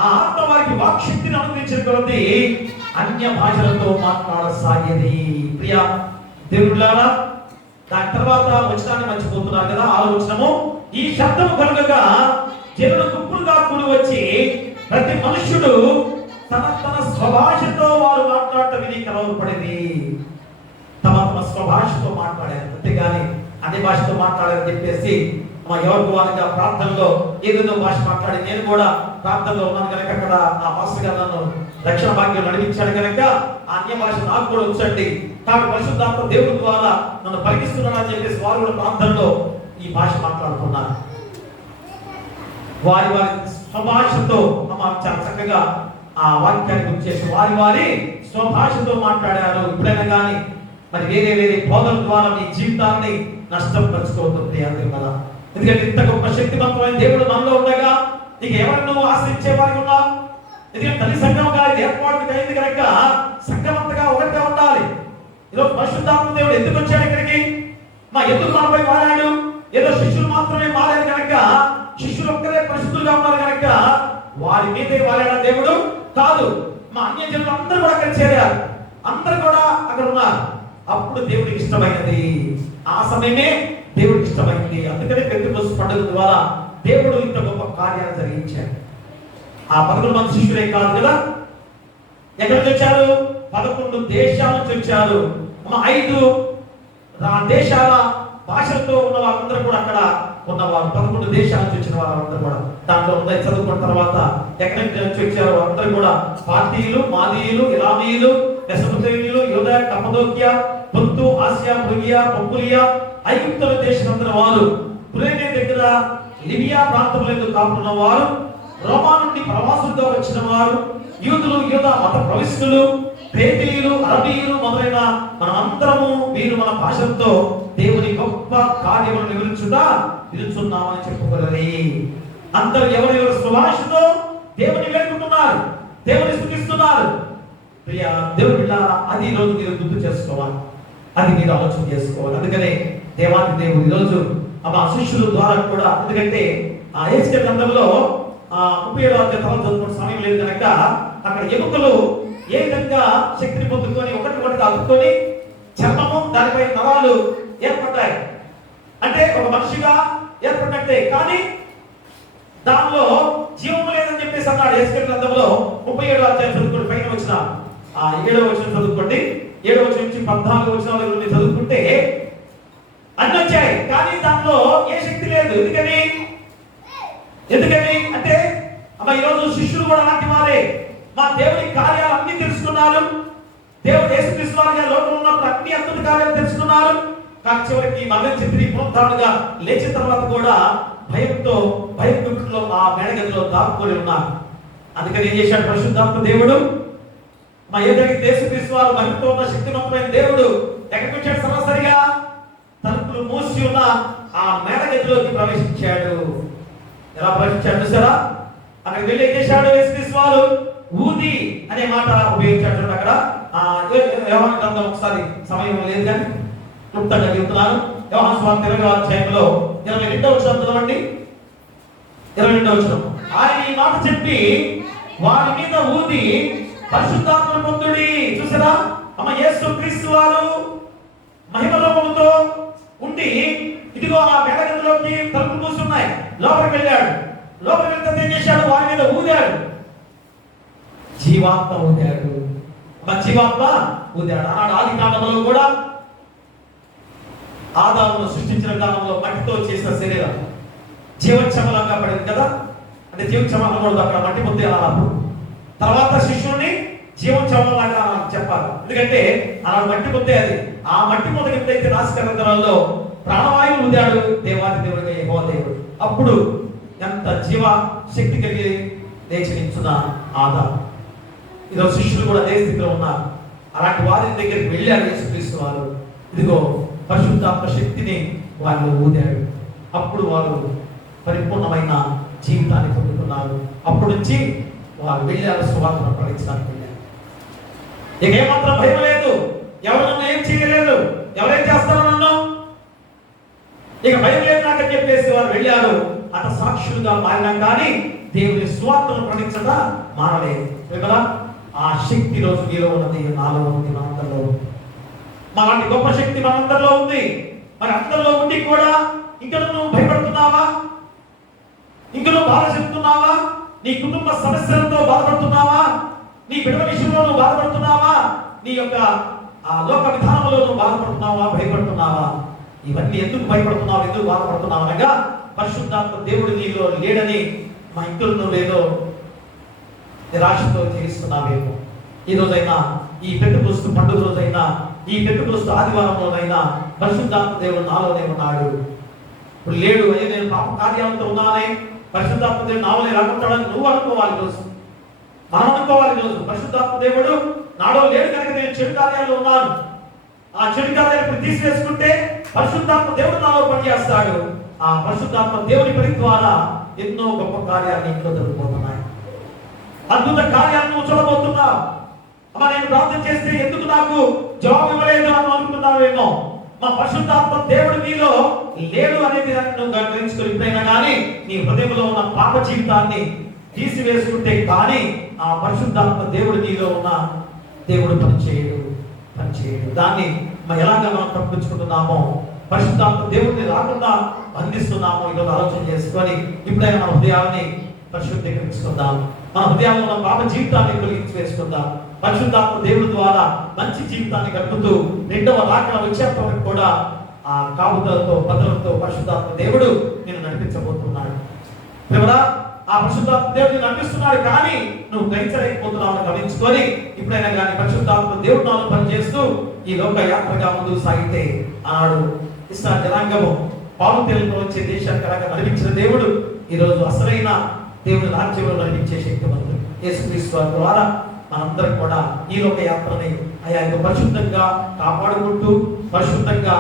ఆ ఆత్మ వారికి వాక్శక్తిని అనుగ్రహించిన కొలది అన్య భాషలతో మాట్లాడసాగేది. ప్రియ దేవుళ్ళారా, దాని తర్వాత వచనాన్ని మర్చిపోతున్నారు కదా. ఆలోచనము, ఈ శబ్దము కలుగగా జనులు గుంపులుగా కూడి వచ్చి ప్రతి మనుష్యుడు తన తన స్వభాషతో వారు మాట్లాడటం విని కలవరపడింది. తమ తమ స్వభాషతో మాట్లాడారు, అంతేగాని అన్ని భాషతో మాట్లాడారని చెప్పేసి మా ఎవరికి వారిగా ప్రార్థనలో ఏదేదో భాష మాట్లాడి, నేను కూడా ప్రార్థనలో ఉన్నాను కనుక అక్కడ ఆ మాస్టర్ గారు నన్ను రక్షణ భాగ్యం నడిపించాడు కనుక ఆ అన్య భాష నాకు కూడా వచ్చండి, కాబట్టి పరిశుద్ధాత్మ దేవుడి ద్వారా నన్ను పలికిస్తున్నానని చెప్పేసి వారు కూడా ప్రార్థనలో ఈ భాష మాట్లాడుతున్నారు. వారి వారి స్వభాషతో చాలా చక్కగా ఆ వాక్యాన్ని గుర్తు చేసి వారి స్వభాషతో మాట్లాడారు. ఇప్పుడైనా కానీ మరి వేరే బోధన ద్వారా మీ జీవితాన్ని నష్టం పరుచుకోవద్దు కదా. ఎందుకంటే ఇంత గొప్ప శక్తివంతమైన దేవుడు మనలో ఉండగా నీకు ఎవరిని నువ్వు ఆశ్రయించే వారికి ఉన్నావు. ఎందుకంటే తల్లి సంఘంగా ఏర్పాటు అయింది కనుక సంఘమంతగా ఒకటిగా ఉండాలి. ఈరోజు పరిశుద్ధాత్మ దేవుడు ఎందుకు వచ్చాడు ఇక్కడికి? ఎందుకు మనపై మారాడు? ఏదో శిష్యులు మాత్రమే మారారు కనుక, శిష్యులు ఒక్కరే పరిశుద్ధులుగా ఉన్నారు కనుక వారి మీదే వారాడు దేవుడు కాదు. అన్య జనులు అందరూ కూడా అక్కడ చేరారు, అందరూ కూడా అక్కడ ఉన్నారు. అప్పుడు దేవుడికి ఇష్టమైనది, ఆ సమయమే దేవుడికి ఇష్టమైంది. అందుకనే పెంతెకొస్తు పండుగ ద్వారా దేవుడు ఇంత గొప్ప కార్యాలు జరిగించాడు. ఆ 11 మంది శిష్యులే కాదు కదా, ఎక్కడి నుంచి వచ్చారు? 11 దేశాల నుంచి వచ్చారు. 5 దేశాల భాషలతో ఉన్న వారందరూ కూడా అక్కడ ఉన్నవారు. 11 దేశాల నుంచి వచ్చిన వారందరూ కూడా దాంట్లో చదువుకున్న తర్వాత ఎక్కడి నుంచి వచ్చారు? అందరూ కూడా పార్తీయులు, మాదీయులు, ఇరామీయులు, మెసొపొతేమియులు, యూదయ, కప్పదోక్య, పొంతు, ఆసియా, ఫ్రుగియా, పంపులియా, ఐగుప్తుల దేశమంతర వారు, కురేనే దగ్గర లిబియా ప్రాంతంలో కాపున్న వారు, రోమా నుండి ప్రవాసులుగా వచ్చిన వారు, యూదులు, యూదా మత ప్రవిష్టులు, క్రేతీయులు, అరబీయులు మొదలైన మనమందరము వీరు మన భాషలతో దేవుని గొప్ప కార్యములను వివరించున్నామని చెప్పుకోగలరి. అందరూ ఎవరి స్వభాషతో దేవుని వేడుకుంటున్నారు, దేవుని స్తుతిస్తున్నారు. ప్రియ దేవుని బిడ్డలారా, అది ఈరోజు మీరు గుర్తు చేసుకోవాలి, అది మీరు ఆలోచన చేసుకోవాలి. అందుకనే దేవాది దేవుడు ఈరోజు మా శిష్యుల ద్వారా కూడా, ఎందుకంటే ఆ హెచ్కెల్ గ్రంథంలో 37వ అధ్యాయం చదువుకునే సమయం లేదు కనుక అక్కడ ఎముకలు ఏ విధంగా శక్తిని పొందుకొని ఒకటి అతుక్కొని చర్మము దానిపై నరాలు ఏర్పడ్డాయి అంటే ఒక మనిషిగా ఏర్పడినట్టే, కానీ దానిలో జీవము లేదని చెప్పేసి అన్నాడు. హెచ్కెల్ గ్రంథంలో 37వ అధ్యాయం చదువుకుంటే పైన వచ్చిన 7వ వచనం చదువుకోండి, 7వ వచనం నుంచి 14వ వచనాల నుండి చదువుకుంటే అన్ని వచ్చాయి, కానీ దాంట్లో ఏ శక్తి లేదు. ఎందుకని అంటే ఈరోజు శిష్యులు కూడా అలాంటి వారే. మా దేవుని కార్యాలు అన్ని తెలుసుకున్నారు, దేవుడు యేసుక్రీస్తు వారిగా లోకంలో ఉన్నప్పుడు అన్ని అద్భుత కార్యాలు తెలుసుకున్నారు. కానీ చివరికి మరణించి పునరుద్ధానుగా లేచిన తర్వాత కూడా భయంతో ఆ మేడగదిలో దాక్కుని ఉన్నారు. అందుకని ఏం చేశాడు పరిశుద్ధాత్మ దేవుడు? ఏదైతే యేసుక్రీస్తు వారు మహిమతో ఉన్న శక్తివంతమైన దేవుడు ఎక్కడికి వచ్చాడు? సరాసరిగా తలుపులు మూసి ఉన్న ఆ మేడగదిలోకి ప్రవేశించాడు. ఎలా ప్రవేశించాడు చూసారా? అక్కడికి వెళ్ళి ఏం చేశాడు? యేసుక్రీస్తు వారు ఊది అనే మాట ఉపయోగించాడు. అక్కడ యోహాను గ్రంథం ఒకసారి సమయం లేదు కానీ క్లుప్తంగా చెబుతున్నాను. యోహాను సువార్త 20వ అధ్యాయంలో 22వ వచనం చదవండి. 22వ వచనం, ఆయన ఈ మాట చెప్పి వారి మీద ఊది పరిశుద్ధాత్మను పొందుడి. చూసారా? యేసుక్రీస్తు వారు మహిమలోకముతో ఉండి ఇదిగో ఆ మేడగదిలోకి తలుపులు మూసున్నాయి, లోపలికి వెళ్ళాడు. లోపలికి వెళ్తే ఏం చేశాడు? వారి మీద ఊదాడు, జీవాత్మ ఊదాడు. జీవాత్మ ఊదాడు. ఆది కాలంలో కూడా ఆదామును సృష్టించిన కాలంలో మట్టితో చేసిన శరీరం జీవోత్సవంగా పడింది కదా, అంటే జీవోత్సవం అనకూడదు, అక్కడ మట్టి ముద్దే అన్నారు. తర్వాత శిష్యుని జీవోత్సవంలాగా చెప్పాలి, ఎందుకంటే అలా మట్టి ముద్దే అది. ఆ మట్టి ముద్ద ఎప్పుడైతే నాశకరంలో ప్రాణవాయువు ఊదాడు దేవాది దేవుడిగా యెహోవా దేవుడు, అప్పుడు ఎంత జీవ శక్తి కలిగి లేచినిచ్చిన ఆదాము. ఈరోజు శిష్యులు కూడా అదే స్థితిలో ఉన్నారు. అలాంటి వారి దగ్గరికి వెళ్ళారు యేసుక్రీస్తు వారు. ఇదిగో పరిశుద్ధాత్మ శక్తిని వాళ్ళు ఊదాడు. అప్పుడు వారు పరిపూర్ణమైన జీవితాన్ని పొందుకున్నారు. అప్పటి నుంచి వారు వెళ్ళారు, సువార్తను ప్రకటించడానికి వెళ్ళారు. ఇక ఏమాత్రం భయం లేదు, ఎవరు నన్ను ఏం చేయలేదు, ఎవరేం చేస్తారో నన్ను, ఇక భయం లేదు నాకని చెప్పేసి వారు వెళ్ళారు. అట సాక్షులుగా మారినా కానీ దేవుని సువార్తను ప్రకటించగా మారలేదు కదా. ఆ శక్తి రోజు మీలో ఉన్నది, నాలో ఉంది, మనందరిలో ఉంది. అలాంటి గొప్ప శక్తి మనందరిలో ఉంది. మరి అందరిలో ఉండి కూడా ఇంకా నువ్వు భయపడుతున్నావా? ఇంకా నువ్వు బాధ చెప్తున్నావా? నీ కుటుంబ సమస్యలతో బాధపడుతున్నావా? నీ బిడ్డ విషయంలో నువ్వు బాధపడుతున్నావా? నీ యొక్క ఆ లోక విధానంలో నువ్వు బాధపడుతున్నావా, భయపడుతున్నావా? ఇవన్నీ ఎందుకు భయపడుతున్నావు, ఎందుకు బాధపడుతున్నావు అనగా పరిశుద్ధాత్మ దేవుడు నీలో లేడని మా ఇంట్లో నువ్వేదో నిరాశతో జీవిస్తున్నావేమో. ఈ రోజైనా, ఈ పెట్టుకోస్తు పండుగ రోజైనా, ఈ పెట్టుకోస్తు ఆదివారంలోనైనా పరిశుద్ధాత్మ దేవుడు నాలోనే ఉన్నాడు. ఇప్పుడు లేడు, అయ్యో నేను పాప కార్యాలతో ఉన్నానే, పరిశుద్ధాత్మ దేవుడు నాలోనే రాకుంటాడని నువ్వు అనుకోవాలి. రోజు మనం అనుకోవాలి. రోజు పరిశుద్ధాత్మ దేవుడు నాలో లేడు కనుక నేను చెడు కార్యాల్లో ఉన్నాను. ఆ చెడు కార్యాలు ఇప్పుడు తీసివేసుకుంటే పరిశుద్ధాత్మ దేవుడు నాలో పనిచేస్తాడు. ఆ పరిశుద్ధాత్మ దేవుని పని ద్వారా ఎన్నో గొప్ప కార్యాలు ఇంట్లో జరుగుతున్నాయి. అద్భుత కార్యాలను నువ్వు చూడబోతున్నావు. అమ్మ, నేను ప్రార్థన చేస్తే ఎందుకు నాకు జవాబు ఇవ్వలేదు అని అనుకుంటున్నావేమో. మా పరిశుద్ధాత్మ దేవుడు నీలో లేడు అనేది నువ్వు గ్రహించుకుని ఎప్పుడైనా కానీ నీ హృదయంలో ఉన్న పాప జీవితాన్ని తీసివేసుకుంటే కానీ ఆ పరిశుద్ధాత్మ దేవుడు నీలో ఉన్న దేవుడు పనిచేయడు. దాన్ని ఎలాగ మనం తప్పించుకుంటున్నామో, పరిశుద్ధాత్మ దేవుడిని రాకుండా బంధిస్తున్నామో ఈరోజు ఆలోచన చేసుకొని ఇప్పుడైనా మన హృదయాన్ని పరిశుద్ధీకరించుకుందాం. మన హృదయాల్లో ఉన్న పాప జీవితాన్ని తొలగించి వేసుకుందాం. పరిశుద్ధాత్మ దేవుడి ద్వారా మంచి జీవితాన్ని గడుపుతూ రెండవ రాకడ వచ్చేప్పటికి కూడా ఆ కాపుదలతో, భద్రతతో పరిశుద్ధాత్మ దేవుడు నేను నడిపించబోతున్నాడు. ఆ పరిశుద్ధాత్మ దేవుడిని నడిపిస్తున్నాడు, కానీ నువ్వు గ్రహించలేకపోతున్నావు గమనించుకొని ఇప్పుడైనా కానీ పరిశుద్ధాత్మ దేవుడు నాలో పనిచేస్తూ ఈ లోక యాత్రగా ముందుకు సాగితే ఆనాడు ఇస్రాయేలు జనాంగము పాలు తేలుతో వచ్చే దేశానికి అలాగా నడిపించిన దేవుడు ఈరోజు అసలైన దేవుని రాజ్యంలో నడిపించే శక్తిమంతుడు యేసుక్రీస్తు ద్వారా మనందరం కూడా ఈ లోక యాత్రని ఆయా పరిశుద్ధంగా కాపాడుకుంటూ, పరిశుద్ధంగా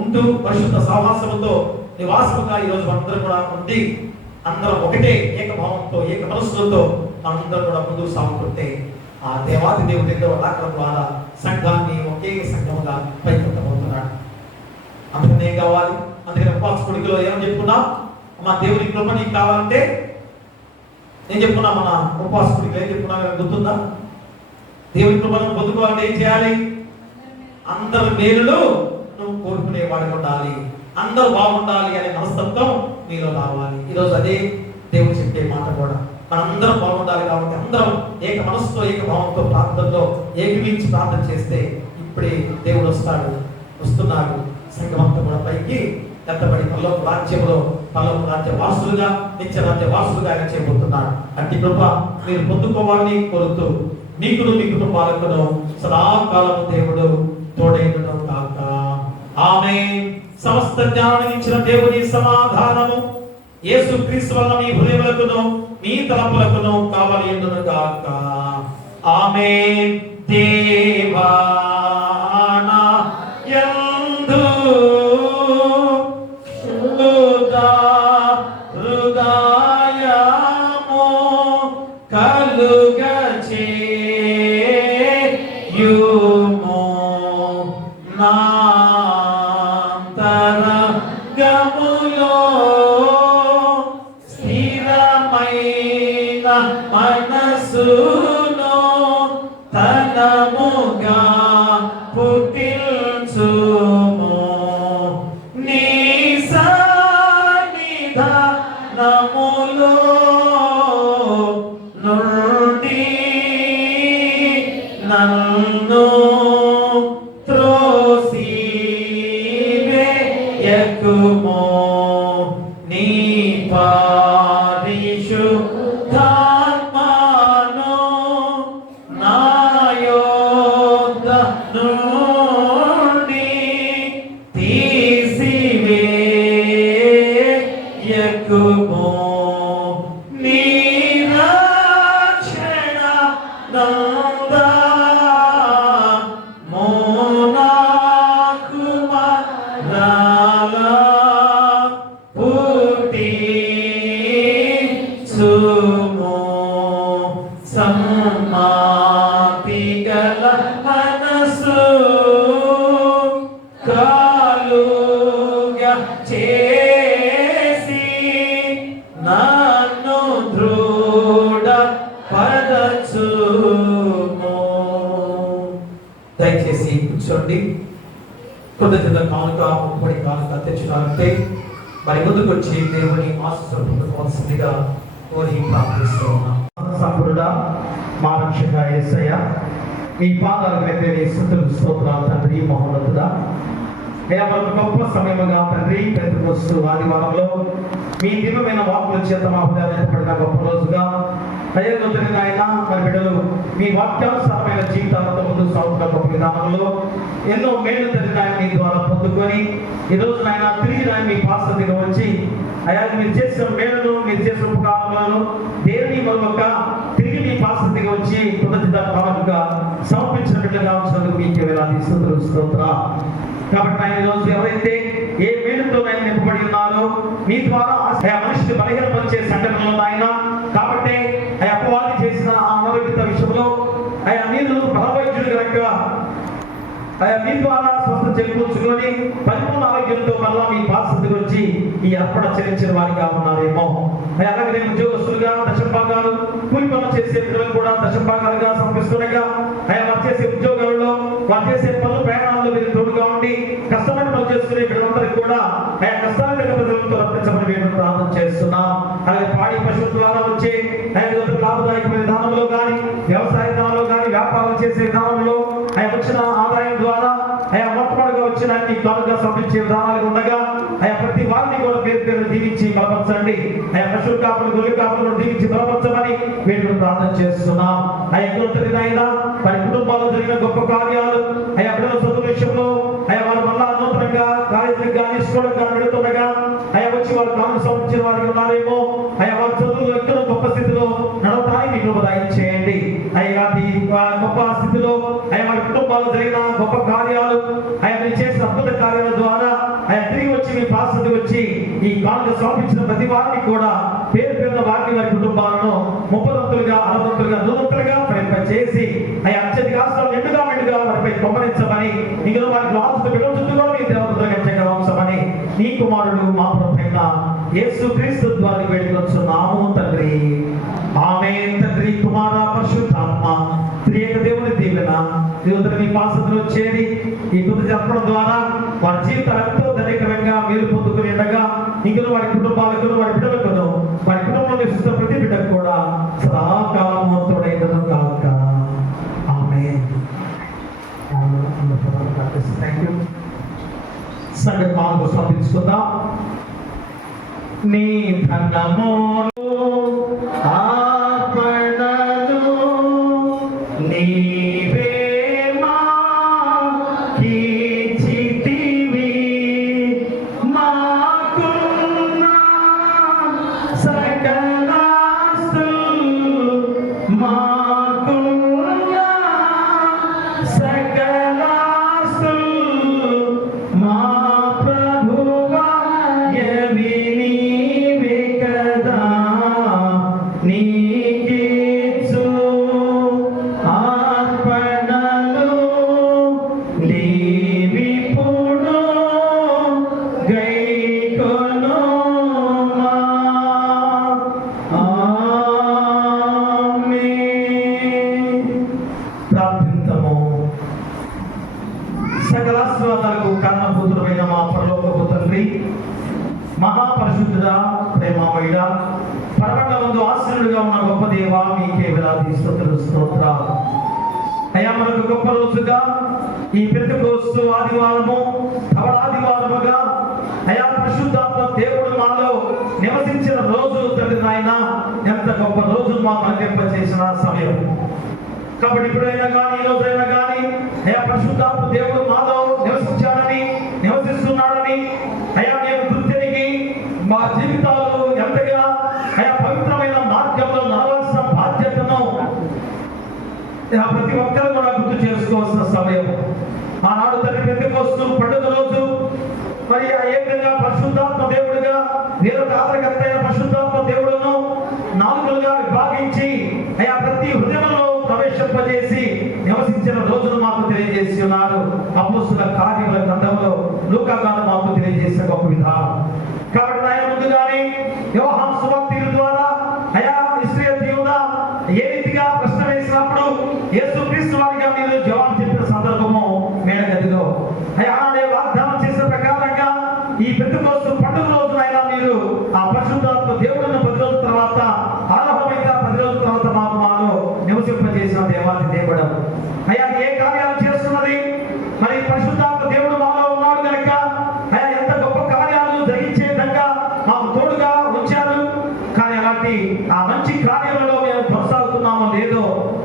ఉంటూ, పరిశుద్ధ సహవాసంతో నివాసముగా ఈరోజు మనందరం కూడా ఉండి అందరం ఒకటే ఏకభావంతో, ఏక మనస్సులతో మనందరం కూడా ముందుకు సాగుతుంటే ఆ దేవాది దేవుడి రాకడ ద్వారా సంఘాన్ని ఒకే సంఘముగా పైకెత్తబోతున్నాడు. అందుకని ఏం కావాలి? అందుకని ఉపవాస కొడుకులో ఏమని చెప్పుకున్నాం? మా దేవుని కృప నీకు కావాలంటే ఏం చెప్పుకున్నా? మన ఉపవాస కొడుకులు ఏం చెప్పుకున్నా గుర్తుందా? దేవుని కృపను పొందుకోవాలంటే ఏం చేయాలి? అందరు మేలులు నువ్వు కోరుకునేవాడు ఉండాలి, అందరూ బాగుండాలి అనే మనస్తత్వం నీలో రావాలి. ఈరోజు అదే దేవుడు చెప్పే మాట కూడా. మనందరం బాగుండాలి కాబట్టి అందరం ఏక మనసుతో, ఏక భావంతో ప్రార్థనలో ఏకీవించి ప్రార్థన చేస్తే ఇప్పుడే దేవుడు వస్తున్నాడు. సంఘమంతా కూడా పైకి ఎత్తబడి పరలోక రాజ్య వాసులుగా, నిత్య రాజ్య వాసులుగా ఆయన చేయబోతున్నాడు. అట్టి కృప మీరు పొందుకోవాలని కోరుతూ నీకును మీ కుటుంబాలకును సదాకాలము దేవుడు తోడైనను కాక. ఆమేన్. సమస్త జ్ఞానం ఇచ్చిన దేవుని సమాధానము యేసుక్రీస్తు వలన మీ హృదయములకును మీ తలపులకును కావలియుండును గాక. ఆమేన్. దేవా నా యందు శుద్ధ హృదయము కలుగచేయుము, నాంతరంగములో స్థిరమైన మనసును తనముగా పుట్టించుము. నీ సన్నిధానములో నుండి నన్ను త్రోసివేయకుము. నీ పరిశుద్ధాత్మను నా యొద్ద నుండి తీసివేయకుము. నీ రక్షణ నందము నాకు మరలా ముప్పడి కాలంగా తెచ్చినారంటే మరి ముందుకు వచ్చి దేవుని ఆశీస్సులు పొందుకోవాల్సిందిగా కోరి ప్రార్థిస్తూ ఉన్నాం. సంపూర్ణ మా రక్షక యేసయ్య, మీ పాదాలకు నెప్పేది స్తుతులు స్తోత్రాలు తండ్రి. మహోన్నతుడా, అయ్యా మనకు గొప్ప సమయముగా తండ్రి పెంతెకొస్తు ఆదివారంలో మీ దివ్యమైన వాక్కుల చేత మా హృదయాలు పడిన గొప్ప రోజుగా అయ్యా జరిగిన ఆయన మరి బిడ్డలు మీ వాక్యానుసారమైన జీవితాలతో ముందు సాగుతున్న గొప్ప విధానంలో ఎన్నో మేలు జరిగిన ఆయన మీ ద్వారా పొందుకొని ఈ రోజు ఆయన తిరిగి ఆయన మీ పాసదిగా వచ్చి అయ్యా మీరు చేసిన మేలును మీరు చేసిన ఉపకారాలను దేవుని మరొక తిరిగి మీ పాసదిగా వచ్చి కృతజ్ఞత భావంగా సమర్పించిన బిడ్డగా ఉంచినందుకు మీకే వేలాది స్తుతులు స్తోత్రాలు. కాబట్టి ఆయన రోజు ఎవరైతే ఏ మేలుతో ఆయన నింపబడి ఉన్నారో మీ ద్వారా మనిషిని బలహీనపరిచే సంఘటనలు ఆయన కాబట్టి అపవాది చేసిన ఆ అనారోగ్యత విషయంలో మీరు బలవైద్యుడు కనుక మీ ద్వారా స్వస్థ చేకూర్చుకొని పరిపూర్ణ ఆరోగ్యంతో మళ్ళా మీ పాసదికి వచ్చి ఈ అర్పణ చెల్లించిన వారిగా ఉన్నారేమో. అలాగే ఉద్యోగస్తులుగా దశభాగాలు కూలి పనులు చేసే పిల్లలు కూడా దశభాగాలుగా సమర్పిస్తుండగా వారు చేసే ఉద్యోగాలలో వారు చేసే పనులు ప్రయాణాల్లో మీరు తోడుగా ఉండి కష్టమైన పనులు చేసుకునే పిల్లలందరికీ కూడా కష్టాన్ని ప్రజలతో రప్పించమని మేము ప్రార్థన చేస్తున్నాం. అలాగే పాడి పశువుల ద్వారా వచ్చే లాభదాయకమైన విధానంలో కానీ వ్యవసాయ విధానంలో కానీ వ్యాపారం చేసే విధానంలో వచ్చిన ఆదాయం ద్వారా మొట్టమొదటిగా వచ్చిన త్వరగా సమర్పించే విధానాలు ఉండగా ప్రతి వారిని కూడా పేరు పేరు దీవించి బలపరచండి. పశువుల కాపులు గొర్రెల కాపులను దీవించి బలపరచమని మేము ప్రార్థన చేస్తున్నాం. అయినా వారి కుటుంబాల్లో జరిగిన గొప్ప కార్యాలు పిల్లల చదువు విషయంలో వారి వల్ల నూతనంగా కాలేజీలకు కానీ స్కూళ్ళకు కానీ వెళుతుండగా వచ్చి వారు కాలం సమర్పించిన వారికి ఉన్నారేమో వారి చదువులు ఎక్కడో గొప్ప స్థితిలో నడవడానికి మీకు దయచేయండి. గొప్ప స్థితిలో వారి కుటుంబాల్లో జరిగిన గొప్ప కార్యాలు మీరు చేసిన అద్భుత కార్యాల ద్వారా తిరిగి వచ్చి మీ పాసదికి వచ్చి ఈ కాలంలో సమర్పించిన ప్రతి వారిని కూడా పేరు పేరున వారిని వారి కుటుంబాలను 30 60 100 చేసి అత్యధిక ఆస్తులు నిండుగా వారిపై కొమ్మరించమని ఇంకా వారికి రాజుతో బిడ్డల చుట్టూ కూడా మీ దేవతలుగా వంశమని నీ కుమారుడు మా ప్రభువైన యేసుక్రీస్తు ద్వారా వేడుకొంచున్నాము తండ్రి. ఆమేన్. తండ్రి, కుమార, పరిశుద్ధాత్మ త్రియేక దేవుని దీవెన మీ పాసదిలో చేరి ఈ కృతి అర్పణ ద్వారా వారి జీవితాలు ఎంతో ధనికరంగా మీరు పొందుకుని ఉండగా ఇంకా వారి కుటుంబాలకు వారి బిడ్డలకు వారి కుటుంబంలో నివసిస్తున్న ప్రతి బిడ్డకు కూడా సదాకాలము తోడైనను కాక. ఆమేన్. Thank you. సంఘ కాలం సమర్పించుకుందాం. నీ ధనము సకలాశీర్వాదాలకు కారణభూతుడమైన మా పరలోకపు తండ్రి, మహాపరిశుద్ధుడా, ప్రేమమయుడా, పరమండలమందు ఆశీనుడిగా ఉన్న గొప్ప దేవా, మీకే వేలాది స్తుతులు స్తోత్రాలు. అయ్యా మనకు గొప్ప రోజుగా ఈ పెంతెకొస్తు ఆదివారము ఆదివారముగా అయ్యా పరిశుద్ధాత్మ దేవుడు మాలో నివసించిన రోజు తండ్రి నాయన, ఎంత గొప్ప రోజు మాకు అందింపచేసిన సమయం. కాబట్టి ఇప్పుడైనా కానీ ఈ రోజైనా కానీ అయ్యా పరిశుద్ధాత్మ దేవుడు మాలో నివసించాడని నివసిస్తున్నాడని అయ్యా మేము గుర్తిరిగి మా జీవితాలు ఎంతగా అయ్యా పవిత్రమైన మార్గంలో నడవాల్సిన బాధ్యతను ప్రతి ఒక్కరు కూడా గుర్తు చేసుకోవాల్సిన సమయం. ఆనాడు తండ్రి పెంతెకొస్తు పండుగ రోజు మరి ఏ విధంగా పరిశుద్ధాత్మ దేవుడిగా వేరొక ఆదరకర్త అయిన పరిశుద్ధాత్మ దేవుడును 4లుగా విభాగించి అయ్యా ప్రతి హృదయంలో ప్రవేశింపజేసి నివసించిన రోజును మాకు తెలియజేసి ఉన్నారు. అపోస్తుల కార్యముల గ్రంథంలో లూకా గారు మాకు తెలియజేసిన గొప్ప విధానం. కాబట్టి ఆయన ముందుగానే యోహాను సువార్త ద్వారా అయా ఇశ్రాయేలు దేవుడా ఏ రీతిగా ప్రశ్న వేసినప్పుడు యేసుక్రీస్తు వారిగా మీరు జవాబు చెప్పిన సందర్భము మేడగదిలో అయా వాగ్దానం చేసిన ప్రకారంగా దేవుడున్న 10 రోజుల తర్వాత ఆరంభమైన 10 రోజుల తర్వాత మాలో నివసింపజేసిన దేవాది దేవుడు. అయ్యా ఏ కార్యాలు చేస్తున్నది? మరి పరిశుద్ధాత్మ దేవుడు మాలో ఉన్నాడు కనుక అయ్యా ఎంత గొప్ప కార్యాలు జరిగించే విధంగా మాకు తోడుగా ఉంచారు. కానీ అలాంటి ఆ మంచి కార్యాలలో మేము కొనసాగుతున్నామో లేదో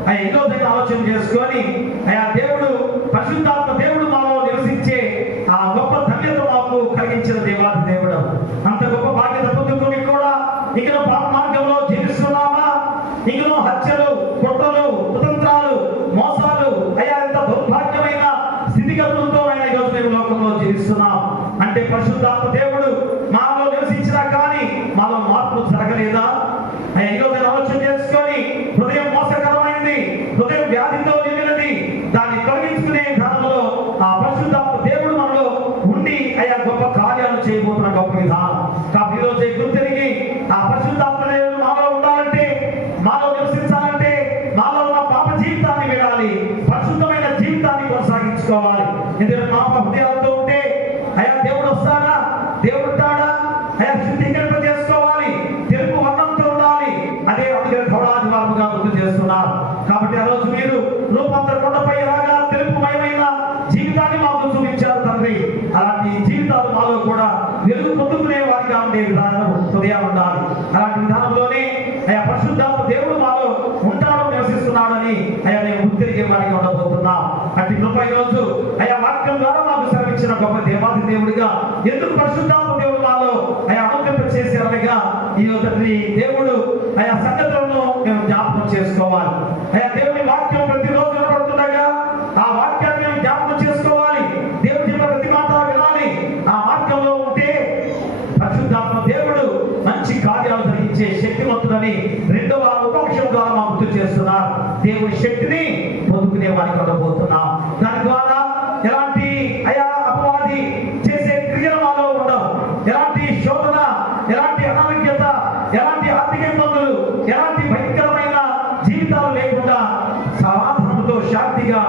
అయ్యా ఏదో దగ్గర ఆలోచన చేసుకొని అయ్యా దేవుడు పరిశుద్ధాత్మ దేవుడు మాలో నివసించే ఆ గొప్ప ధన్యత మాకు కలిగించిన దేవాది దేవుడు. అంత గొప్ప బాధ్యత పొందుకొని కూడా ఇంకనూ పాప మార్గంలో జీవిస్తున్నామా? ఇంకనూ హత్యలు, కుట్రలు, కుతంత్రాలు, మోసాలు అయ్యా ఎంత దౌర్భాగ్యమైన స్థితిగతులతో ఆయన ఈరోజు మేము లోకంలో జీవిస్తున్నాం అంటే పరిశుద్ధాత్మ దేవుడు మాలో నివసించినా కానీ మాలో మార్పు జరగలేదా? అయ్యా ఈరోజు ఆలోచన చేసుకొని హృదయం మోసకరమైంది, హృదయం వ్యాధితో నిండినది, దాన్ని తొలగించుకునే విధానంలో ఆ పరిశుద్ధాత్మ దేవుడు మనలో ఉండి అయ్యా గొప్ప కార్యాలు చేయబోతున్న గొప్ప విధానం. కాబట్టి ఈరోజు గుర్తెరిగి ఆ పరిశుద్ధాత్మ దేవుడు మాలో ఉండాలంటే, మాలో నివసించాలంటే మాలో ఉన్న పాప జీవితాన్ని విడాలి, పరిశుద్ధమైన జీవితాన్ని కొనసాగించుకోవాలి. ఎందుకంటే పాప హృదయాలతో ఉంటే అయ్యా దేవుడు వస్తాడా? దేవుడు ఉంటాడా? అయ్యా శుద్ధీకరణ చేసుకోవాలి, తెలుపు వర్ణంతో ఉండాలి. అదే అందుకని ధౌళాధివారముగా గుర్తు చేస్తున్నారు. కాబట్టి ఆ రోజు మీరు రూపాంతర కొండపై రాగా తెలుపుమయమైన జీవితాన్ని మాకు చూపించారు తండ్రి. అలాంటి జీవితాలు మాలో కూడా వెలుగు పొందుకునే వారిగా ఉండే విధానం హృదయాలు ఉండాలి. అలాంటి విధానంలోనే అయ్యా పరిశుద్ధాత్మ దేవుడు మాలో ఉంటాడు, నివసిస్తున్నాడని అయ్యా నేను గుర్తిరిగే వారిగా ఉండబోతున్నాం. అట్టి కృప ఈరోజు అయ్యా వాక్యం ద్వారా మాకు శ్రమించిన గొప్ప దేవాది దేవుడిగా ఎందుకు పరిశుద్ధాత్మ దేవుడు మాలో అయ్యా అనుకరింప చేసేవారిగా ఈ తండ్రి దేవుడు అయ్యా సంగతులను మేము జ్ఞాపకం చేసుకోవాలి. అయ్యా దేవుని వాక్యం ప్రతిరోజు వినపడుతుండగా ఆ వాక్యాన్ని మేము జ్ఞాపకం చేసుకోవాలి. దేవుడు చెప్పిన ప్రతి మాట వినాలి. ఆ మార్గంలో ఉంటే పరిశుద్ధాత్మ దేవుడు మంచి కార్యాలు జరిగించే శక్తివంతుడని రెండవ ఉపక్షం ద్వారా మా గుర్తు చేస్తున్నారు. దేవుడి శక్తిని పొందుకునే వారికి ఉండబోతున్నాం. దాని ద్వారా ఎలాంటి అయా అపవాది చేసే క్రియలు మాలో ఉండవు. ఎలాంటి శోధన, ఎలాంటి అనారోగ్యత, ఎలాంటి ఆర్థిక ఇబ్బందులు, ఎలాంటి భయంకరమైన జీవితాలు లేకుండా సమాధానంతో శాంతిగా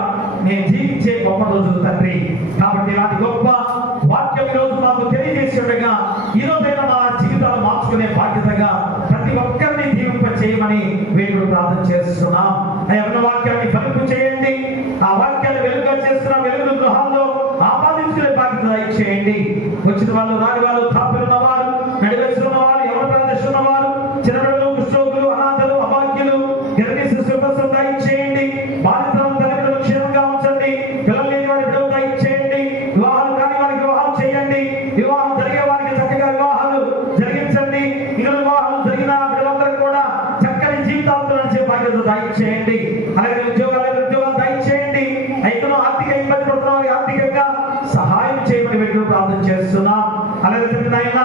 మేము జీవించే గొప్ప రోజులు తండ్రి. కాబట్టి ఇలాంటి గొప్ప వాక్యం ఈరోజు మాకు తెలియజేసేట్టుగా ఈరోజైనా మా జీవితాలు మార్చుకునే బాధ్యతగా ప్రతి ఒక్కరిని దీవింప చేయమని వేడుకలు ప్రార్థన చేస్తున్నాం. అయ్యా వాక్యాన్ని ఫలింపు చేయండి. ఆ వాక్యాన్ని వెలుగుగా చేస్తున్న వెలుగు గృహాల్లో ఆపాదించుకునే బాధ్యత ఇచ్చేయండి. వచ్చిన వాళ్ళు, రాని వాళ్ళు, తాపిలున్న వారు, నడివేసిన వారు, ఎవరి ప్రదర్శన ఉన్నవారు, చిన్నపిల్లలు, కుష్ఠరోగులు, అనాథలు, అభాగ్యులు, గర్భిణీ శిశువులను దయచేయండి. బాధితులను తల్లిదండ్రులు క్షేమంగా ఉంచండి. పిల్లలు లేని వారి బిడ్డలు దయచేయండి. వివాహాలు కాని వారికి వివాహం చేయండి. వివాహం జరిగే వారికి చక్కగా వివాహాలు జరిగించండి. ఇక వివాహాలు జరిగిన బిడ్డలందరూ కూడా చక్కని జీవితాలతో నడిచే బాధ్యత దయచేయండి. అలాగే ఉద్యోగాలు దయచేయండి. అయితే ఆర్థిక ఇబ్బంది పడుతున్న వారికి ఆర్థికంగా సహాయం చేయమని వేడుకలు ప్రార్థన చేస్తున్నాం. అలాగే ఆయన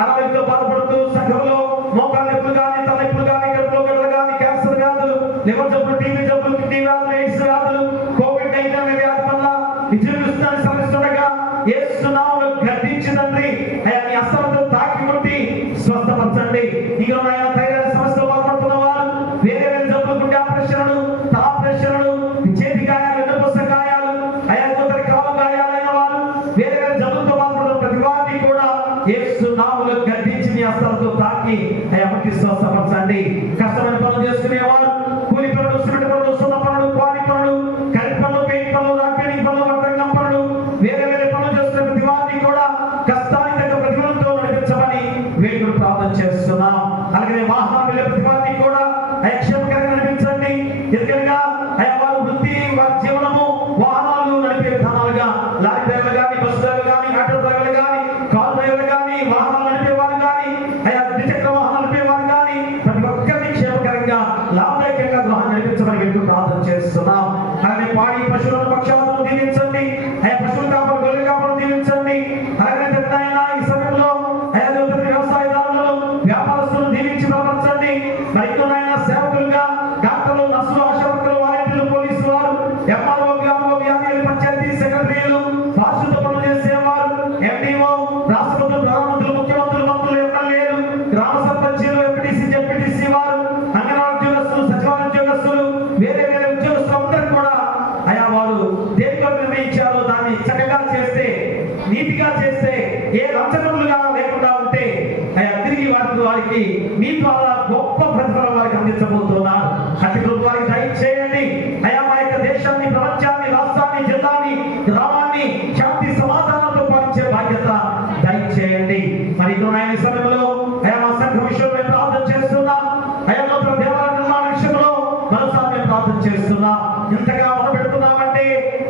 అనారోగ్యంతో బాధపడుతూ సంఘంలో మోకాళ్ళ నొప్పులు కానీ, తల నొప్పులు కానీ, కడుపులో గడ్డలు కానీ, క్యాన్సర్ వ్యాధులు, లివర్ జబ్బులు, టీబీ జబ్బులు, కిడ్నీ వ్యాధులు, ఎయిడ్స్ వ్యాధులు, కోవిడ్-19 వ్యాధి వల్ల విజృంభిస్తుందని శ్రమిస్తుండగా యేసు నామములో గద్దించి తండ్రి అయ్యా నీ హస్తాలతో తాకి ముట్టి స్వస్థపరచండి. ఇంకా ఆయన థైరాయిడ్ సమస్యతో బాధపడుతున్న వారు, వేరే వేరే జబ్బులు, గుండె ఆపరేషన్లు, తల ఆపరేషన్లు, చేతి గాయాలు, వెన్నుపూస గాయాలు, అయ్యా కొందరి కాలు గాయాలైన వారు, వేరే వేరే జబ్బులతో బాధపడుతున్న ప్రతి వారిని కూడా యేసు నామములో గద్దించి నీ హస్తాలతో తాకి అయ్యా ముట్టి స్వస్థపరచండి. కష్టమైన పనులు చేసుకునేవారు, కూలి పనులు, సిమెంట్ పనులు, సున్న పనులు, క్వారీ పనులు, కరెంట్ పనులు, పెయింట్ పనులు, రాక్పెయింటింగ్ పనులు, వర్తకం పనులు, వేరే వేరే పనులు చేస్తున్న ప్రతి వారిని కూడా కష్టానికి తగ్గ ప్రతిఫలంతో నడిపించమని వేడుకలు ప్రార్థన చేస్తున్నాం. అలాగే వాహనాలు వెళ్ళే ప్రతి వారిని కూడా క్షేమకరంగా నడిపించండి. ఎందుకనగా అయ్యా వారు వృత్తి, వారి జీవనము వాహనాలు నడిపే విధానాలుగా లారీ డ్రైవర్లు కానీ, బస్సు డ్రైవర్లు కానీ, ఆటో డ్రైవర్లు కానీ, కార్ డ్రైవర్లు కానీ, వాహనాలు నడిపే వారు కానీ, అయ్యా ద్విచక్ర వాహనాలు నడిపే వారు కానీ ప్రతి ఒక్కరిని క్షేమకరంగా లాభదాయకంగా గృహాన్ని నడిపించమని వేడుకలు ప్రార్థన చేస్తున్నాం. అలాగే పాడి పశువులను, పక్షాలను దీవించండి. అయ్యా పశువులు కాపాడు, గొర్రెలు కాపాడు దీవించండి. అలాగే ఈ సమయంలో అయ్యా వ్యవసాయదారులను, వ్యాపారస్తులను దీవించి బలపరచండి. మరి ఇంకొనైనా సేవకులుగా డాక్టర్లు, నర్సులు, ఆశావర్కర్లు, వాలంటీర్లు, పోలీసు వారు, ఎంఆర్ఓ, విఆర్ఓ, వ్యాధి పంచాయతీ సెక్రటరీలు, పారిశుద్ధ పనులు చేసేవారు, ఎండిఓ, రాష్ట్రపతులు, ప్రధానమంత్రులు, ముఖ్యమంత్రులు, మంత్రులు, ఎమ్మెల్యేలు, గ్రామ సర్పంచులు, ఎంపీటీసీ, జెడ్పీటీసీ వారు, అంగన్వాడీ ఉద్యోగస్తులు, సచివాలయ ఉద్యోగస్తులు, వేరే వేరే ఉద్యోగస్తులు అందరూ కూడా అయా వారు దేనితో నిర్ణయించారో దాన్ని చక్కగా చేస్తే, నీతిగా చేస్తే, ఏ లంచనములుగా లేకుండా ఉంటే అయా తిరిగి వారికి మీ ద్వారా గొప్ప ప్రతిఫలం వారికి అందించబోతున్నారు. అతి కృప వారికి దయచేయండి అయా. మా యొక్క దేశాన్ని, ప్రపంచాన్ని, రాష్ట్రాన్ని, జిల్లాని, గ్రామాన్ని శాంతి సమాధానంతో పాలించే బాధ్యత దయచేయండి. మరి ఆయన సమయంలో అయా మా సంఘం విషయంలో మేము ప్రార్థన చేస్తున్నాం. అయా నూతన దేవాలయ నిర్మాణ విషయంలో మరోసారి మేము ప్రార్థన చేస్తున్నాం. ఇంతగా మొదలుపెడుతున్నామంటే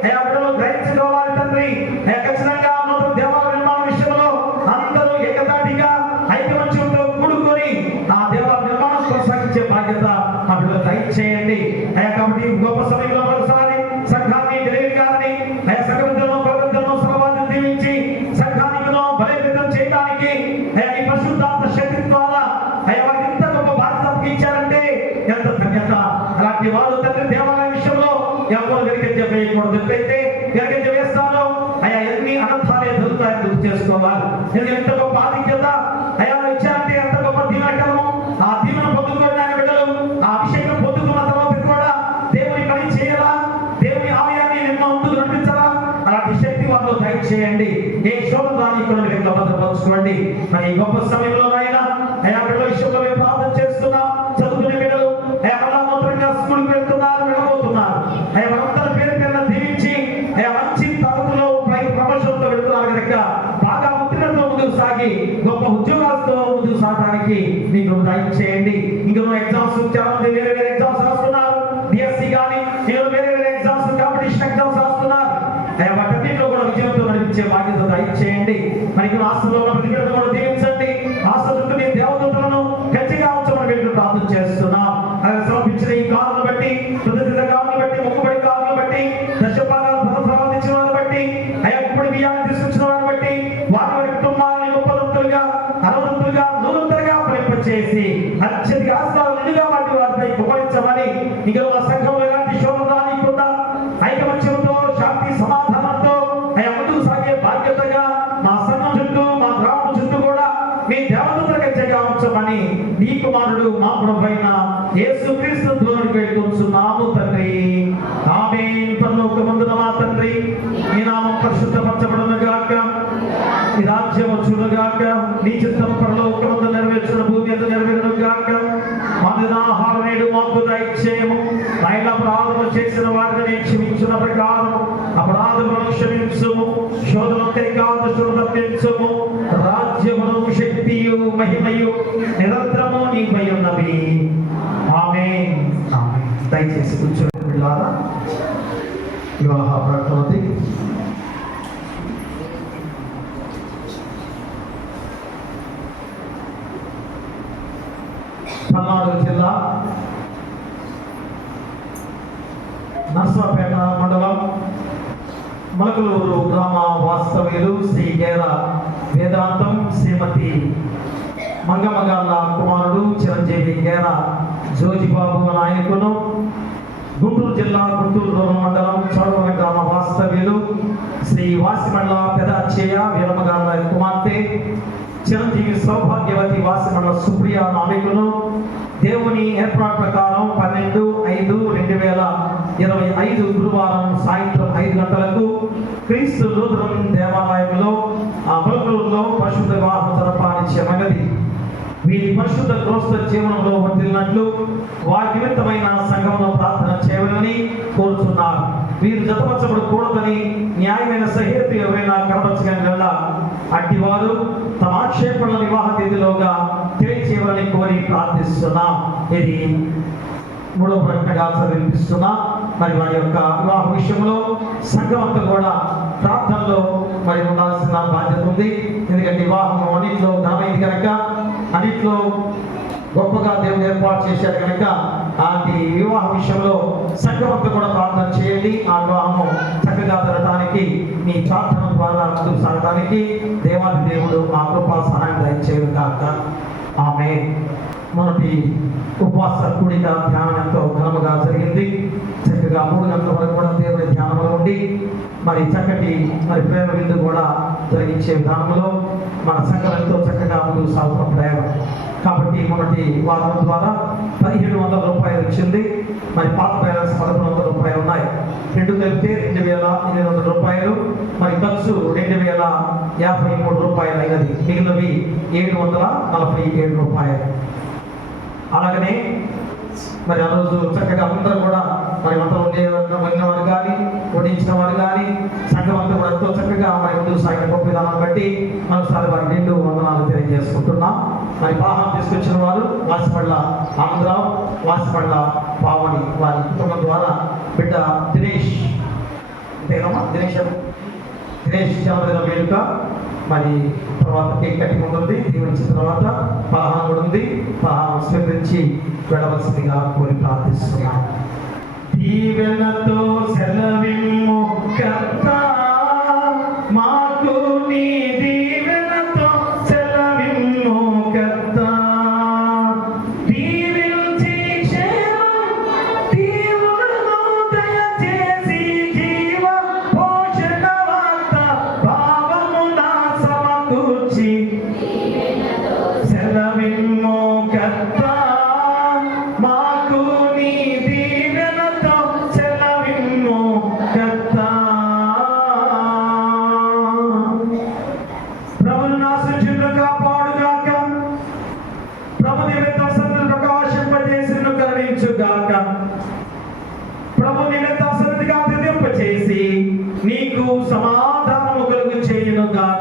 అయా బిడ్డలు గ్రహించుకోవాలి తండ్రి. అయా ఖచ్చితంగా నూతన దేవాలయ నిర్మాణ విషయంలో అందరూ ఏకతాటిగా ఐకమత్యంతో కూడుకొని ఆ దేవాలయ నిర్మాణం కొనసాగించే బాధ్యత ఆ బిడ్డలు దయచేయండి అయా. కాబట్టి గొప్ప సమయంలో మరోసారి సంఘాన్ని, డెలివరీ గారిని అయా సంఘంలో ప్రవర్తనను సర్వాన్ని దీవించి సంఘానికి బలోపేతం చేయడానికి అయా ఈ పరిశుద్ధాత్మ శక్తి ద్వారా అయా వారికి ఇంత గొప్ప బాధ్యత ఇచ్చారంటే ఎంత ధన్యత. అలాంటి వారు తండ్రి దేవాలయ విషయంలో ఎవరు వెనకంజ వేయకూడదు. ఎప్పుడైతే వెనకంజ వేస్తారో అయా ఎన్ని అనర్థాలే జరుగుతాయని గుర్తు చేసుకోవాలి. ఎంత గొప్ప ఆధిక్యత అయా ఇచ్చారంటే ఎంత గొప్ప దీవెనకరము. ఆ దీవెన పొందుకోవడానికి బిడ్డలు ఆ అభిషేకం పొందుకున్న తర్వాత కూడా దేవుని పని చేయాలా, దేవుని ఆలయాన్ని నిన్న ముందుకు నడిపించాలా, అలాంటి శక్తి వారిలో దయచేయండి. ఏ శోభ దాన్ని కూడా మీరు భద్రపరచుకోండి. మరి ఈ గొప్ప సమయంలో అయినా అయా బిడ్డల విషయంలో మేము ప్రార్థన చేస్తున్నాం. చదువుకునే బిడ్డలు అయా మళ్ళా స్కూల్కి వెళ్తున్నారు, వెళ్ళబోతున్నారు. అయా మనందరి పేరు పేరున దీవించి అయా మంచి తరగతిలో ప్రమోషన్తో వెళ్తున్నారు కనుక బాగా ఉత్తీర్ణతో ముందుకు సాగి గొప్ప ఉద్యోగాలతో ముందుకు సాగడానికి మీకు దయచేయండి. ఇంకా ఎగ్జామ్స్ చాలా మంది వేరే వేరే ఎగ్జామ్స్ రాస్తున్నారు. డిఎస్సి కానీ వేరే వేరే ఎగ్జామ్స్, కాంపిటీషన్ ఎగ్జామ్స్ రాస్తున్నారు. అయా వాటన్నింటిలో కూడా విజయంతో నడిపించే బాధ్యత దయచేయండి. మరి హాస్టల్లో ఉన్న ప్రతి బిడ్డను కూడా దీవించండి. హాస్టల్ చుట్టూ మీ దేవదూతలను గట్టిగా ఉంచమని వీళ్ళు ప్రార్థన చేస్తున్నాం. అలాగే సమర్పించిన ఈ కారును బట్టి, ప్రతిష్ఠిత కారును బట్టి, మొక్కుబడి కారును బట్టి, దశపాలను ప్రారంభించిన వారిని బట్టి, అయా ఇప్పుడు బియ్యాన్ని తీసుకొచ్చిన వారిని బట్టి వారి వారి కుటుంబాన్ని 30 60 100 ఫలింపచేసి అత్యధిక ఆశీర్వాదాలు నిండుగా వాటి వారిపై కుమరించమని, ఇంకా మా సంఘంలో ఎలాంటి శోభ రానికుండా ఐకమత్యంతో శాంతి సమాధానంతో అయా ముందుకు సాగే బాధ్యతగా మా సంఘం చుట్టూ, మా గ్రామం చుట్టూ కూడా మీ దేవదూతల గట్టిగా ఉంచమని నీ కుమారుడు మా ప్రభువైన యేసుక్రీస్తు ద్వారాకి వేడుకొంచున్నాము తండ్రి. ఆమేన్. పరలోకమందున మా తండ్రి, నీ నామం పరిశుద్ధపరచబడును గాక, నీ రాజ్యం వచ్చును గాక, నీ చిత్తం పరలోకమందు నెరవేర్చును భూమి మీద నెరవేరును గాక. మా దినాహారం నేడు మాకు దయచేయము. ఆయన అపరాధము చేసిన వారిని క్షమించిన ప్రకారం అపరాధములను క్షమించుము. శోధనకై కాదు తప్పించుము. రాజ్యమును, శక్తియు, మహిమయు నిరంతరము నీపై ఉన్నవి. ఆమేన్. దయచేసి కూర్చోండి పిల్లారా. వివాహ ప్రకృతి పల్నాడు జిల్లా నర్సాపేట మండలం మొలకలూరు గ్రామ వాస్తవ్యులు శ్రీ గేర వేదాంతం శ్రీమతి మంగమ్మగాళ్ళ కుమారుడు చిరంజీవి గేర జోజిబాబు నాయకులు, గుంటూరు జిల్లా గుంటూరు మండలం చౌడవర గ్రామ వాస్తవ్యులు శ్రీ వాసిమండల పెదాచేయ వీరమ్మగాళ్ళ కుమార్తె చిరంజీవి సౌభాగ్యవతి వాసిమండల సుప్రియ నాయకులు దేవుని ఏర్పాటు ప్రకారం 12/5/2025 గురువారం సాయంత్రం 5 గంటలకు క్రీస్తు లూథరన్ దేవాలయంలో మొలకలూరులో పరిశుద్ధ వివాహం జరపాలని చెమగది. వీరి పరిశుద్ధ క్రైస్తవ జీవనంలో వర్ధిల్లినట్లు వారి నిమిత్తమైన సంఘంలో ప్రార్థన చేయవాలని కోరుతున్నారు. వీరు జతపరచబడకూడదని న్యాయమైన సహేతు ఎవరైనా కనబరచగల అట్టివారు తమ ఆక్షేపణల వివాహ తేదీలోగా తెలియచేయాలని కోరి ప్రార్థిస్తున్నాం. ఇది 3వ ప్రకటనగా చదివిస్తున్నాం. మరి వారి యొక్క వివాహ విషయంలో సంఘం అంతా కూడా ప్రార్థనలో మరి ఉండాల్సిన బాధ్యత ఉంది. ఎందుకంటే వివాహం అన్నింటిలో ఘనమైంది కనుక, అన్నింటిలో గొప్పగా దేవుడు ఏర్పాటు చేశారు కనుక అలాంటి వివాహ విషయంలో సంఘం అంతా కూడా ప్రార్థన చేయండి. ఆ వివాహము చక్కగా జరగడానికి మీ ప్రార్థన ద్వారా ముందుకు సాగడానికి దేవాది దేవుడు మా కృపా సహాయం దయచేయు కాక. ఆమేన్. మొదటి ఉపవాస కూడిక ధ్యానం ఎంతో ఘనముగా జరిగింది. చక్కగా 3 గంటల వరకు కూడా దేవుడి ధ్యానంలో ఉండి మరి చక్కటి ప్రేమ విందు కూడా జరిగించే విధానంలో మన సంఘం ఎంతో చక్కగా ముందుకు సాగుతున్నప్పుడు కాబట్టి మొదటి వారం ద్వారా 1700 రూపాయలు వచ్చింది. మరి పాత బ్యాలెన్స్ 1100 రూపాయలు ఉన్నాయి. 2 కలిపితే 2800 రూపాయలు. మరి ఖర్చు 2053 రూపాయలు అయినది. మిగిలినవి 747 రూపాయలు. అలాగనే మరి ఆ రోజు చక్కగా అందరూ కూడా మరి వంటలు వండినవారు కానీ వడ్డించిన వారు కానీ సంఘం అంతా కూడా ఎంతో చక్కగా మరి ముందుకు సాగిన గొప్ప విధానం బట్టి మరోసారి వారి నిండు వందనాలు తెలియజేసుకుంటున్నాం. మరి పాహం తీసుకొచ్చిన వారు వాసిపళ్ళ ఆనందరావు, వాసిపళ్ళ పావని వారి కుటుంబం ద్వారా బిడ్డ దినేష్ జన్మదిన వేడుక. మరి తర్వాత కేక్ కటింగ్ ఉంటుంది, దీవించిన తర్వాత పలహారం కూడా ఉంది. పలహారం స్వీకరించి వెళ్ళవలసిందిగా కోరి ప్రార్థిస్తున్నాం. దీవెనతో సెలవిమ్ము కర్తా, మాకు నీ దీవెనతో సెలవిమ్ము కర్తా. దీవించి క్షేమం దీవులను దయచేసి జీవ పోషణ వార్త భావమున సమకూర్చి సెలవిమ్ము కర్తా, మాకు నీ దీవెనతో సెలవిమ్ము కర్తా. ప్రభువు నా సృష్టిని కాపాడుగాక, ప్రభు నిమిత్తం సన్నిధిని ప్రకాశింపజేసి కరుణించుగాక, ప్రభు నిమిత్తం సన్నిధిగా ప్రతింపచేసి నీకు సమాధానము కలుగు చేయునుగాక.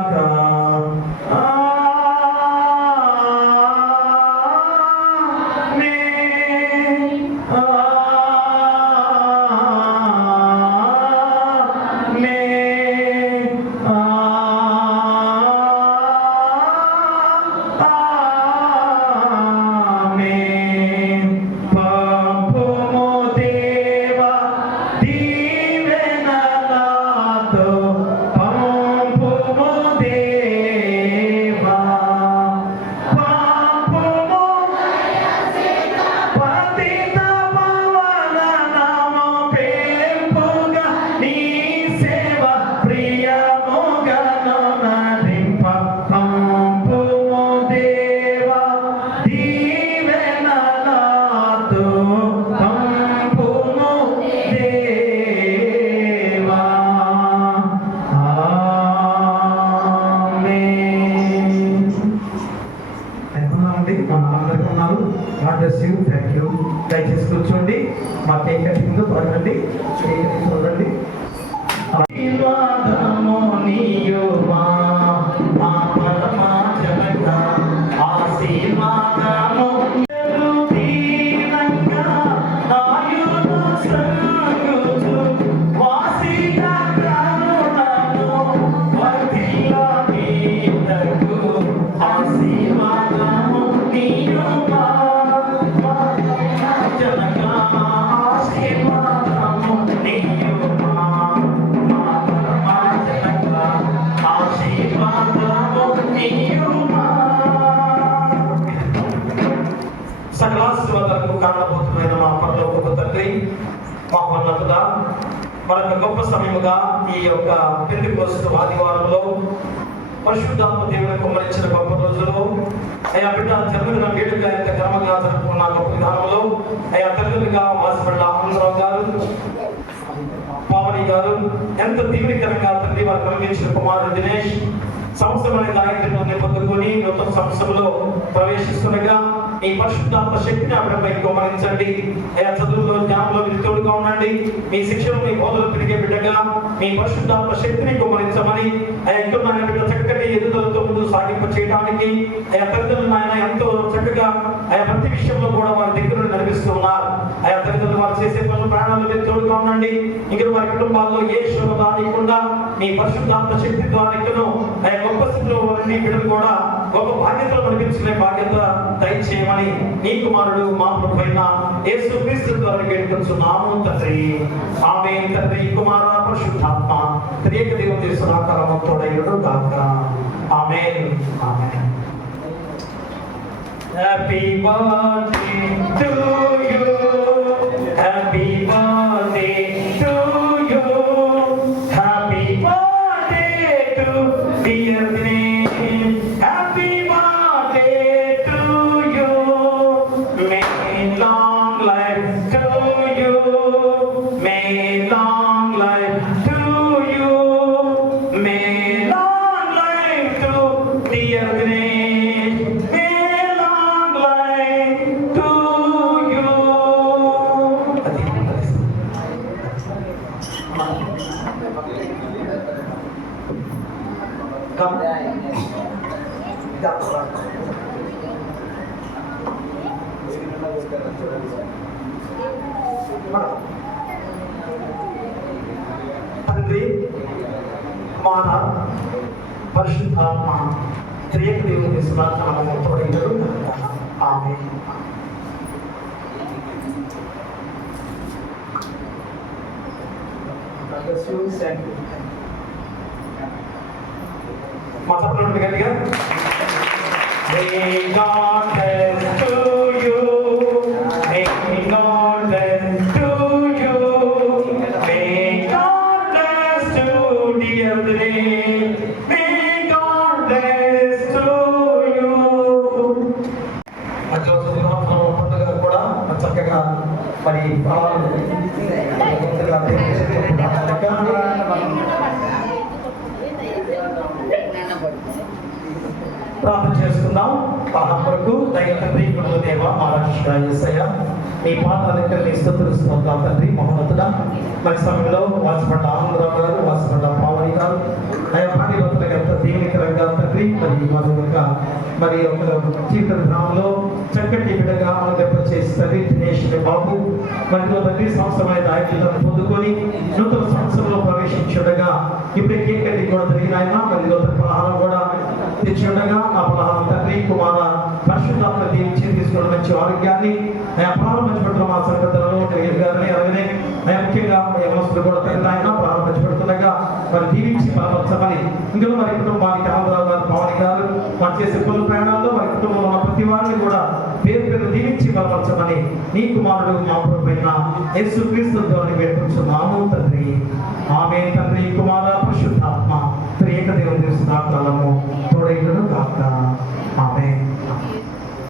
దయచేసి కూర్చోండి. మా కేక్ కటింగ్ చూడండి. చూడండి సకలాశీర్వాదాలకు కారణభూతమైన మా పరలోకపు తండ్రి, మహోన్నతుడా, మరొక గొప్ప సమయముగా ఈ యొక్క పెంటెకోస్తు ఆదివారంలో పరిశుద్ధాత్మ దేవుని కుమ్మరించిన గొప్ప రోజులో అయా బిడ్డ జన్మదిన వేడుక ఎంత ఘనంగా జరుపుకున్న గొప్ప విధానంలో అయా తల్లిగా వాసిపడ్డ ఆనందరావు గారు, పావని గారు ఎంత తీవ్రకరంగా తండ్రి వారు కలిగించిన కుమారుడు దినేష్ సంవత్సరమైన గాయత్రిని పొందుకొని నూతన సంవత్సరంలో ప్రవేశిస్తుండగా ఈ పరిశుద్ధాత్మ శక్తిని ఆవిడపై కుమ్మరించండి. అయా చదువులో జ్ఞానంలో మీరు తోడుగా ఉండండి. మీ శిక్షణ మీ బోధలు పెరిగే బిడ్డగా మీ పరిశుద్ధాత్మ శక్తిని కుమ్మరించమని అయా ఇక్కడ నాయన బిడ్డ చక్కటి ఎదుగుదలతో ముందు సాగింపు చేయడానికి అయా తల్లిదండ్రులు ఆయన ఎంతో చక్కగా అయా ప్రతి విషయంలో కూడా వారి దగ్గర నడిపిస్తూ ఉన్నారు. అయా తల్లిదండ్రులు వారు చేసే పనులు ప్రాణాలు మీరు తోడుగా ఉండండి. ఇంకా వారి కుటుంబాల్లో ఏ శోభ రానికుండా మీ పరిశుద్ధాత్మ శక్తి ద్వారా అయా గొప్ప స్థితిలో వారిని బిడ్డలు కూడా గొప్ప బాధ్యతలు నడిపించుకునే బాధ్యత దయచేయమని నీ కుమారుడు మా ప్రభువైన యేసుక్రీస్తు ద్వారా వేడుకొంచున్నాము తండ్రి. ఆమేన్. తండ్రి, కుమార, పరిశుద్ధాత్మ త్రియేక దేవుని సదాకాలము తోడైయుడు గాక. ఆమేన్. ఆమేన్. Happy birthday to you, happy birthday to you, happy birthday to dear Dinesh, happy birthday to you, may long life to you, may long life to you, may long life to dear Dinesh, may long life to తండ్రి, మాన, పరిశుద్ధాత్మ త్రియక దేవుని సునామములో తోడైనడు. ఆమేన్. మాట్లాడండి గట్టిగా. May God bless to you. May God bless to you. May God bless to dear day. May God bless to you. పండుగ కూడా చక్కగా మరి ప్రార్థన చేసుకుందాం. పాదం కొరకు దయ తండ్రి, దేవ మా రక్షకుడా యేసయ్య, నీ పాదాల దగ్గర నీ స్తుతులు స్తోత్రాలు తండ్రి. మహోన్నతుడా, మరి సమయంలో వాసిపడ్డ ఆనందరావు గారు, వాసిపడ్డ పావని గారు, ఆయా భార్యభర్తల గారు దీవెనకరంగా తండ్రి, మరి వారి యొక్క మరి ఒక జీవిత విధానంలో చక్కటి బిడ్డగా మనం చేసి తండ్రి దినేష్ బాబు మరియు తండ్రి సంవత్సరమైన దాయకులను పొందుకొని నూతన సంవత్సరంలో ప్రవేశించుండగా ఇప్పుడే కేక్ కట్టి కూడా జరిగిన ఆయన మరి పలహారం కూడా తెచ్చి ఉండగా ఆ పలహారం తండ్రి కుమార పరిశుద్ధాత్మ దీవించి తీసుకోవడం మంచి ఆరోగ్యాన్ని ఆయా ప్రారంభించబడుతున్న మా సంగతులను గారిని అలాగనే ఆయా ముఖ్యంగా యవనస్తులు కూడా తండ్రి ఆయన ప్రారంభించబడుతుండగా మరి దీవించి బలపరచమని ఇందులో మరి కుటుంబానికి ఆంధ్రరావు గారు, పావని గారు వారు చేసే పలు ప్రయాణాల్లో వారి కుటుంబంలో ఉన్న ప్రతి వారిని కూడా పేరు పేరు దీవించి బలపరచమని నీ కుమారుడు మా ప్రభువైన యేసుక్రీస్తు ద్వారా వేడుకుంటున్నాం.